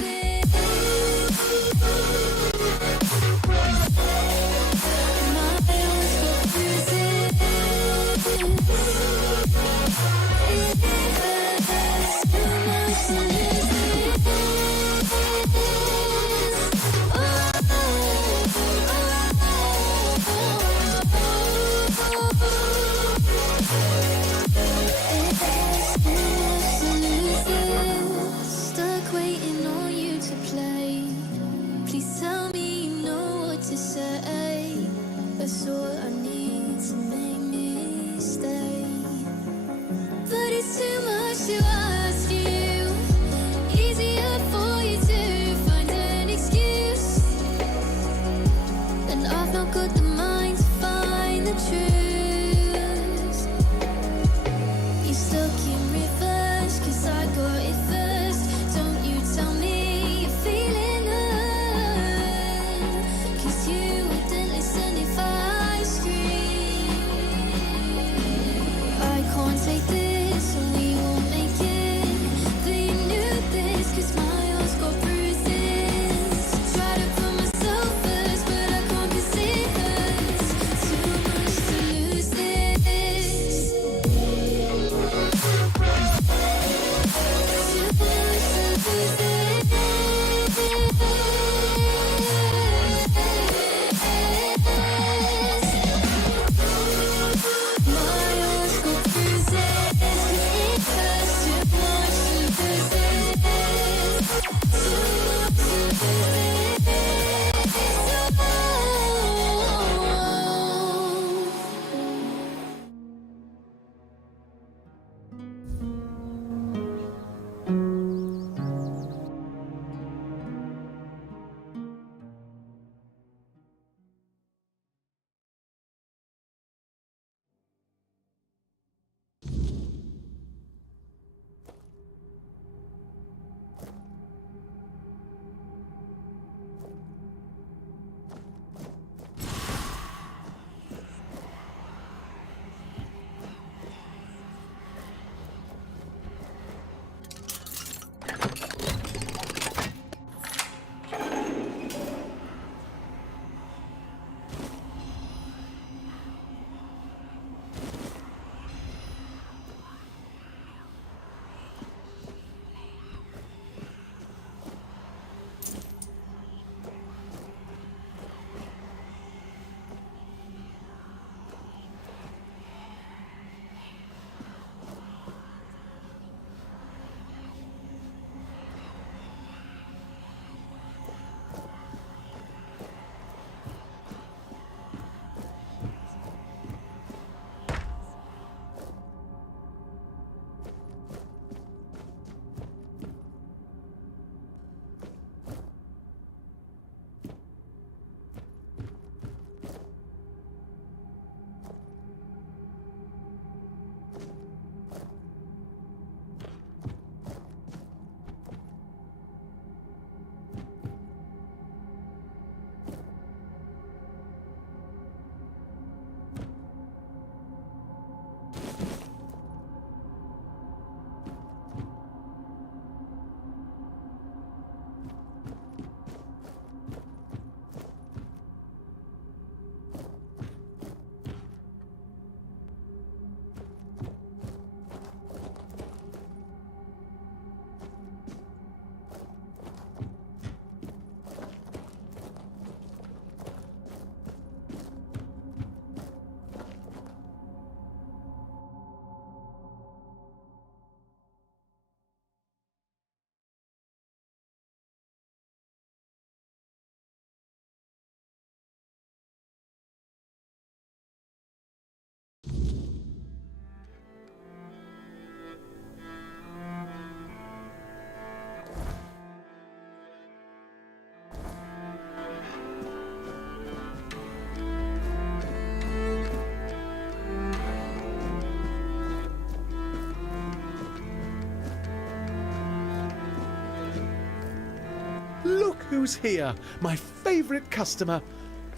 look who's here! My favourite customer!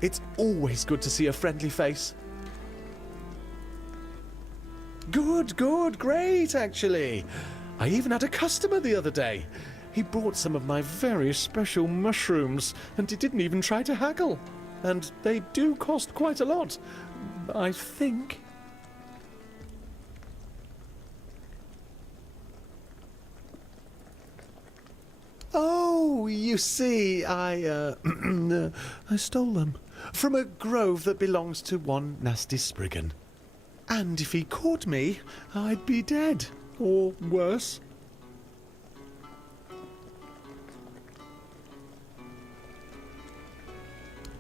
It's always good to see a friendly face. Good, great, actually. I even had a customer the other day. He brought some of my very special mushrooms, and he didn't even try to haggle. And they do cost quite a lot, I think. Oh, you see, I stole them from a grove that belongs to one nasty Spriggan. And if he caught me, I'd be dead, or worse.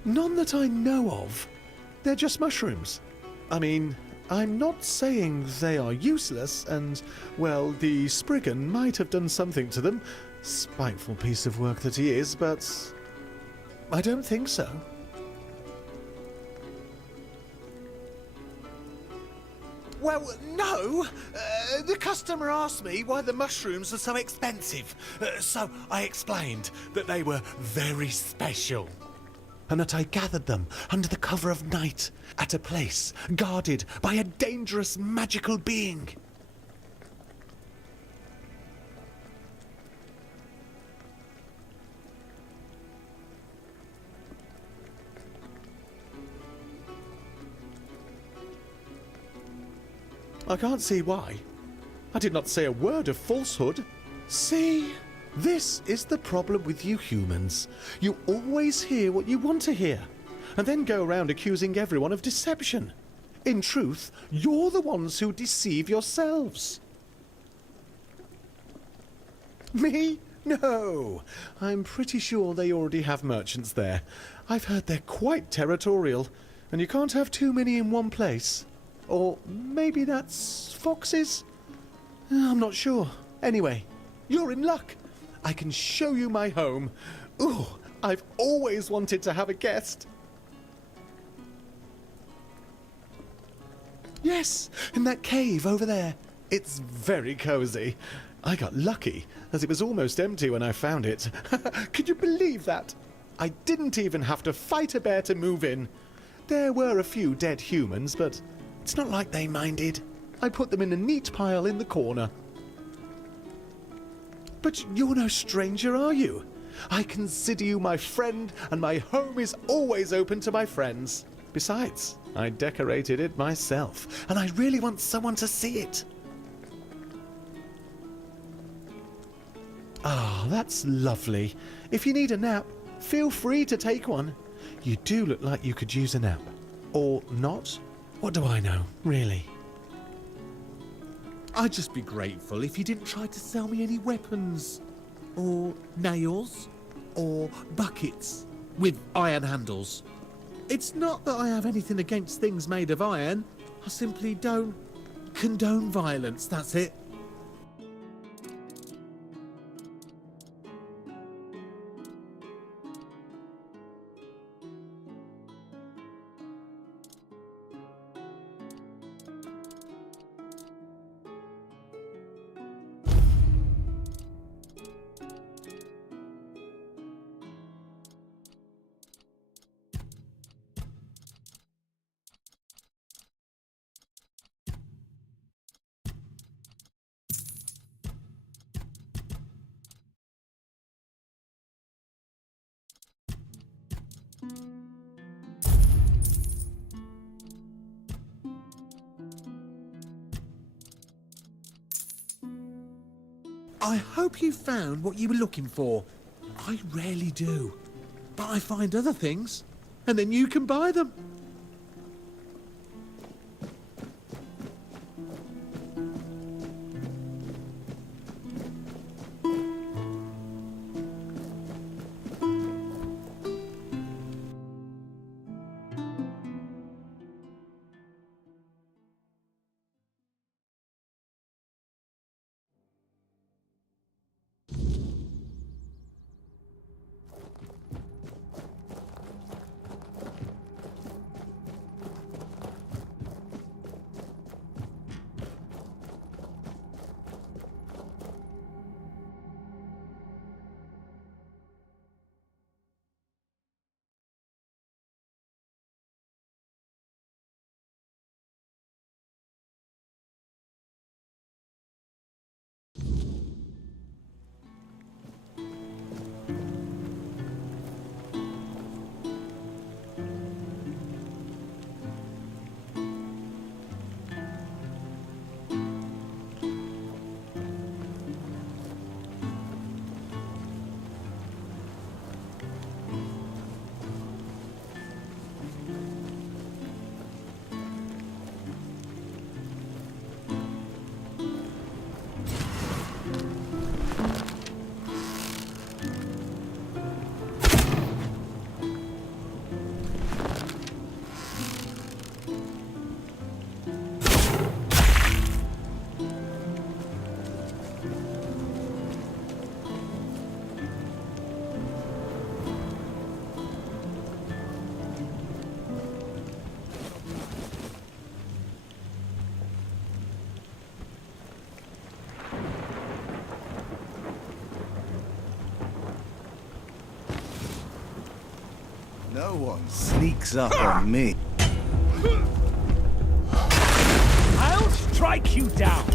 None that I know of. They're just mushrooms. I mean, I'm not saying they are useless, and, well, the Spriggan might have done something to them. Spiteful piece of work that he is, but I don't think so. Well, no. The customer asked me why the mushrooms are so expensive. So I explained that they were very special. And that I gathered them under the cover of night at a place guarded by a dangerous magical being. I can't see why. I did not say a word of falsehood. See? This is the problem with you humans. You always hear what you want to hear, and then go around accusing everyone of deception. In truth, you're the ones who deceive yourselves. Me? No. I'm pretty sure they already have merchants there. I've heard they're quite territorial, and you can't have too many in one place. Or maybe that's foxes? I'm not sure. Anyway, you're in luck. I can show you my home. Ooh, I've always wanted to have a guest. Yes, in that cave over there. It's very cozy. I got lucky, as it was almost empty when I found it. Could you believe that? I didn't even have to fight a bear to move in. There were a few dead humans, but it's not like they minded. I put them in a neat pile in the corner. But you're no stranger, are you? I consider you my friend, and my home is always open to my friends. Besides, I decorated it myself, and I really want someone to see it. Ah, that's lovely. If you need a nap, feel free to take one. You do look like you could use a nap. Or not? What do I know, really? I'd just be grateful if you didn't try to sell me any weapons. Or nails. Or buckets with iron handles. It's not that I have anything against things made of iron. I simply don't condone violence, that's it. I hope you found what you were looking for. I rarely do. But I find other things, and then you can buy them. No one sneaks up on me. I'll strike you down.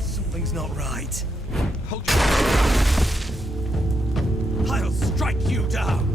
Something's not right. Hold your... I'll strike you down.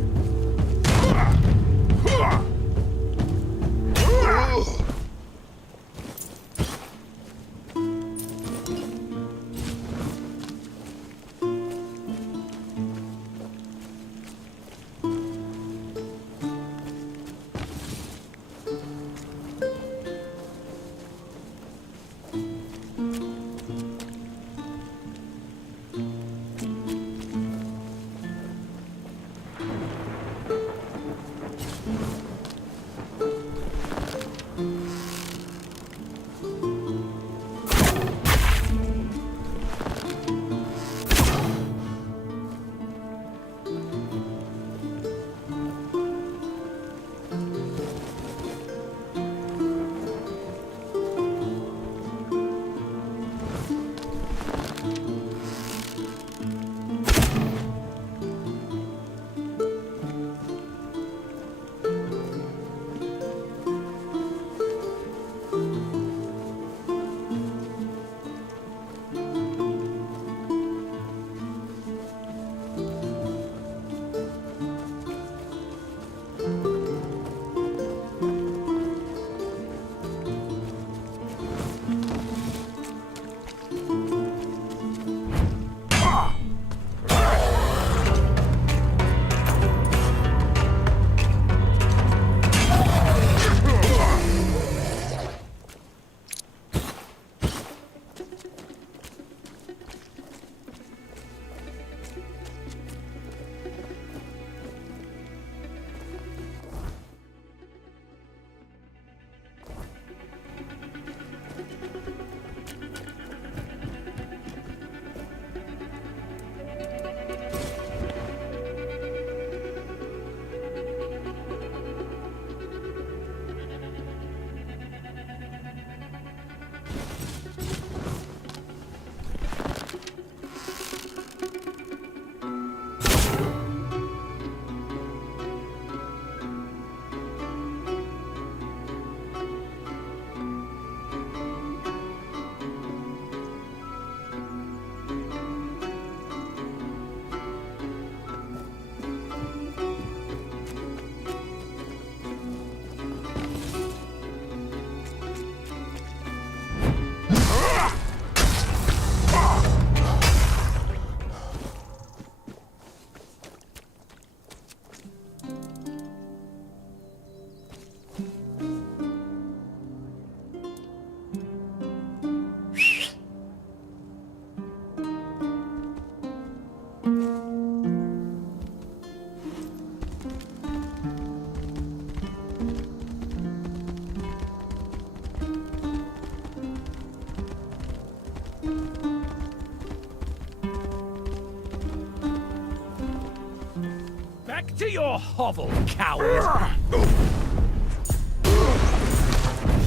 Back to your hovel, coward!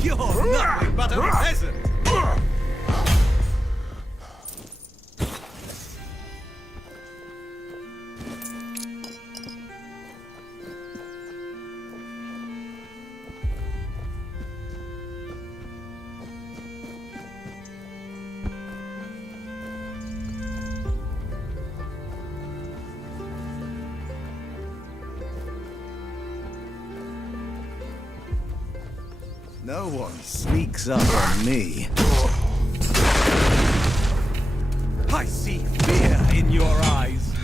You're nothing but a peasant! No one sneaks up on me. I see fear in your eyes.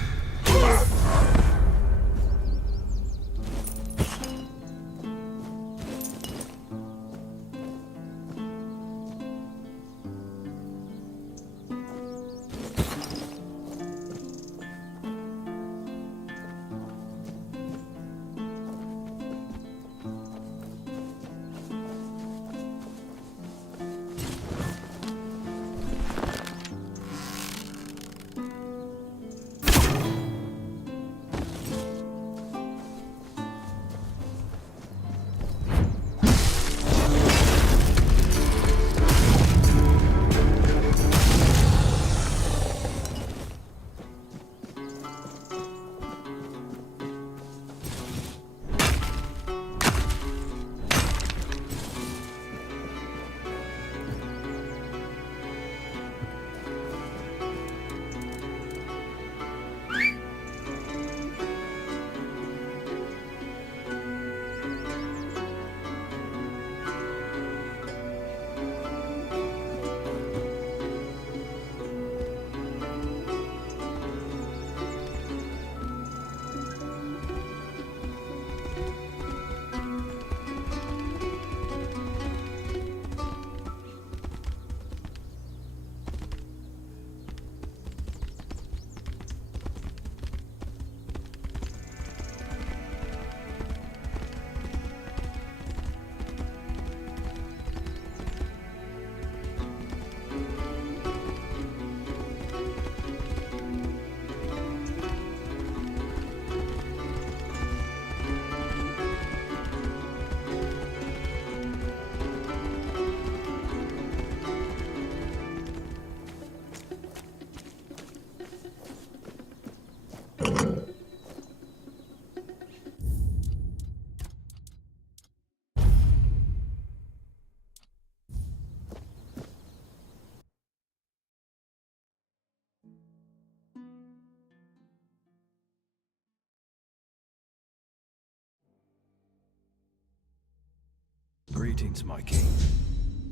Greetings, my king.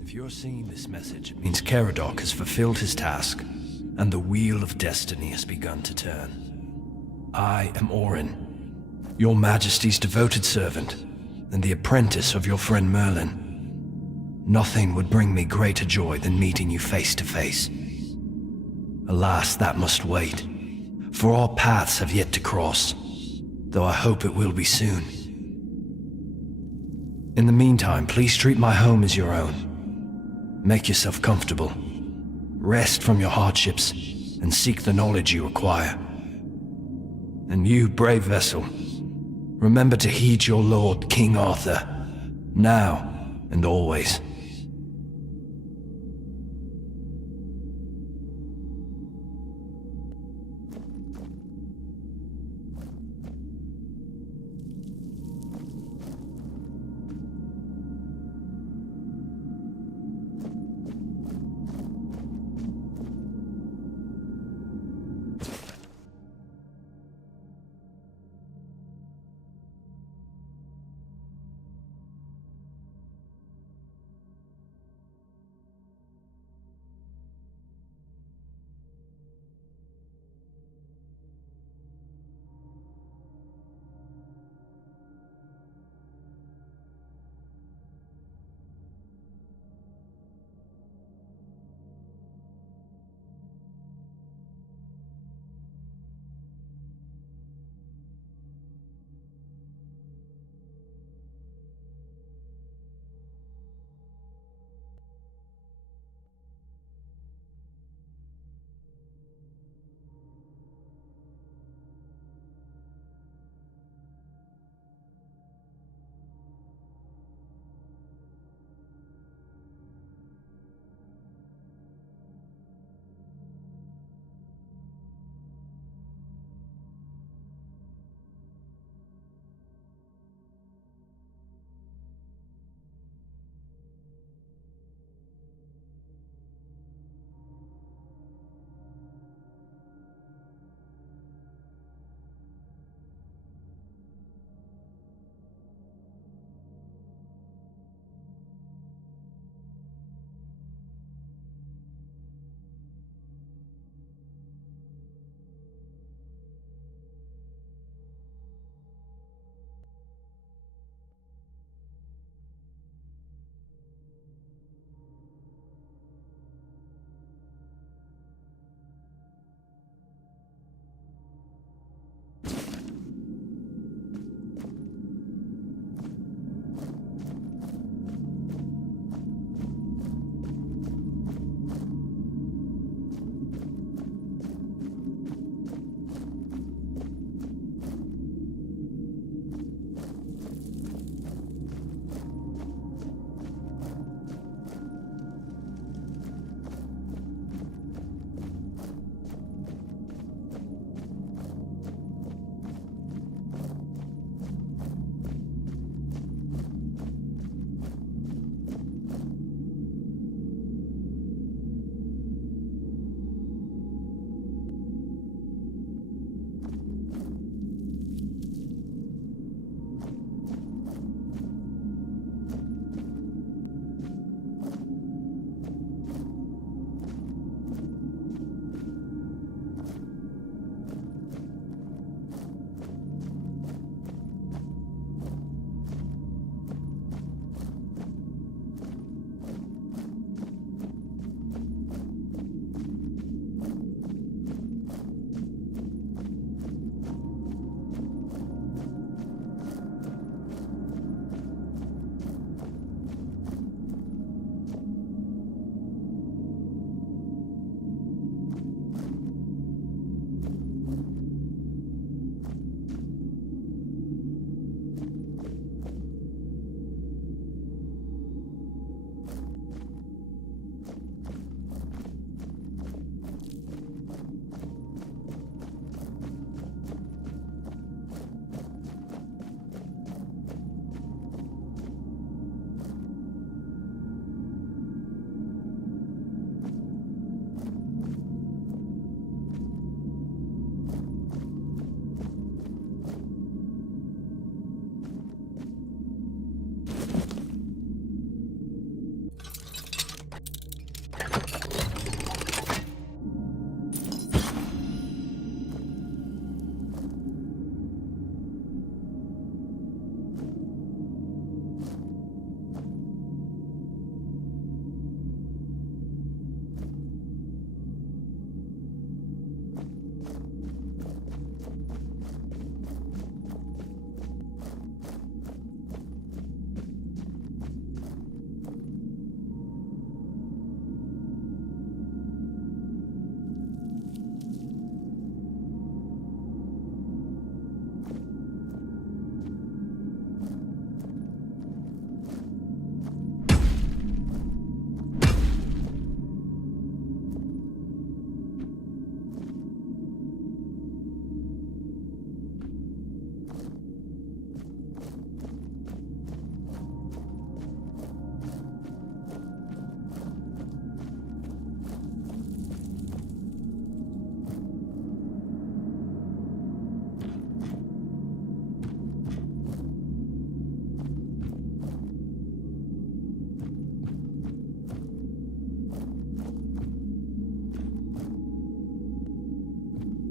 If you're seeing this message, it means Caradoc has fulfilled his task, and the wheel of destiny has begun to turn. I am Orin, your majesty's devoted servant, and the apprentice of your friend Merlin. Nothing would bring me greater joy than meeting you face to face. Alas, that must wait, for our paths have yet to cross, though I hope it will be soon. In the meantime, please treat my home as your own. Make yourself comfortable. Rest from your hardships, and seek the knowledge you require. And you, brave vessel, remember to heed your lord, King Arthur, now and always.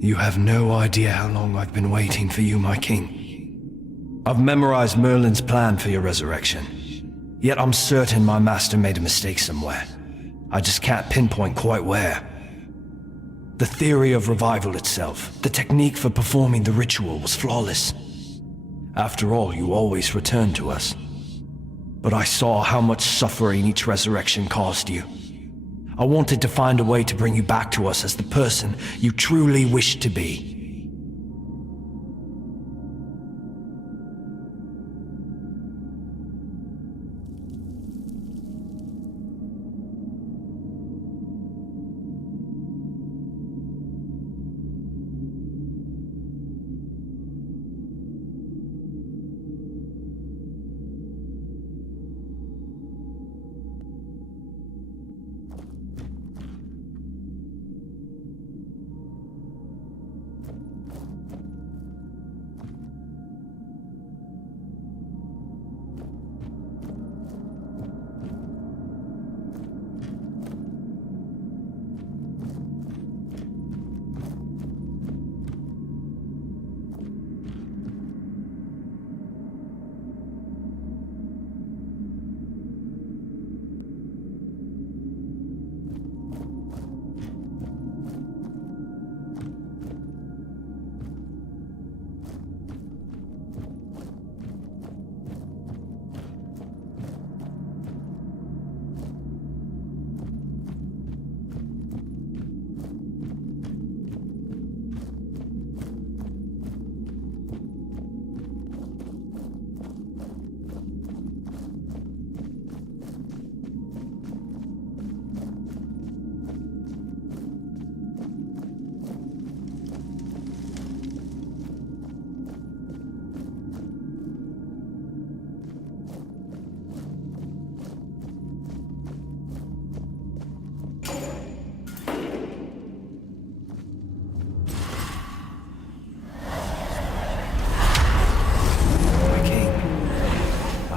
You have no idea how long I've been waiting for you, my king. I've memorized Merlin's plan for your resurrection. Yet I'm certain my master made a mistake somewhere. I just can't pinpoint quite where. The theory of revival itself, the technique for performing the ritual was flawless. After all, you always return to us. But I saw how much suffering each resurrection caused you. I wanted to find a way to bring you back to us as the person you truly wished to be.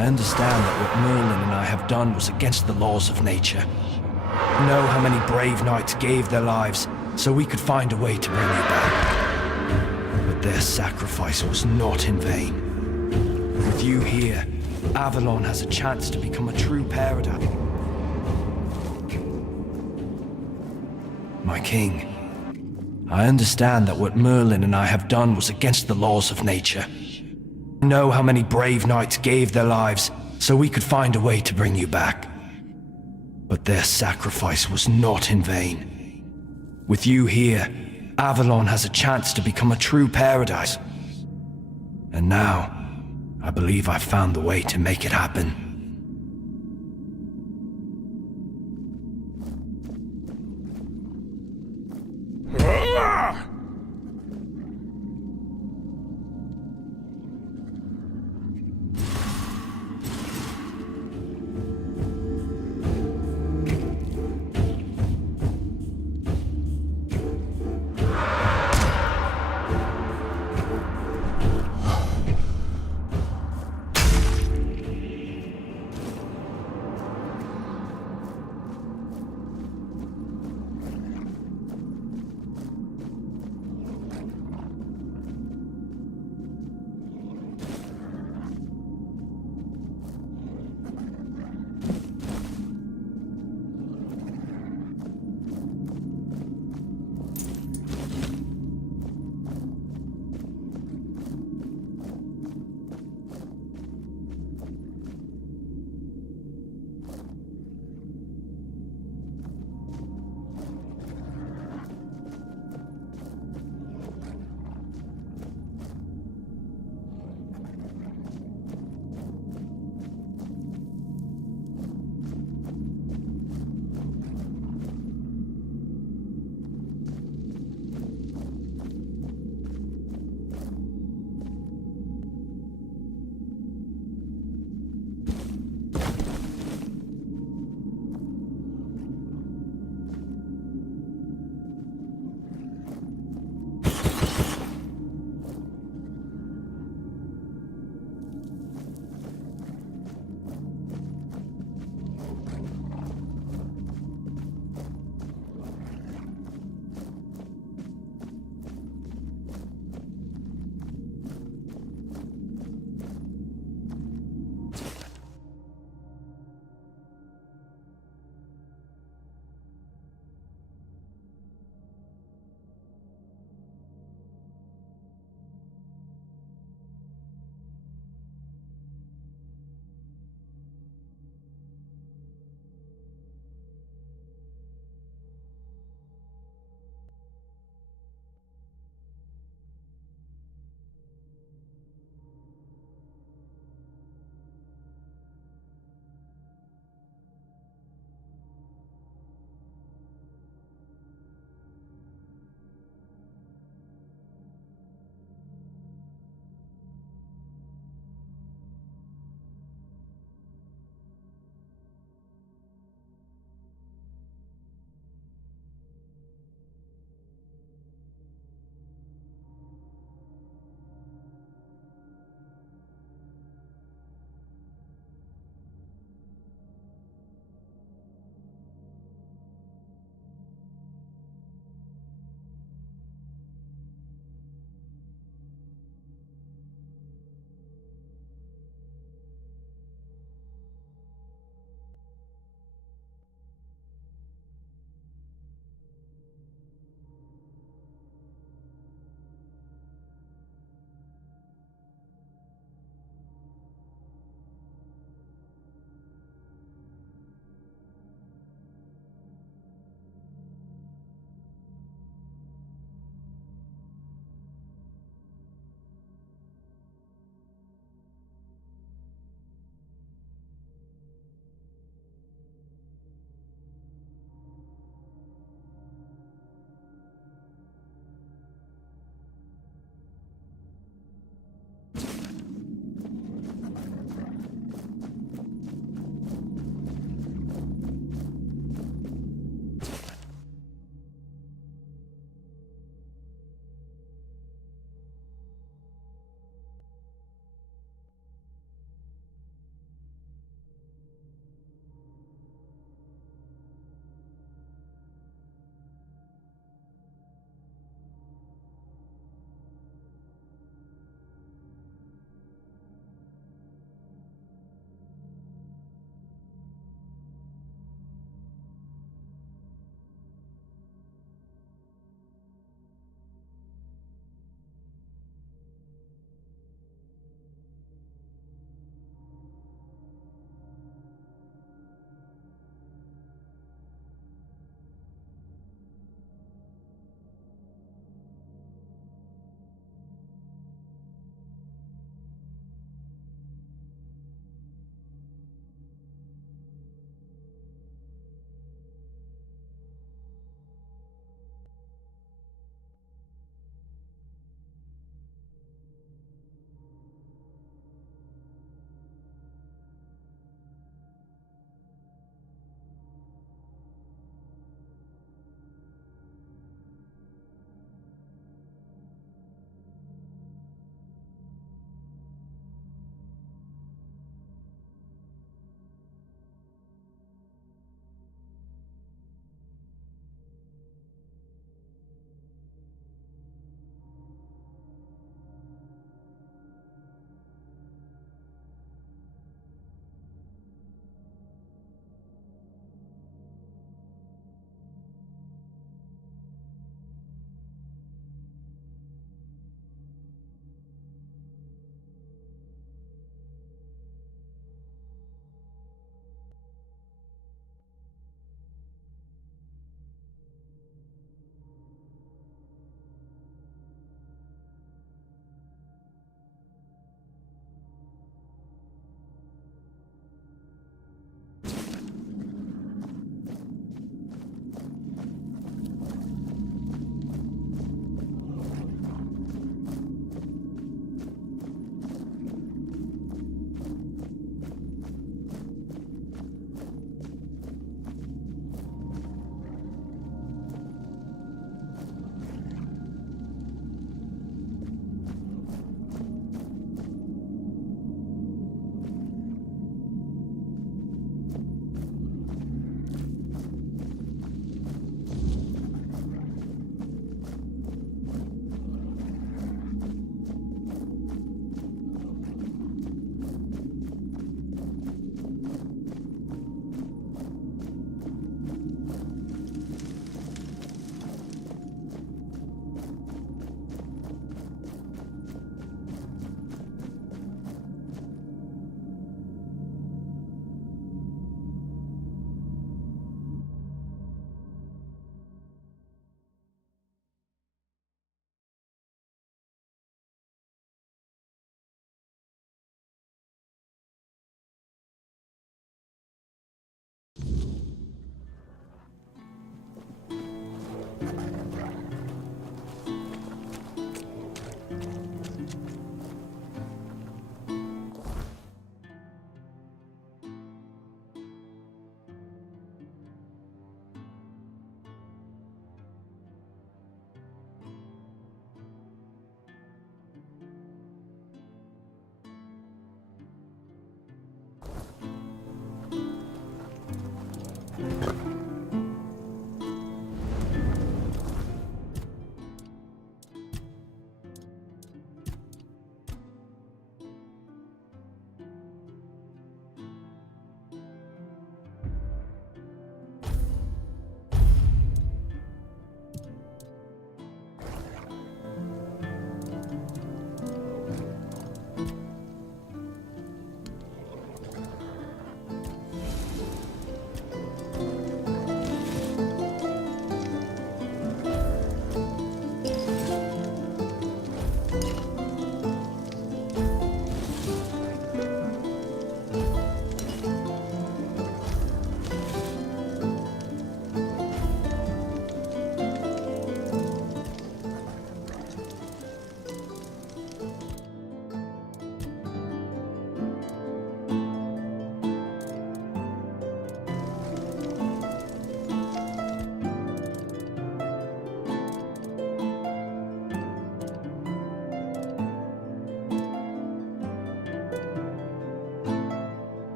I understand that what Merlin and I have done was against the laws of nature. You know how many brave knights gave their lives so we could find a way to bring you back. But their sacrifice was not in vain. With you here, Avalon has a chance to become a true paradise. My king, I understand that what Merlin and I have done was against the laws of nature. You know how many brave knights gave their lives so we could find a way to bring you back. But their sacrifice was not in vain. With you here, Avalon has a chance to become a true paradise. And now, I believe I've found the way to make it happen.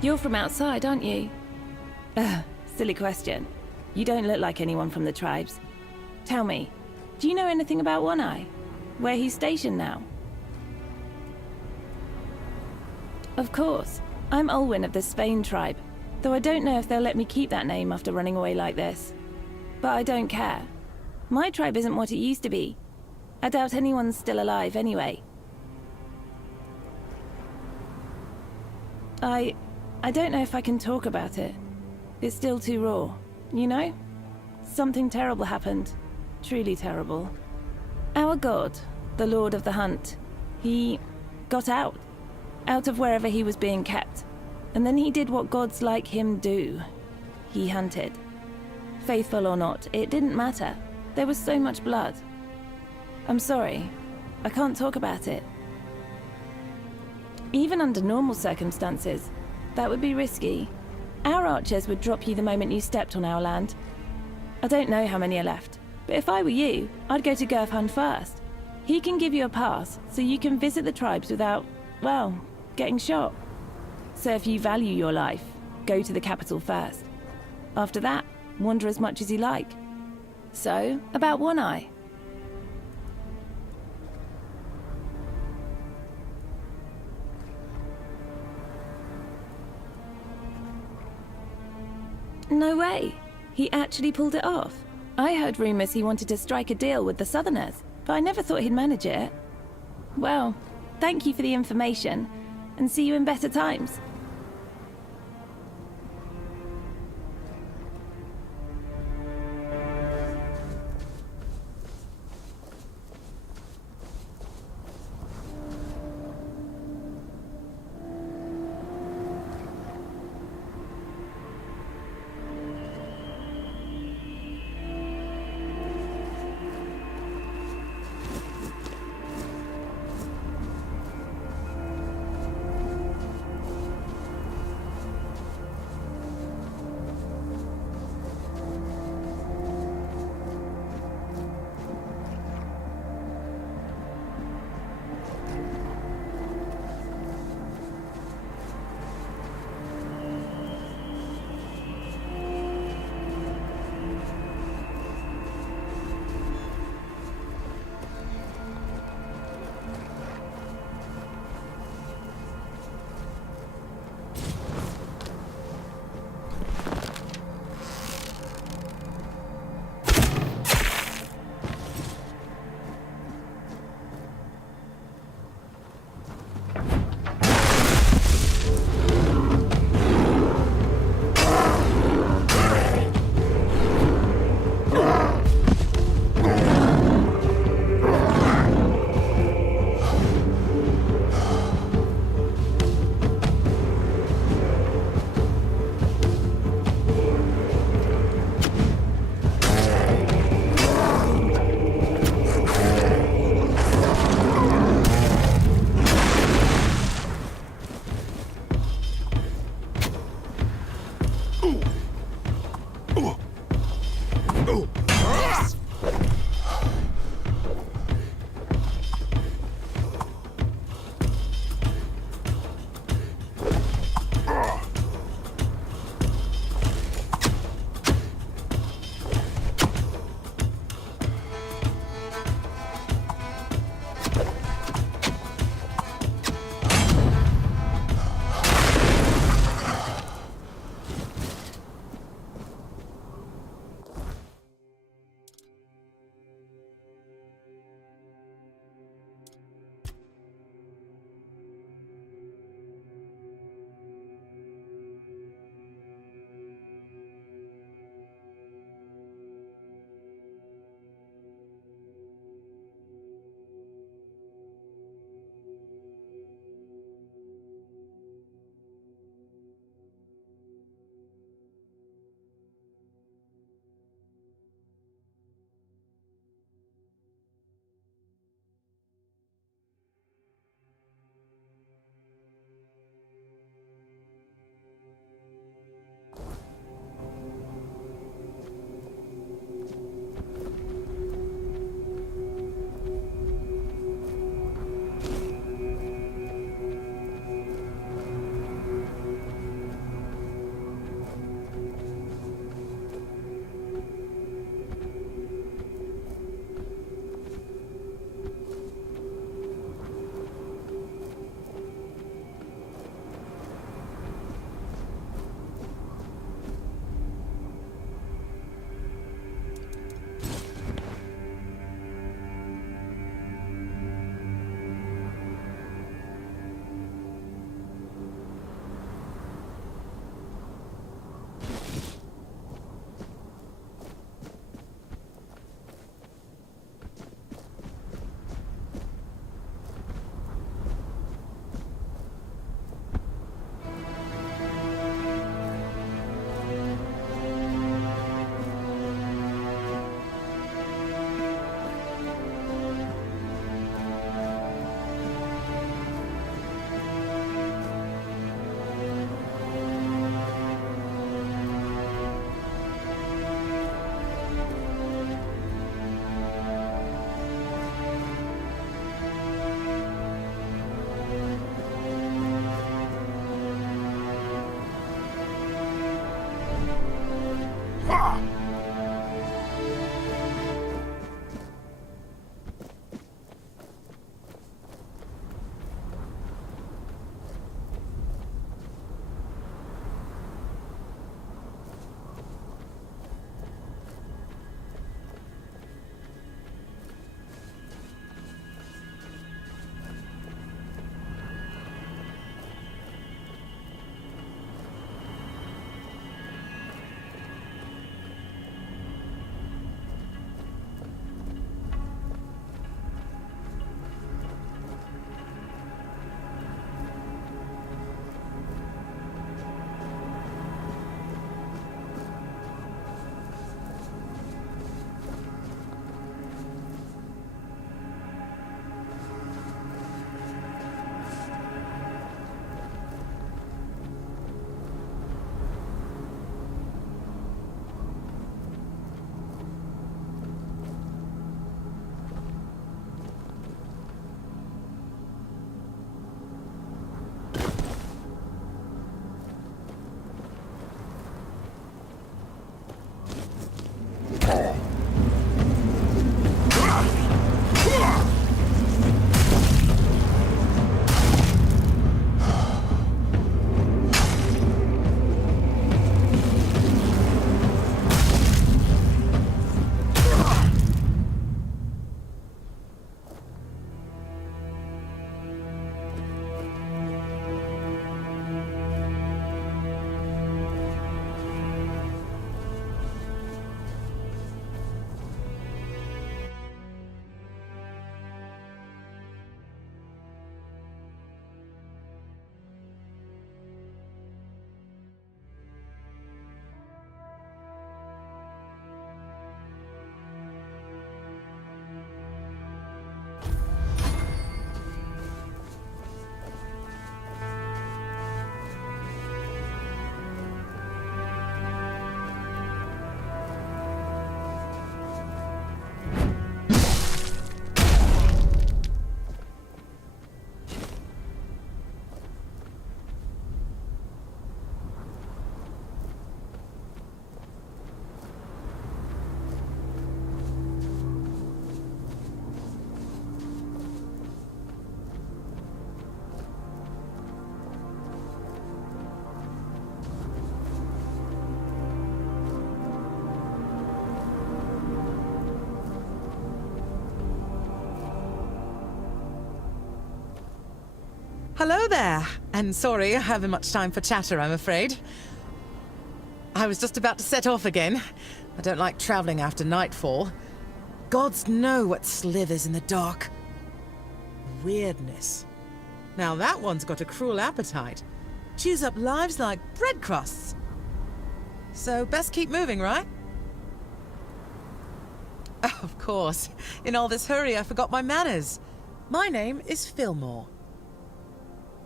You're from outside, aren't you? Silly question. You don't look like anyone from the tribes. Tell me, do you know anything about One Eye? Where he's stationed now? Of course. I'm Olwyn of the Spain tribe, though I don't know if they'll let me keep that name after running away like this. But I don't care. My tribe isn't what it used to be. I doubt anyone's still alive anyway. I don't know if I can talk about it. It's still too raw, you know? Something terrible happened. Truly terrible. Our god, the Lord of the Hunt, he got out of wherever he was being kept. And then he did what gods like him do. He hunted. Faithful or not, it didn't matter. There was so much blood. I'm sorry. I can't talk about it. Even under normal circumstances, that would be risky. Our archers would drop you the moment you stepped on our land. I don't know how many are left, but if I were you, I'd go to Gurfhan first. He can give you a pass, so you can visit the tribes without, well, getting shot. So if you value your life, go to the capital first. After that, wander as much as you like. So, about One Eye. No way. He actually pulled it off. I heard rumors he wanted to strike a deal with the Southerners, but I never thought he'd manage it. Well, thank you for the information, and see you in better times. Hello there, and sorry I haven't much time for chatter, I'm afraid. I was just about to set off again. I don't like traveling after nightfall. Gods know what slithers in the dark. Weirdness. Now that one's got a cruel appetite. Chews up lives like bread crusts. So best keep moving, right? Oh, of course. In all this hurry, I forgot my manners. My name is Fillmore.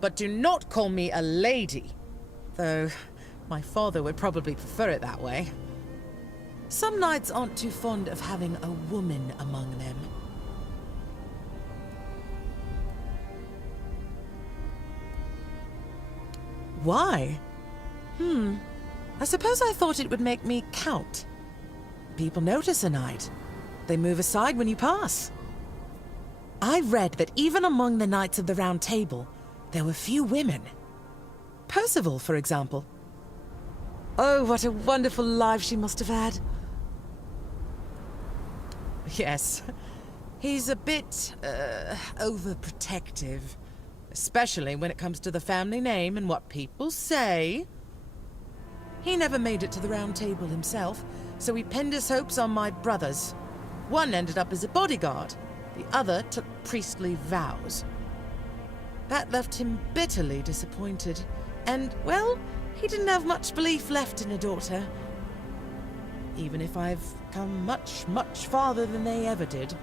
But do not call me a lady. Though, my father would probably prefer it that way. Some knights aren't too fond of having a woman among them. Why? I suppose I thought it would make me count. People notice a knight. They move aside when you pass. I read that even among the Knights of the Round Table, there were few women. Percival, for example. Oh, what a wonderful life she must have had. Yes, he's a bit, overprotective. Especially when it comes to the family name and what people say. He never made it to the Round Table himself, so he pinned his hopes on my brothers. One ended up as a bodyguard, the other took priestly vows. That left him bitterly disappointed, and, well, he didn't have much belief left in a daughter. Even if I've come much, much farther than they ever did.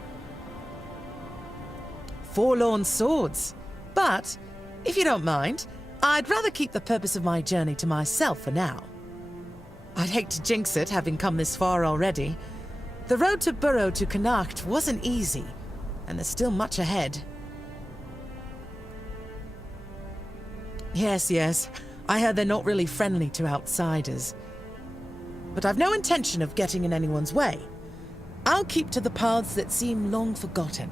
Forlorn swords. But, if you don't mind, I'd rather keep the purpose of my journey to myself for now. I'd hate to jinx it, having come this far already. The road to Burrow to Connacht wasn't easy, and there's still much ahead. Yes, I heard they're not really friendly to outsiders. But I've no intention of getting in anyone's way. I'll keep to the paths that seem long forgotten.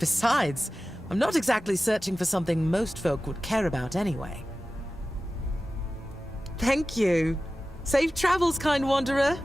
Besides, I'm not exactly searching for something most folk would care about anyway. Thank you. Safe travels, kind wanderer.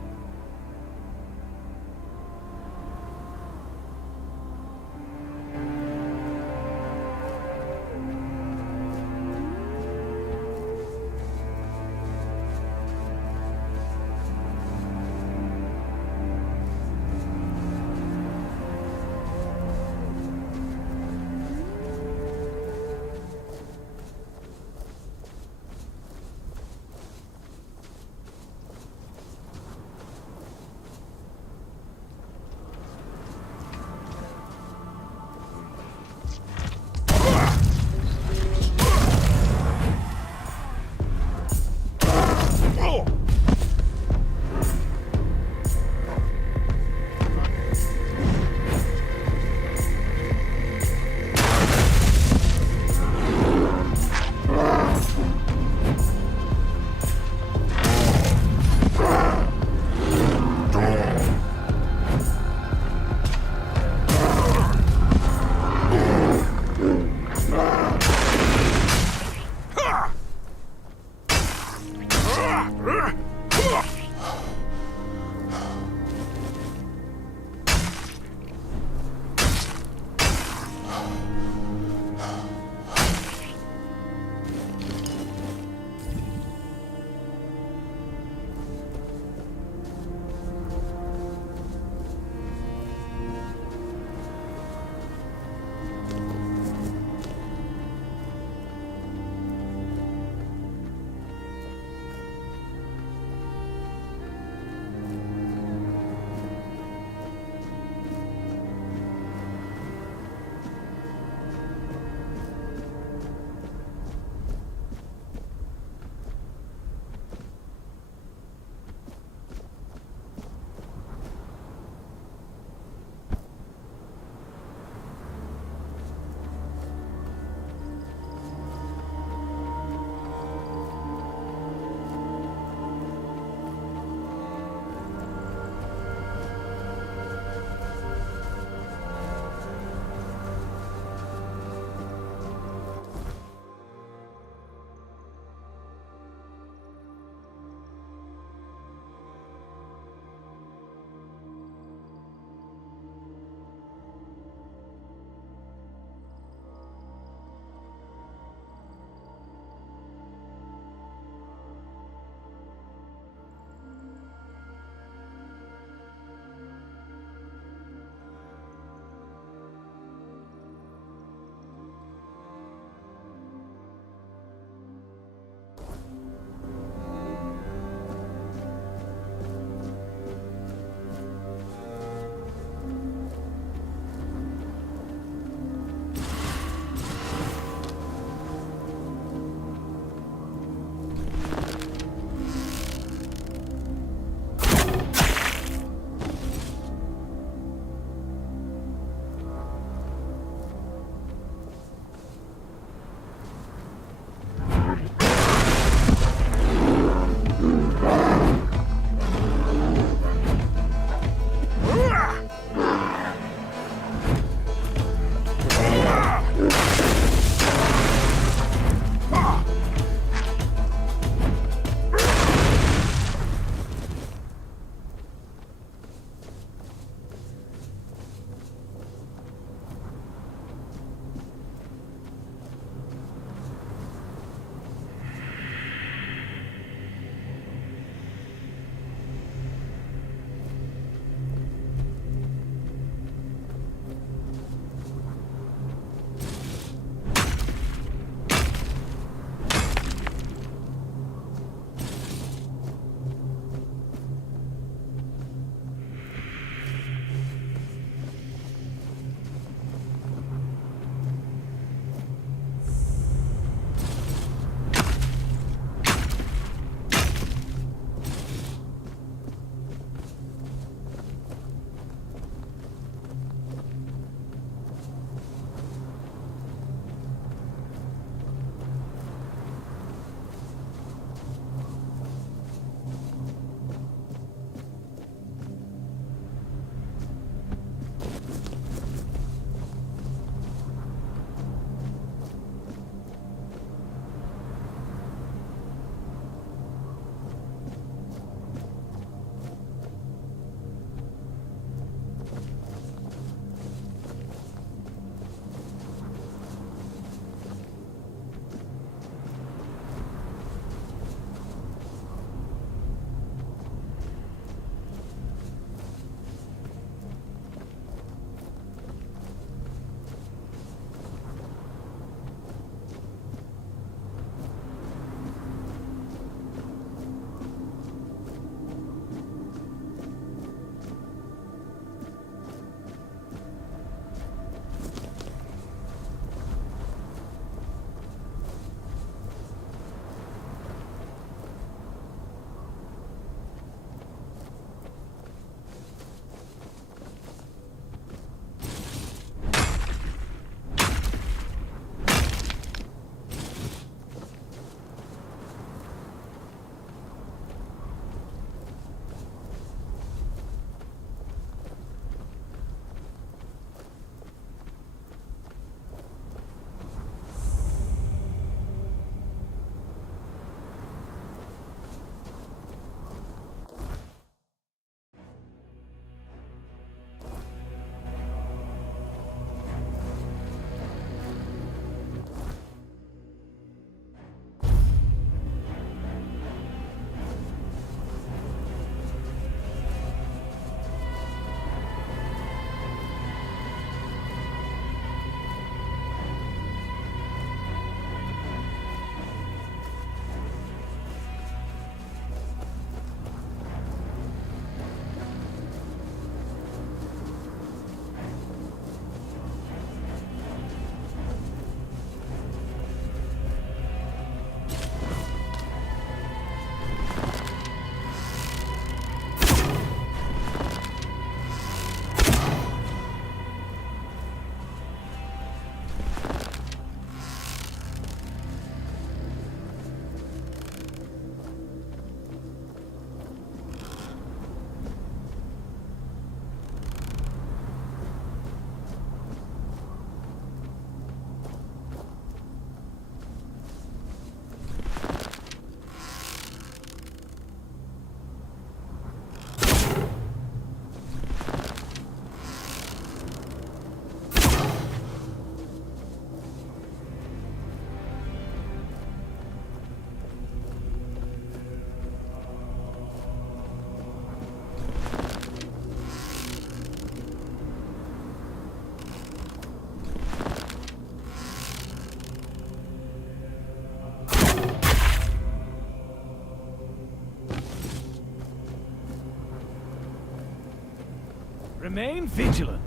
Remain vigilant.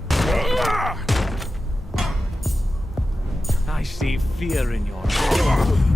I see fear in your eyes.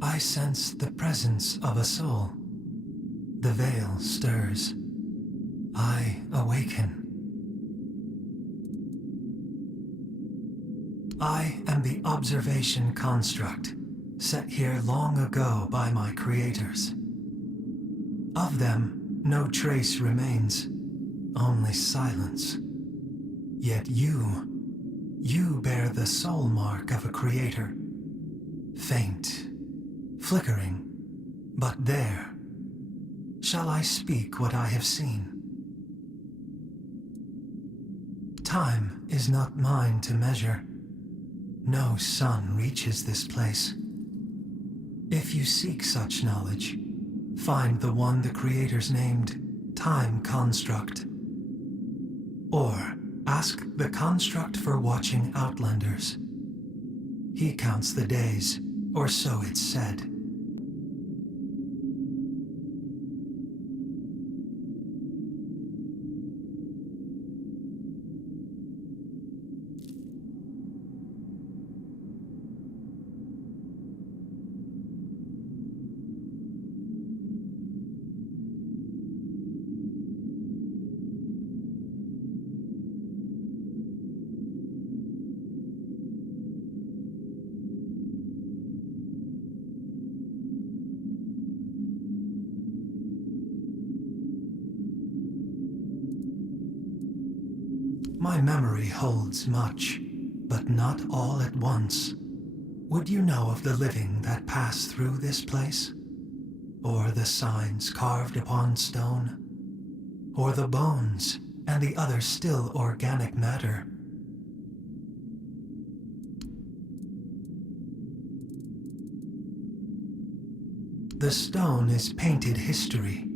I sense the presence of a soul. The veil stirs. I awaken. I am the observation construct, set here long ago by my creators. Of them, no trace remains, only silence. Yet you bear the soul mark of a creator. Faint, flickering, but there. Shall I speak what I have seen? Time is not mine to measure. No sun reaches this place. If you seek such knowledge, find the one the creators named Time Construct. Or ask the construct for watching Outlanders. He counts the days, or so it's said. My memory holds much, but not all at once. Would you know of the living that pass through this place? Or the signs carved upon stone? Or the bones and the other still organic matter? The stone is painted history.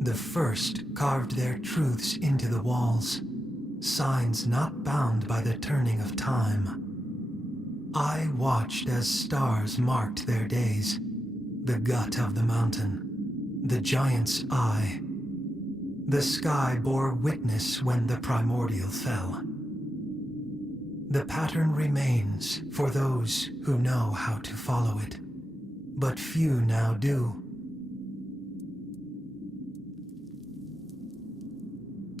The first carved their truths into the walls. Signs not bound by the turning of time. I watched as stars marked their days, the gut of the mountain, the giant's eye. The sky bore witness when the primordial fell. The pattern remains for those who know how to follow it, but few now do.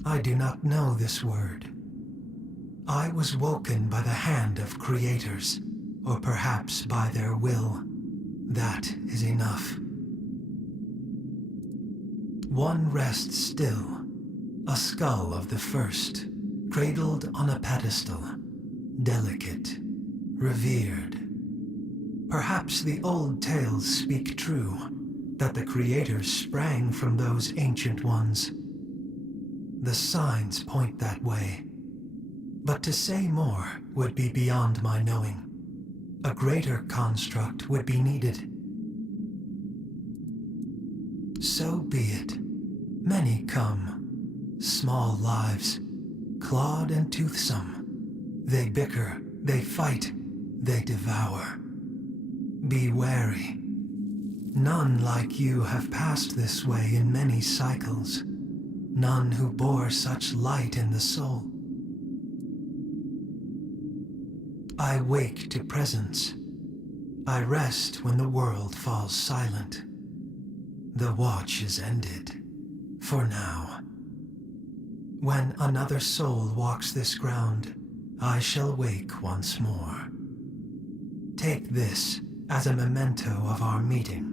I do not know this word. I was woken by the hand of creators, or perhaps by their will. That is enough. One rests still, a skull of the first, cradled on a pedestal, delicate, revered. Perhaps the old tales speak true, that the creators sprang from those ancient ones. The signs point that way. But to say more would be beyond my knowing. A greater construct would be needed. So be it. Many come. Small lives, clawed and toothsome. They bicker, they fight, they devour. Be wary. None like you have passed this way in many cycles. None who bore such light in the soul. I wake to presence. I rest when the world falls silent. The watch is ended, for now. When another soul walks this ground, I shall wake once more. Take this as a memento of our meeting.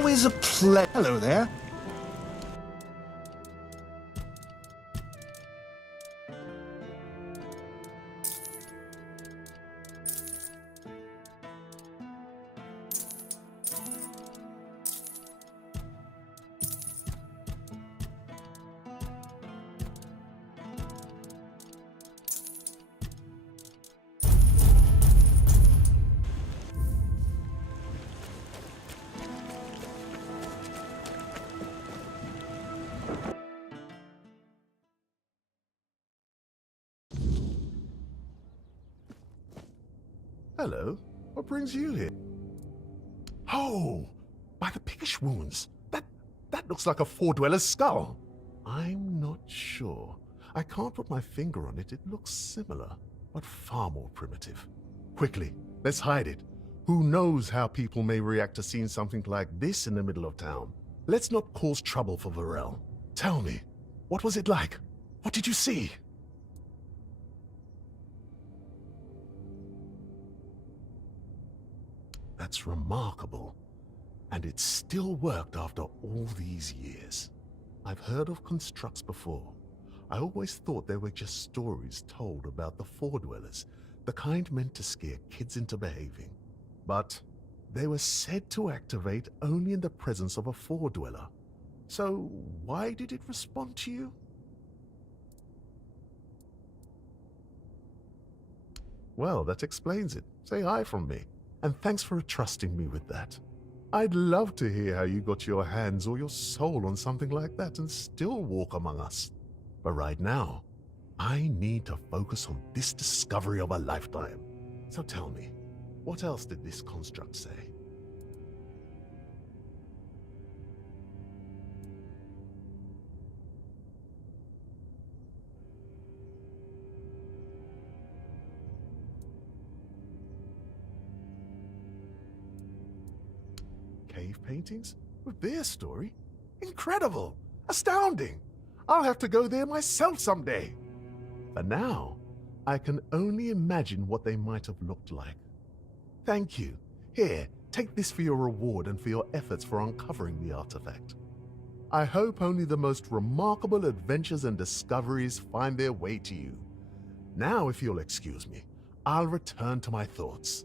always a pleasure. Hello there. Hello. What brings you here? Oh, by the piggish wounds. That looks like a four-dweller's skull. I'm not sure. I can't put my finger on it. It looks similar, but far more primitive. Quickly, let's hide it. Who knows how people may react to seeing something like this in the middle of town? Let's not cause trouble for Varel. Tell me, what was it like? What did you see? That's remarkable. And it still worked after all these years. I've heard of constructs before. I always thought they were just stories told about the four-dwellers, the kind meant to scare kids into behaving. But they were said to activate only in the presence of a four-dweller. So why did it respond to you? Well, that explains it. Say hi from me. And thanks for trusting me with that. I'd love to hear how you got your hands or your soul on something like that and still walk among us. But right now, I need to focus on this discovery of a lifetime. So tell me, what else did this construct say? Cave paintings? With their story? Incredible! Astounding! I'll have to go there myself someday. But now, I can only imagine what they might have looked like. Thank you. Here, take this for your reward and for your efforts for uncovering the artifact. I hope only the most remarkable adventures and discoveries find their way to you. Now, if you'll excuse me, I'll return to my thoughts.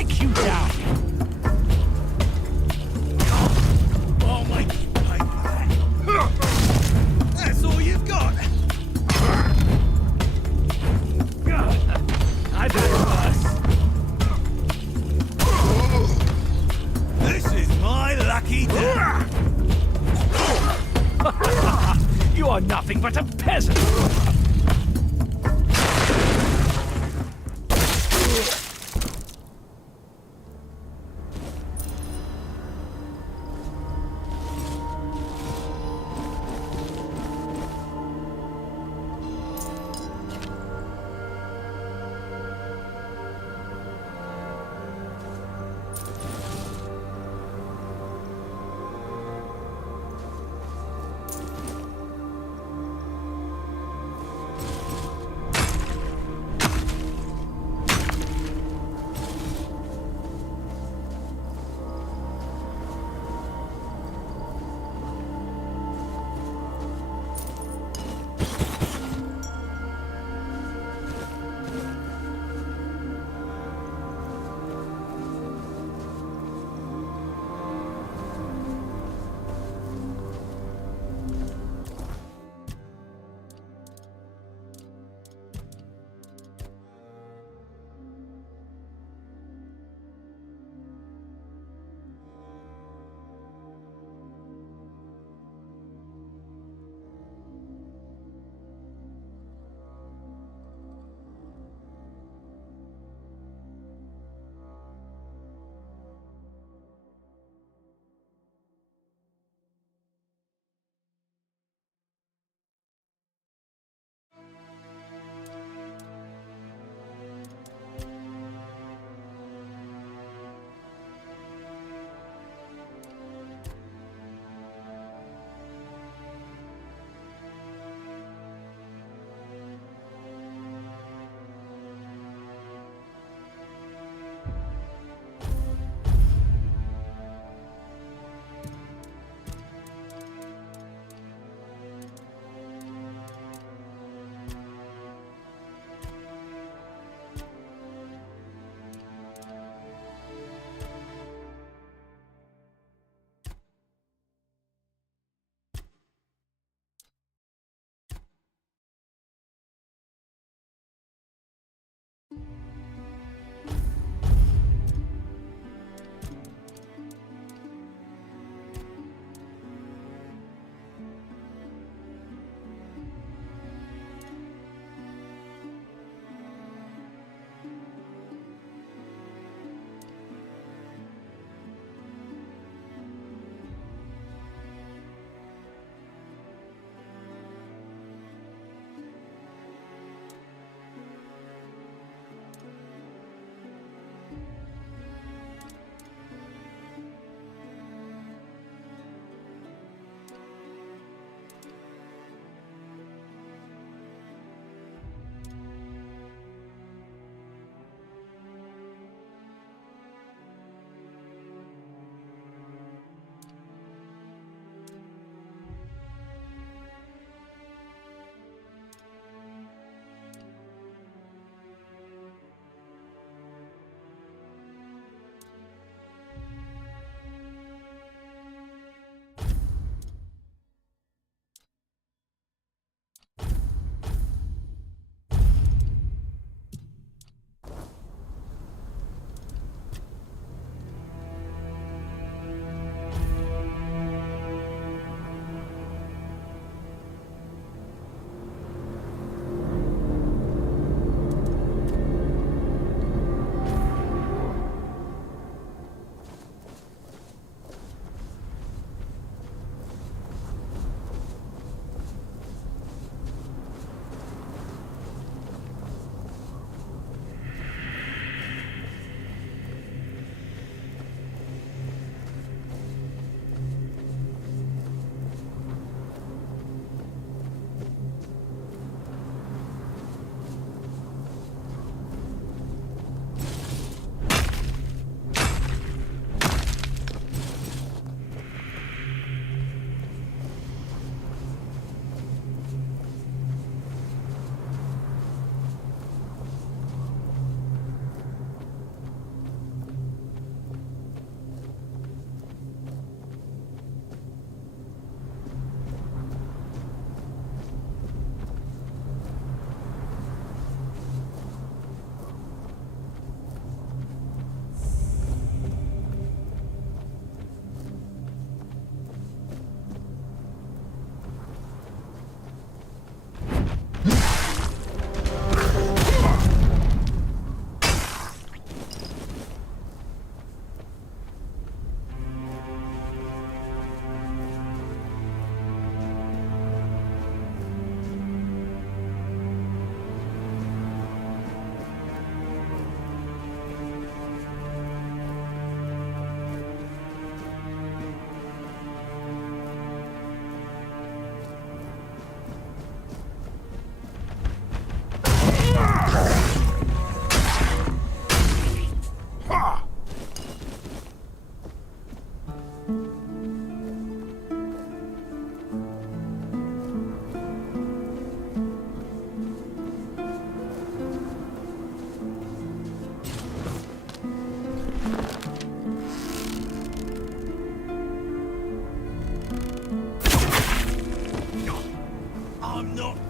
strike you down! Oh my... That's all you've got! I've had worse. This is my lucky day! You are nothing but a peasant!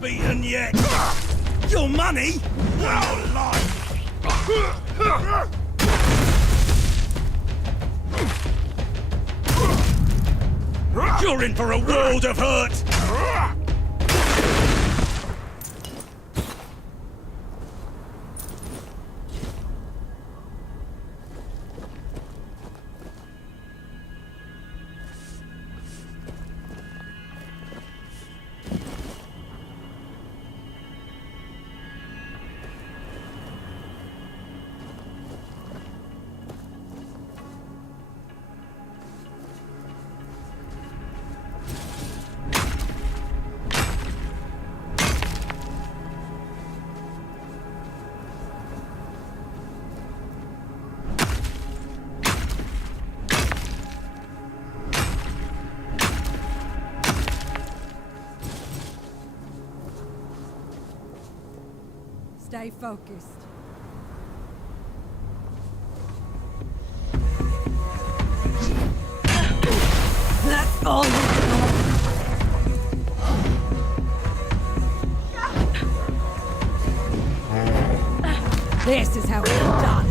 beaten yet. Your money? Your life. You're in for a world of hurt. Stay focused. That's all you know. This is how it's done.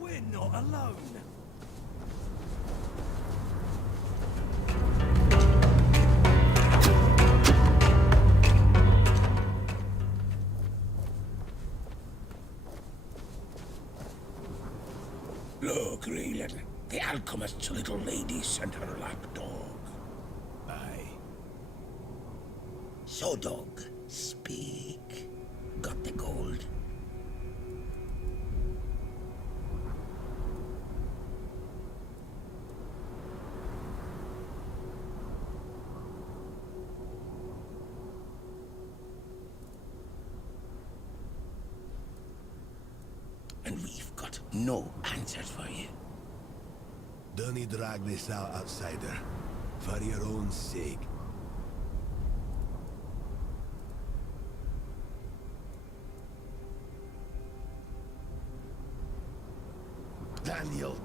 We're not alone. Look, Raylan, the alchemist's little lady sent her lapdog. Aye. So, dog, speak. Got the gold? And we've got no answers for you. Don't you drag this out, outsider. For your own sake. Daniel,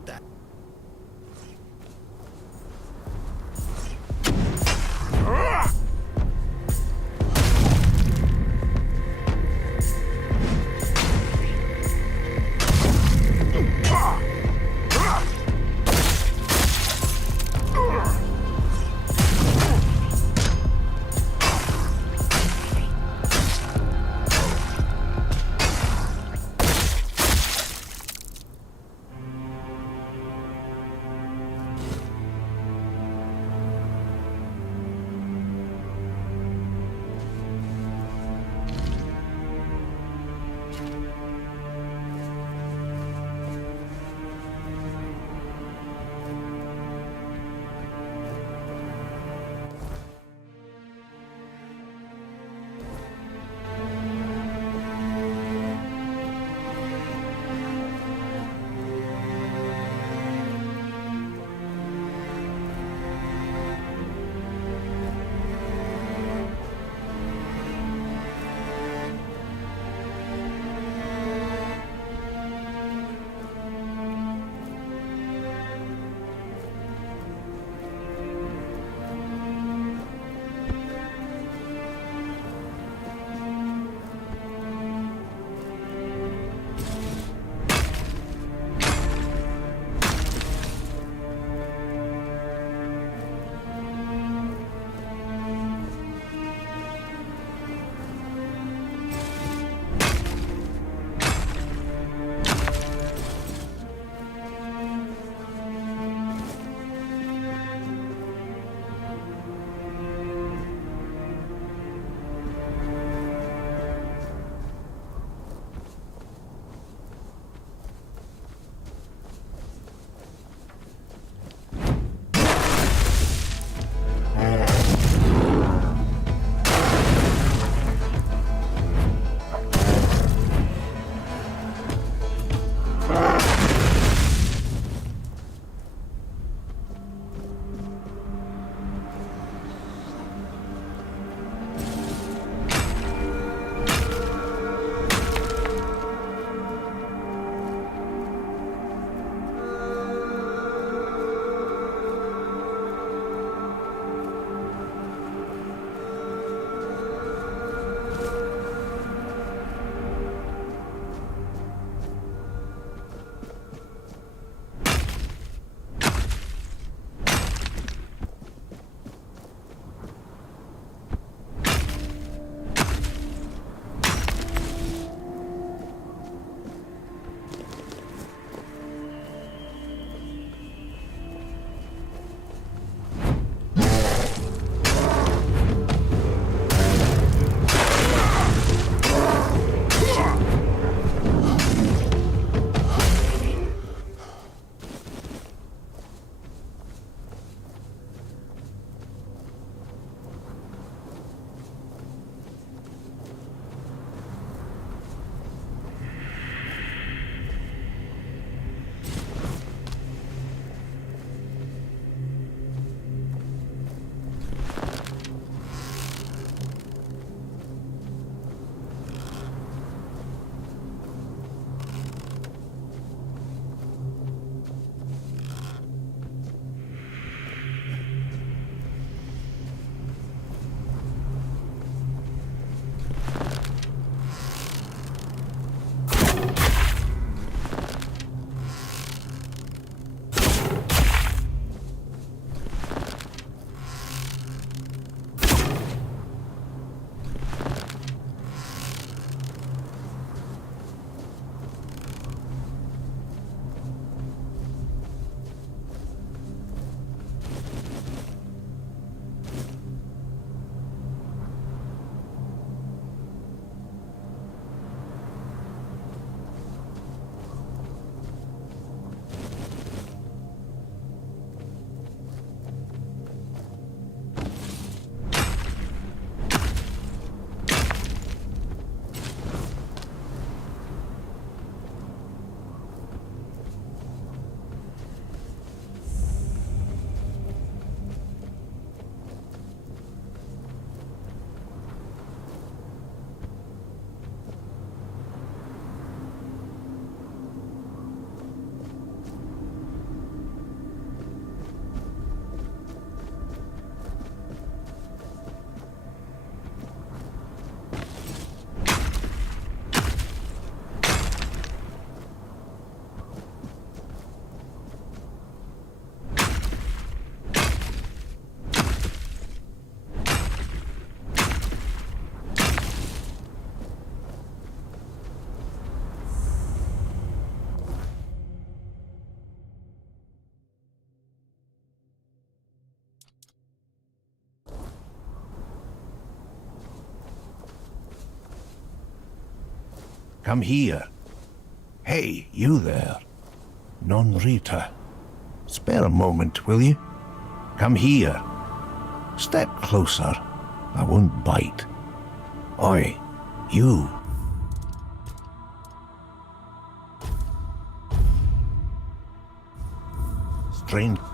Come here. Hey, you there. Non Rita. Spare a moment, will you? Come here. Step closer. I won't bite. Oi, you.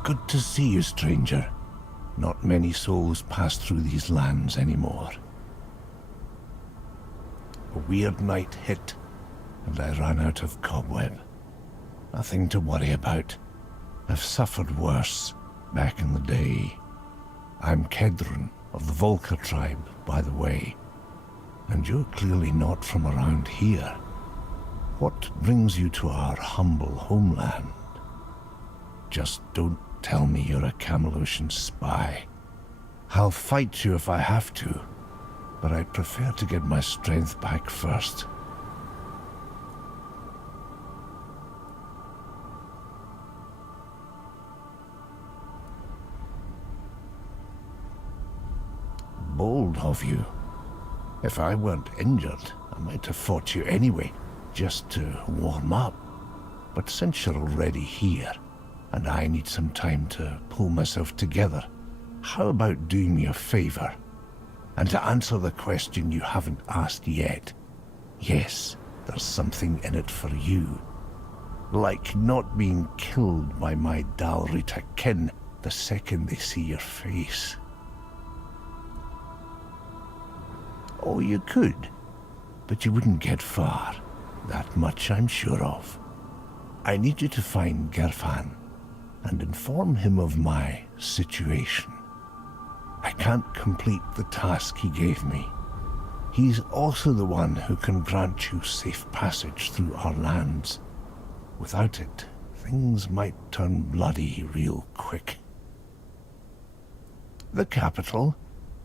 Good to see you, stranger. Not many souls pass through these lands anymore. A weird night hit, and I ran out of cobweb. Nothing to worry about. I've suffered worse back in the day. I'm Kedron of the Volker tribe, by the way. And you're clearly not from around here. What brings you to our humble homeland? Just don't tell me you're a Camelosian spy. I'll fight you if I have to, but I'd prefer to get my strength back first. Bold of you. If I weren't injured, I might have fought you anyway, just to warm up. But since you're already here, and I need some time to pull myself together, how about doing me a favor? And to answer the question you haven't asked yet, yes, there's something in it for you. Like not being killed by my Dalrita kin the second they see your face. Oh, you could, but you wouldn't get far. That much I'm sure of. I need you to find Gerfan and inform him of my situation. I can't complete the task he gave me. He's also the one who can grant you safe passage through our lands. Without it, things might turn bloody real quick. The capital,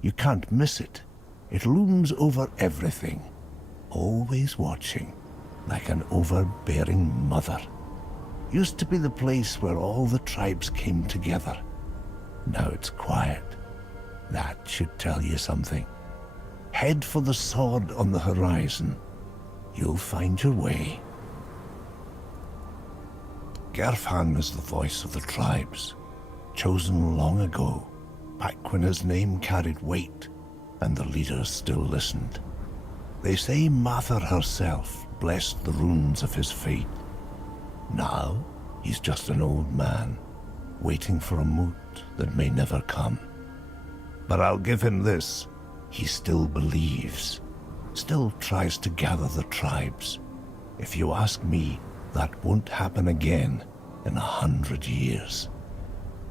you can't miss it. It looms over everything, always watching, like an overbearing mother. Used to be the place where all the tribes came together. Now it's quiet. That should tell you something. Head for the sword on the horizon. You'll find your way. Gerfan is the voice of the tribes, chosen long ago, back when his name carried weight and the leaders still listened. They say Mather herself blessed the runes of his fate. Now, he's just an old man, waiting for a moot that may never come. But I'll give him this. He still believes, still tries to gather the tribes. If you ask me, that won't happen again in 100 years.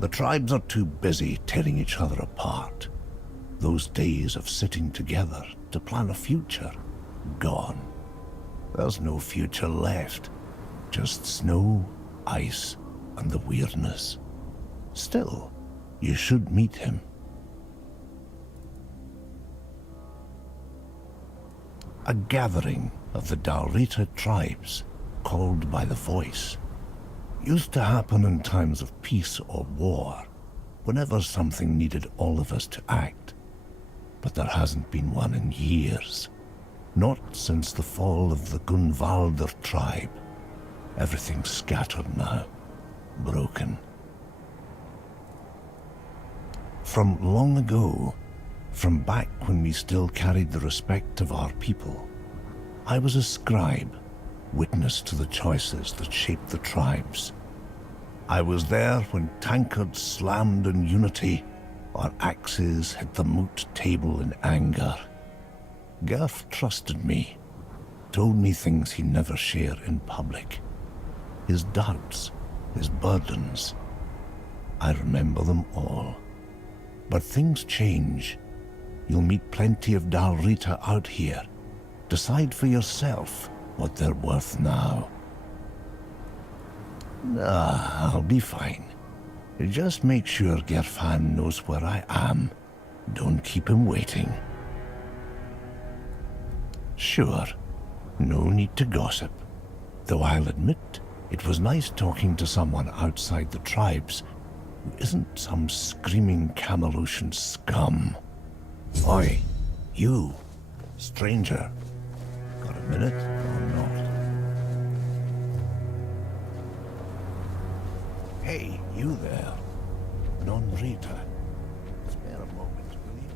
The tribes are too busy tearing each other apart. Those days of sitting together to plan a future, gone. There's no future left. Just snow, ice, and the weirdness. Still, you should meet him. A gathering of the Dalrita tribes, called by the voice, used to happen in times of peace or war, whenever something needed all of us to act. But there hasn't been one in years. Not since the fall of the Gunvalder tribe. Everything's scattered now, broken. From long ago, from back when we still carried the respect of our people, I was a scribe, witness to the choices that shaped the tribes. I was there when tankards slammed in unity, or axes hit the moot table in anger. Gerf trusted me, told me things he never shared in public. His doubts, his burdens. I remember them all. But things change. You'll meet plenty of Dalrita out here. Decide for yourself what they're worth now. I'll be fine. Just make sure Gerfan knows where I am. Don't keep him waiting. Sure, no need to gossip. Though I'll admit, it was nice talking to someone outside the tribes who isn't some screaming Camelosian scum. Oi, you, stranger. Got a minute or not? Hey, you there. Non Rita. Spare a moment, will you?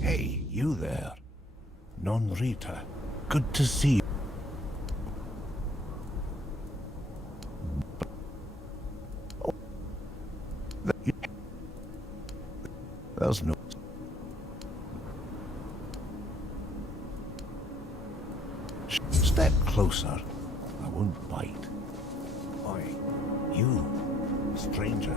Hey, you there. Non Rita. Good to see you. There's no... Step closer. I won't bite. Oi, you, stranger.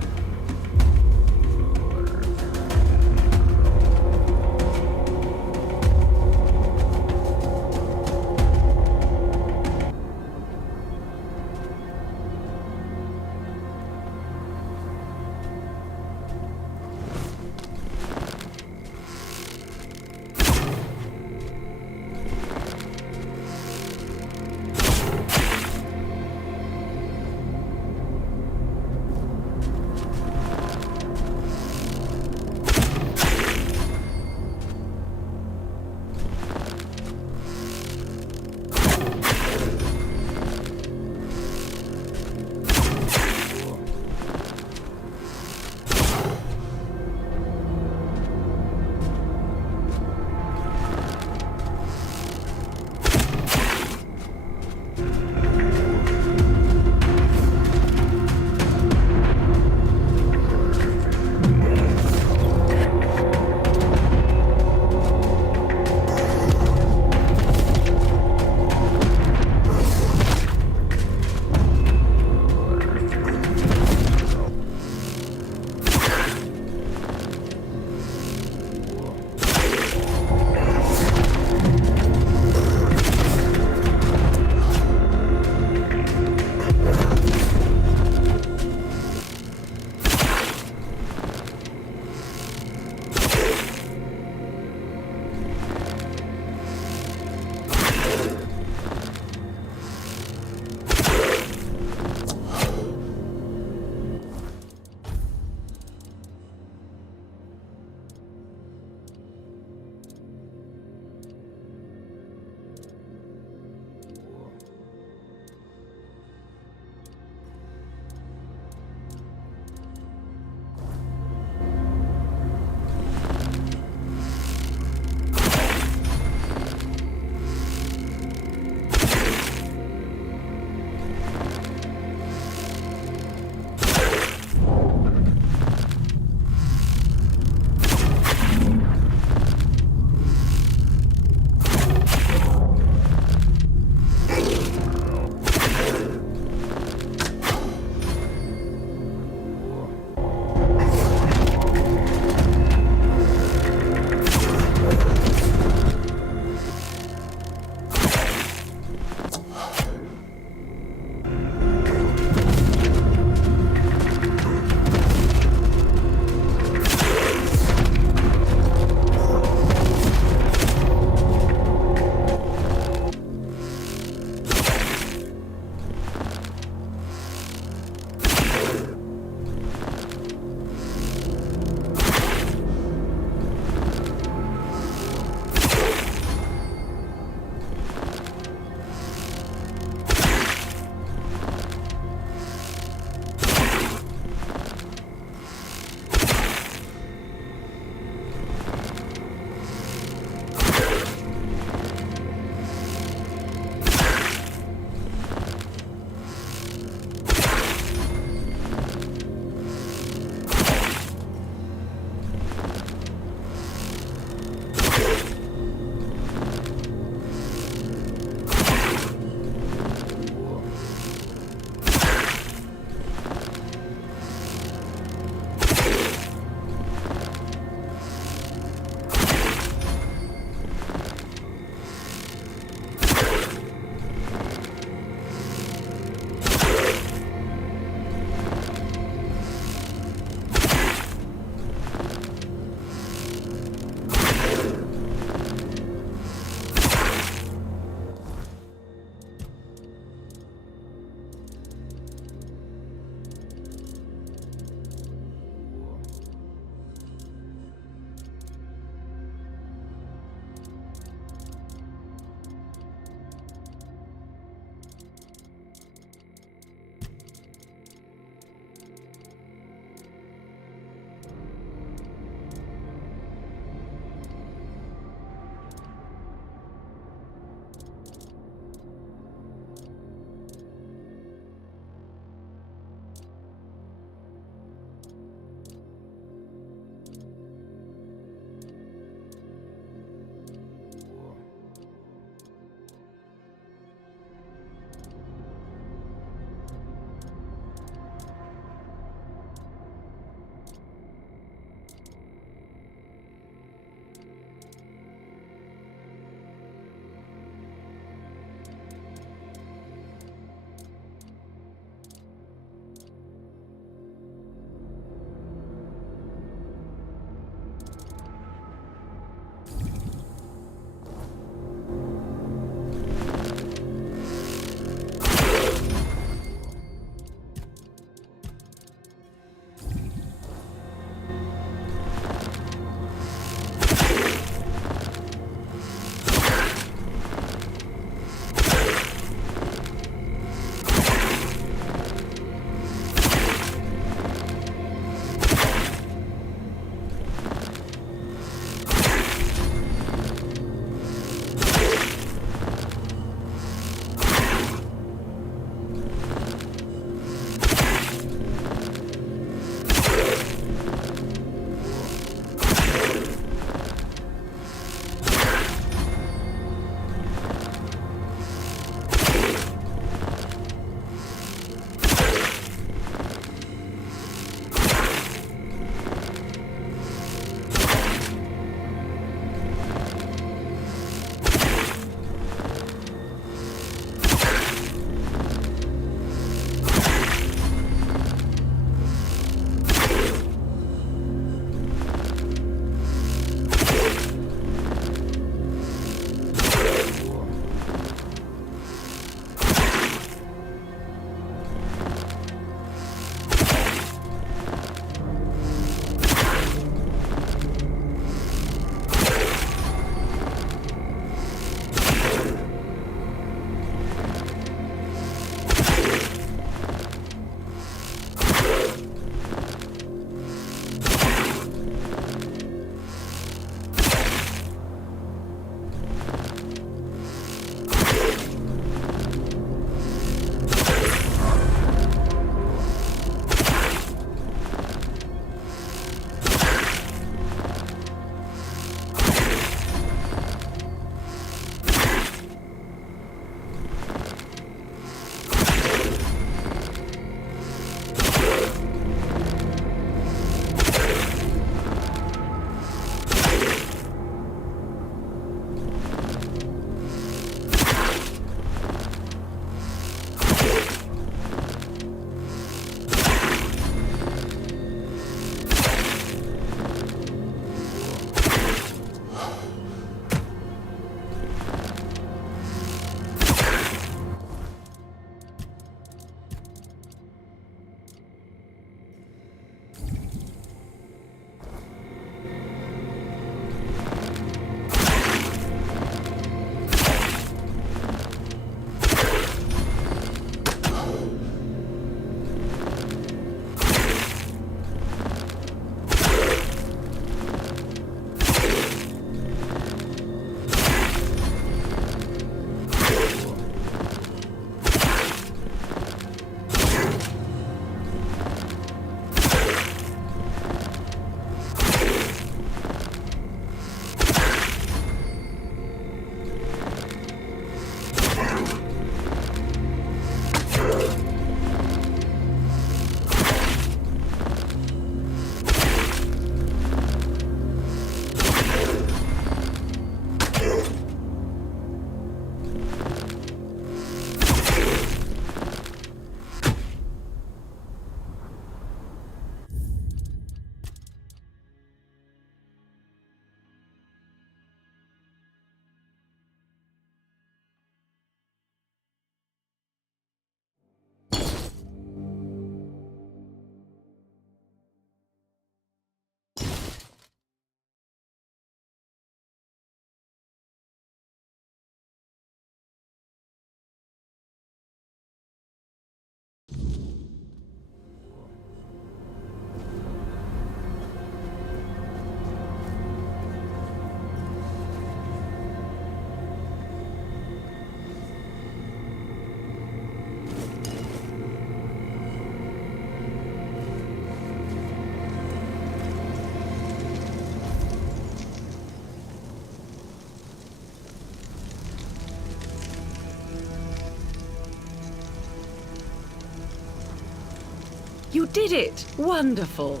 You did it! Wonderful!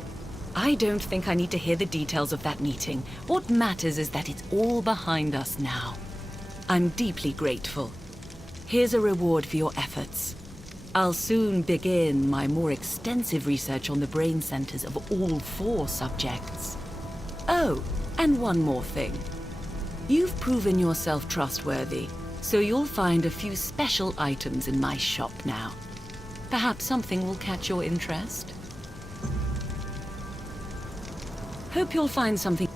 I don't think I need to hear the details of that meeting. What matters is that it's all behind us now. I'm deeply grateful. Here's a reward for your efforts. I'll soon begin my more extensive research on the brain centers of all 4 subjects. Oh, and one more thing. You've proven yourself trustworthy, so you'll find a few special items in my shop now. Perhaps something will catch your interest? Hope you'll find something.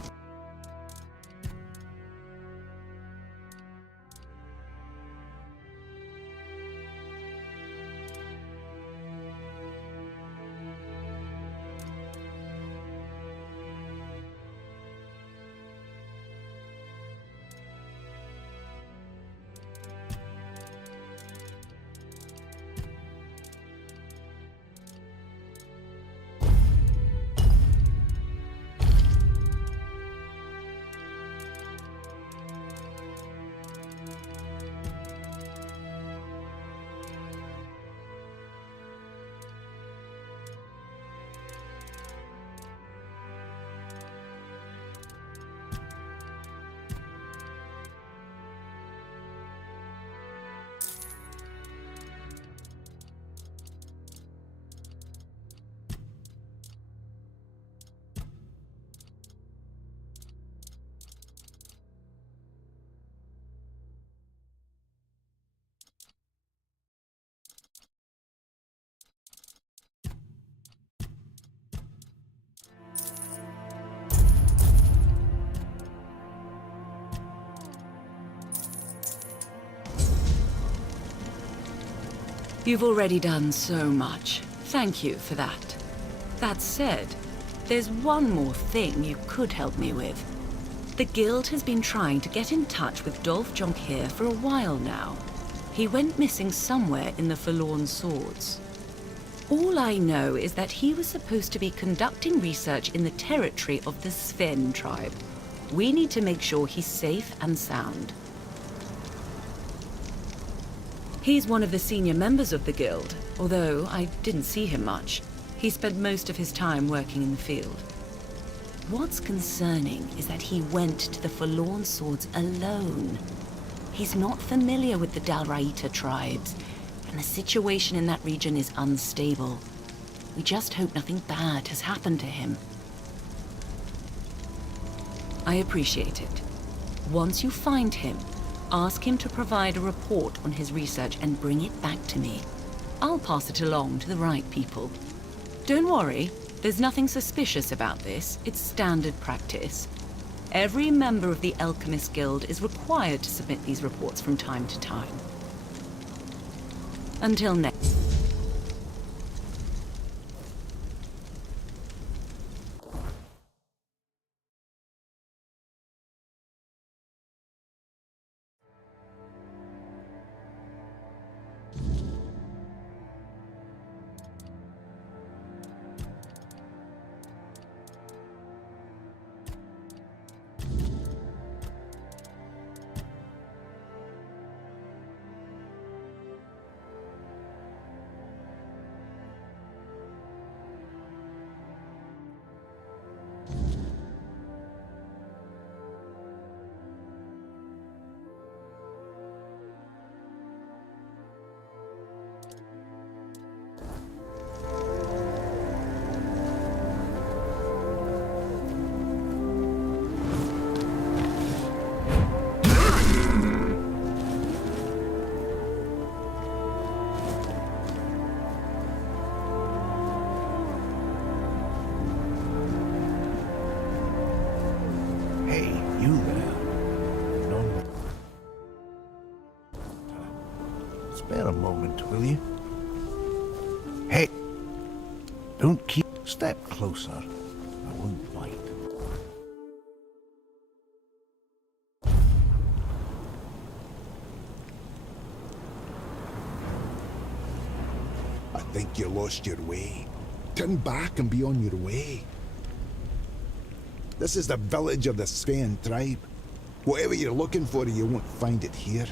You've already done so much. Thank you for that. That said, there's one more thing you could help me with. The Guild has been trying to get in touch with Dolph Jonquier for a while now. He went missing somewhere in the Forlorn Swords. All I know is that he was supposed to be conducting research in the territory of the Sven tribe. We need to make sure he's safe and sound. He's one of the senior members of the Guild, although I didn't see him much. He spent most of his time working in the field. What's concerning is that he went to the Forlorn Swords alone. He's not familiar with the Dalraita tribes, and the situation in that region is unstable. We just hope nothing bad has happened to him. I appreciate it. Once you find him, ask him to provide a report on his research and bring it back to me. I'll pass it along to the right people. Don't worry, there's nothing suspicious about this. It's standard practice. Every member of the Alchemist Guild is required to submit these reports from time to time. Until next. Spare a moment, will you? Hey! Don't keep... Step closer. I won't bite. I think you lost your way. Turn back and be on your way. This is the village of the Sven tribe. Whatever you're looking for, you won't find it here.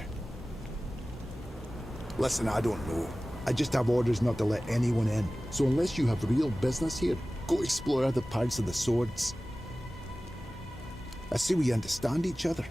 Listen, I don't know. I just have orders not to let anyone in. So unless you have real business here, go explore other parts of the swords. I see we understand each other.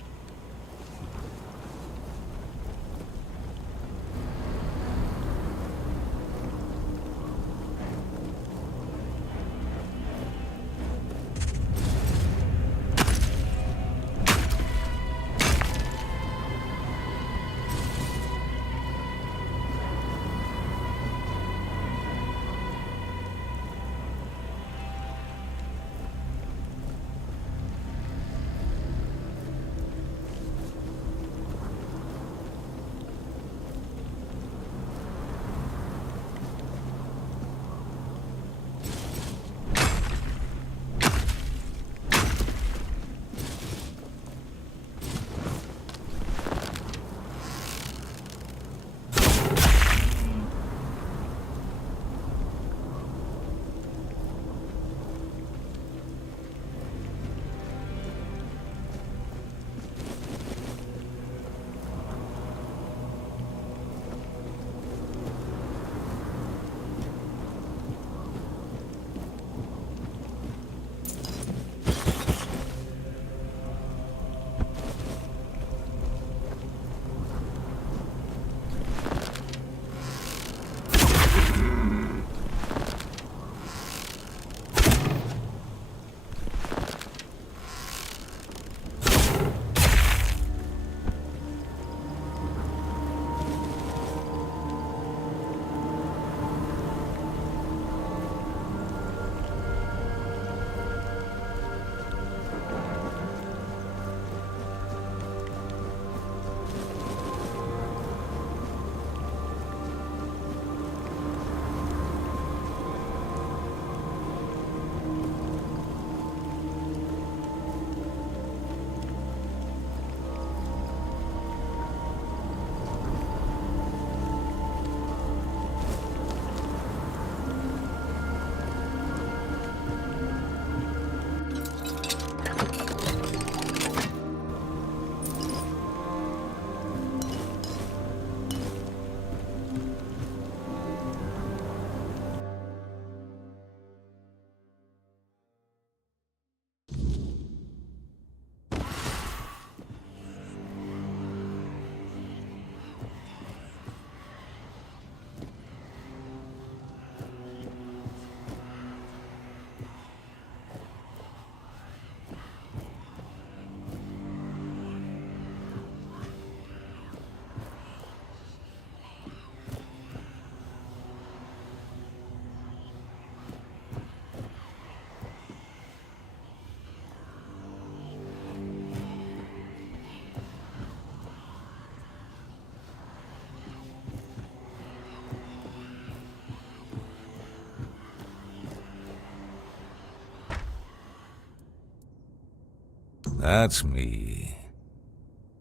That's me.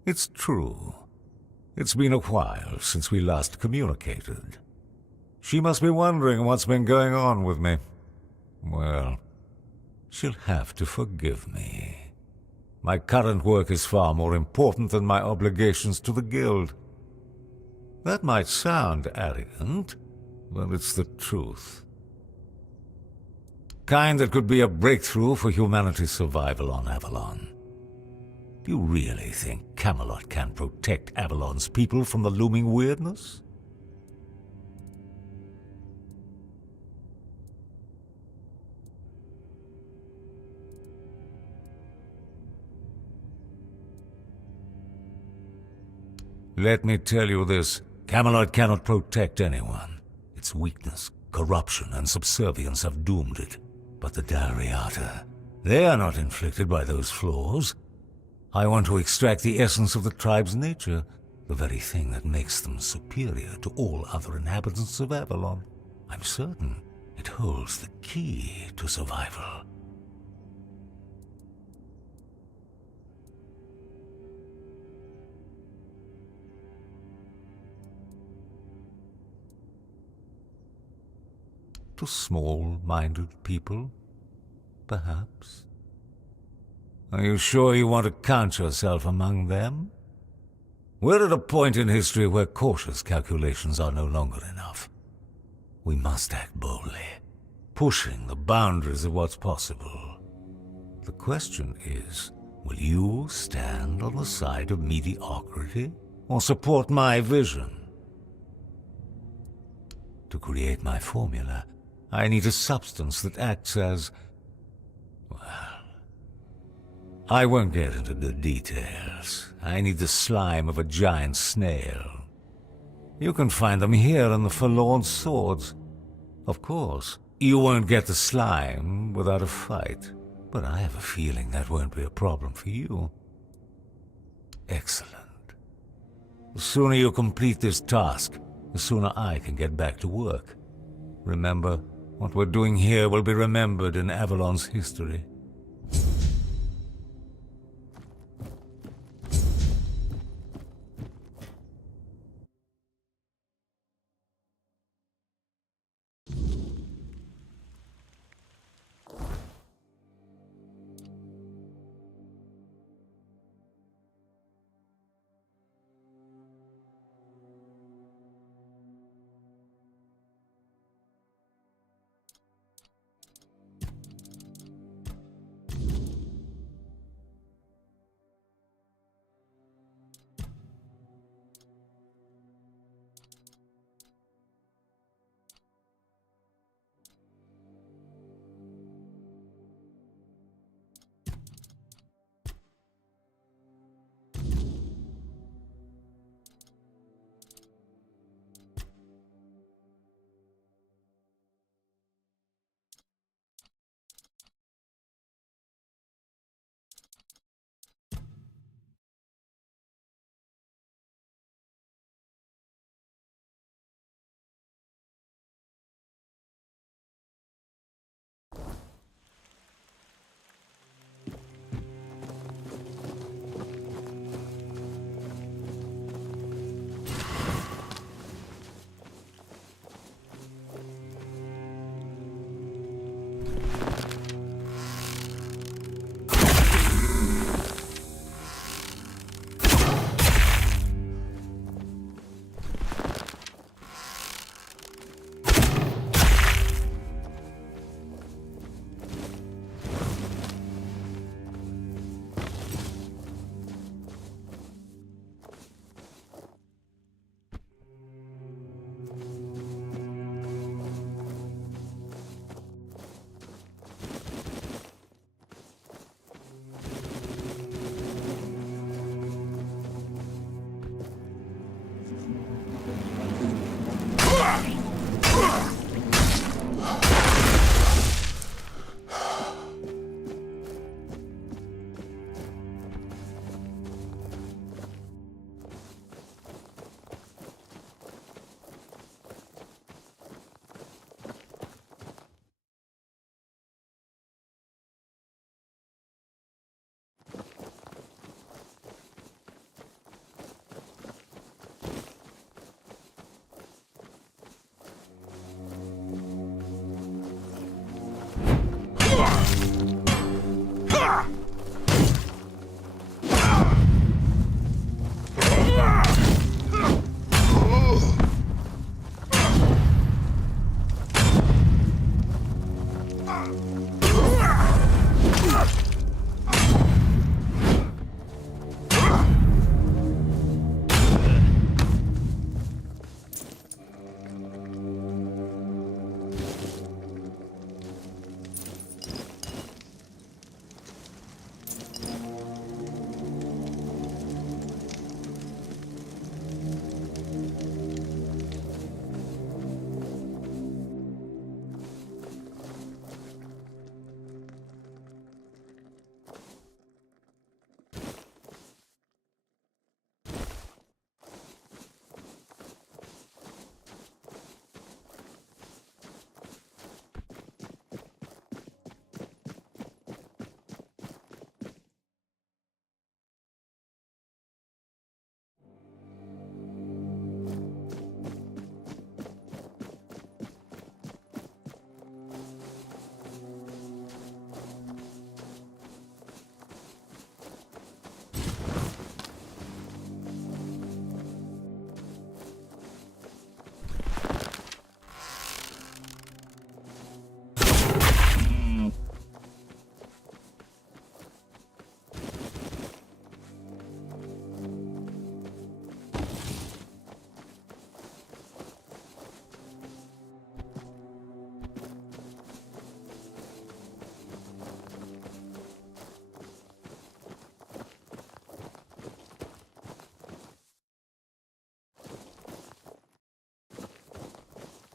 It's true. It's been a while since we last communicated. She must be wondering what's been going on with me. Well, she'll have to forgive me. My current work is far more important than my obligations to the Guild. That might sound arrogant, but it's the truth. Kind that could be a breakthrough for humanity's survival on Avalon. Do you really think Camelot can protect Avalon's people from the looming weirdness? Let me tell you this, Camelot cannot protect anyone. Its weakness, corruption, and subservience have doomed it. But the Dariata, they are not inflicted by those flaws. I want to extract the essence of the tribe's nature, the very thing that makes them superior to all other inhabitants of Avalon. I'm certain it holds the key to survival. To small-minded people, perhaps? Are you sure you want to count yourself among them? We're at a point in history where cautious calculations are no longer enough. We must act boldly, pushing the boundaries of what's possible. The question is, will you stand on the side of mediocrity or support my vision? To create my formula, I need a substance that acts as... well, I won't get into the details. I need the slime of a giant snail. You can find them here in the Forlorn Swords. Of course, you won't get the slime without a fight, but I have a feeling that won't be a problem for you. Excellent. The sooner you complete this task, the sooner I can get back to work. Remember, what we're doing here will be remembered in Avalon's history.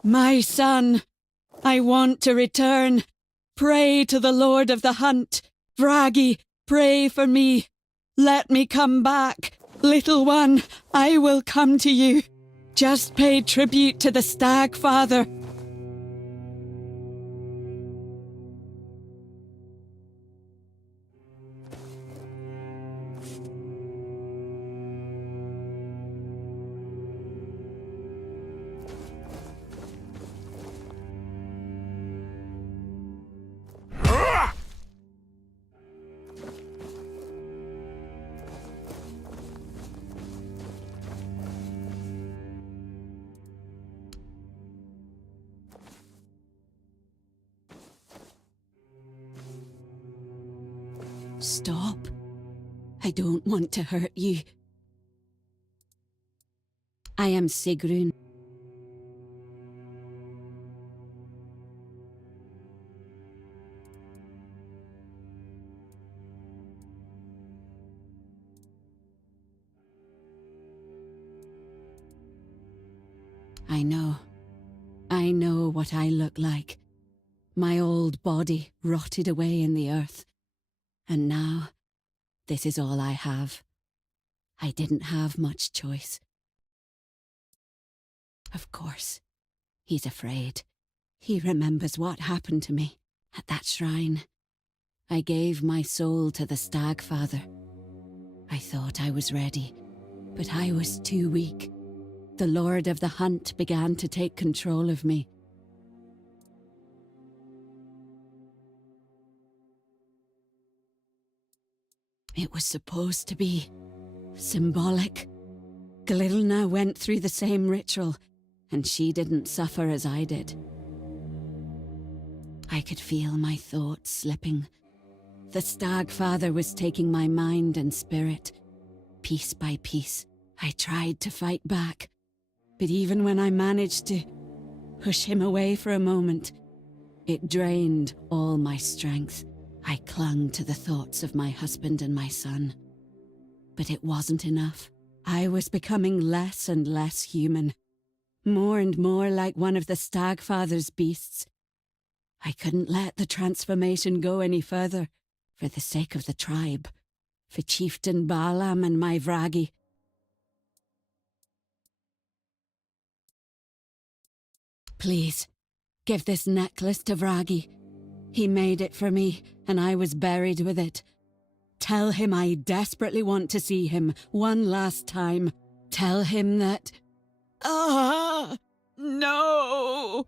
My son, I want to return. Pray to the Lord of the Hunt. Vragi, pray for me. Let me come back. Little one, I will come to you. Just pay tribute to the Stag Father. Stop. I don't want to hurt you. I am Sigrun. I know what I look like. My old body rotted away in the earth. And now, this is all I have. I didn't have much choice. Of course, he's afraid. He remembers what happened to me at that shrine. I gave my soul to the Stag Father. I thought I was ready, but I was too weak. The Lord of the Hunt began to take control of me. It was supposed to be symbolic. Glilna went through the same ritual, and she didn't suffer as I did. I could feel my thoughts slipping. The Stag Father was taking my mind and spirit. Piece by piece, I tried to fight back. But even when I managed to push him away for a moment, it drained all my strength. I clung to the thoughts of my husband and my son. But it wasn't enough. I was becoming less and less human. More and more like one of the Stag Father's beasts. I couldn't let the transformation go any further, for the sake of the tribe, for Chieftain Baalam and my Vragi. Please, give this necklace to Vragi. He made it for me, and I was buried with it. Tell him I desperately want to see him one last time. Tell him that... Ah! No!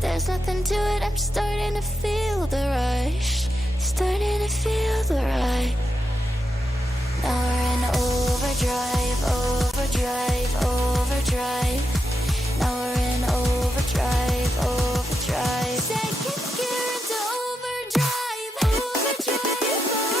There's nothing to it, I'm starting to feel the rush. Starting to feel the rush. Now we're in overdrive, overdrive, overdrive. Now we're in overdrive, overdrive. Second gear into overdrive, overdrive, second gear into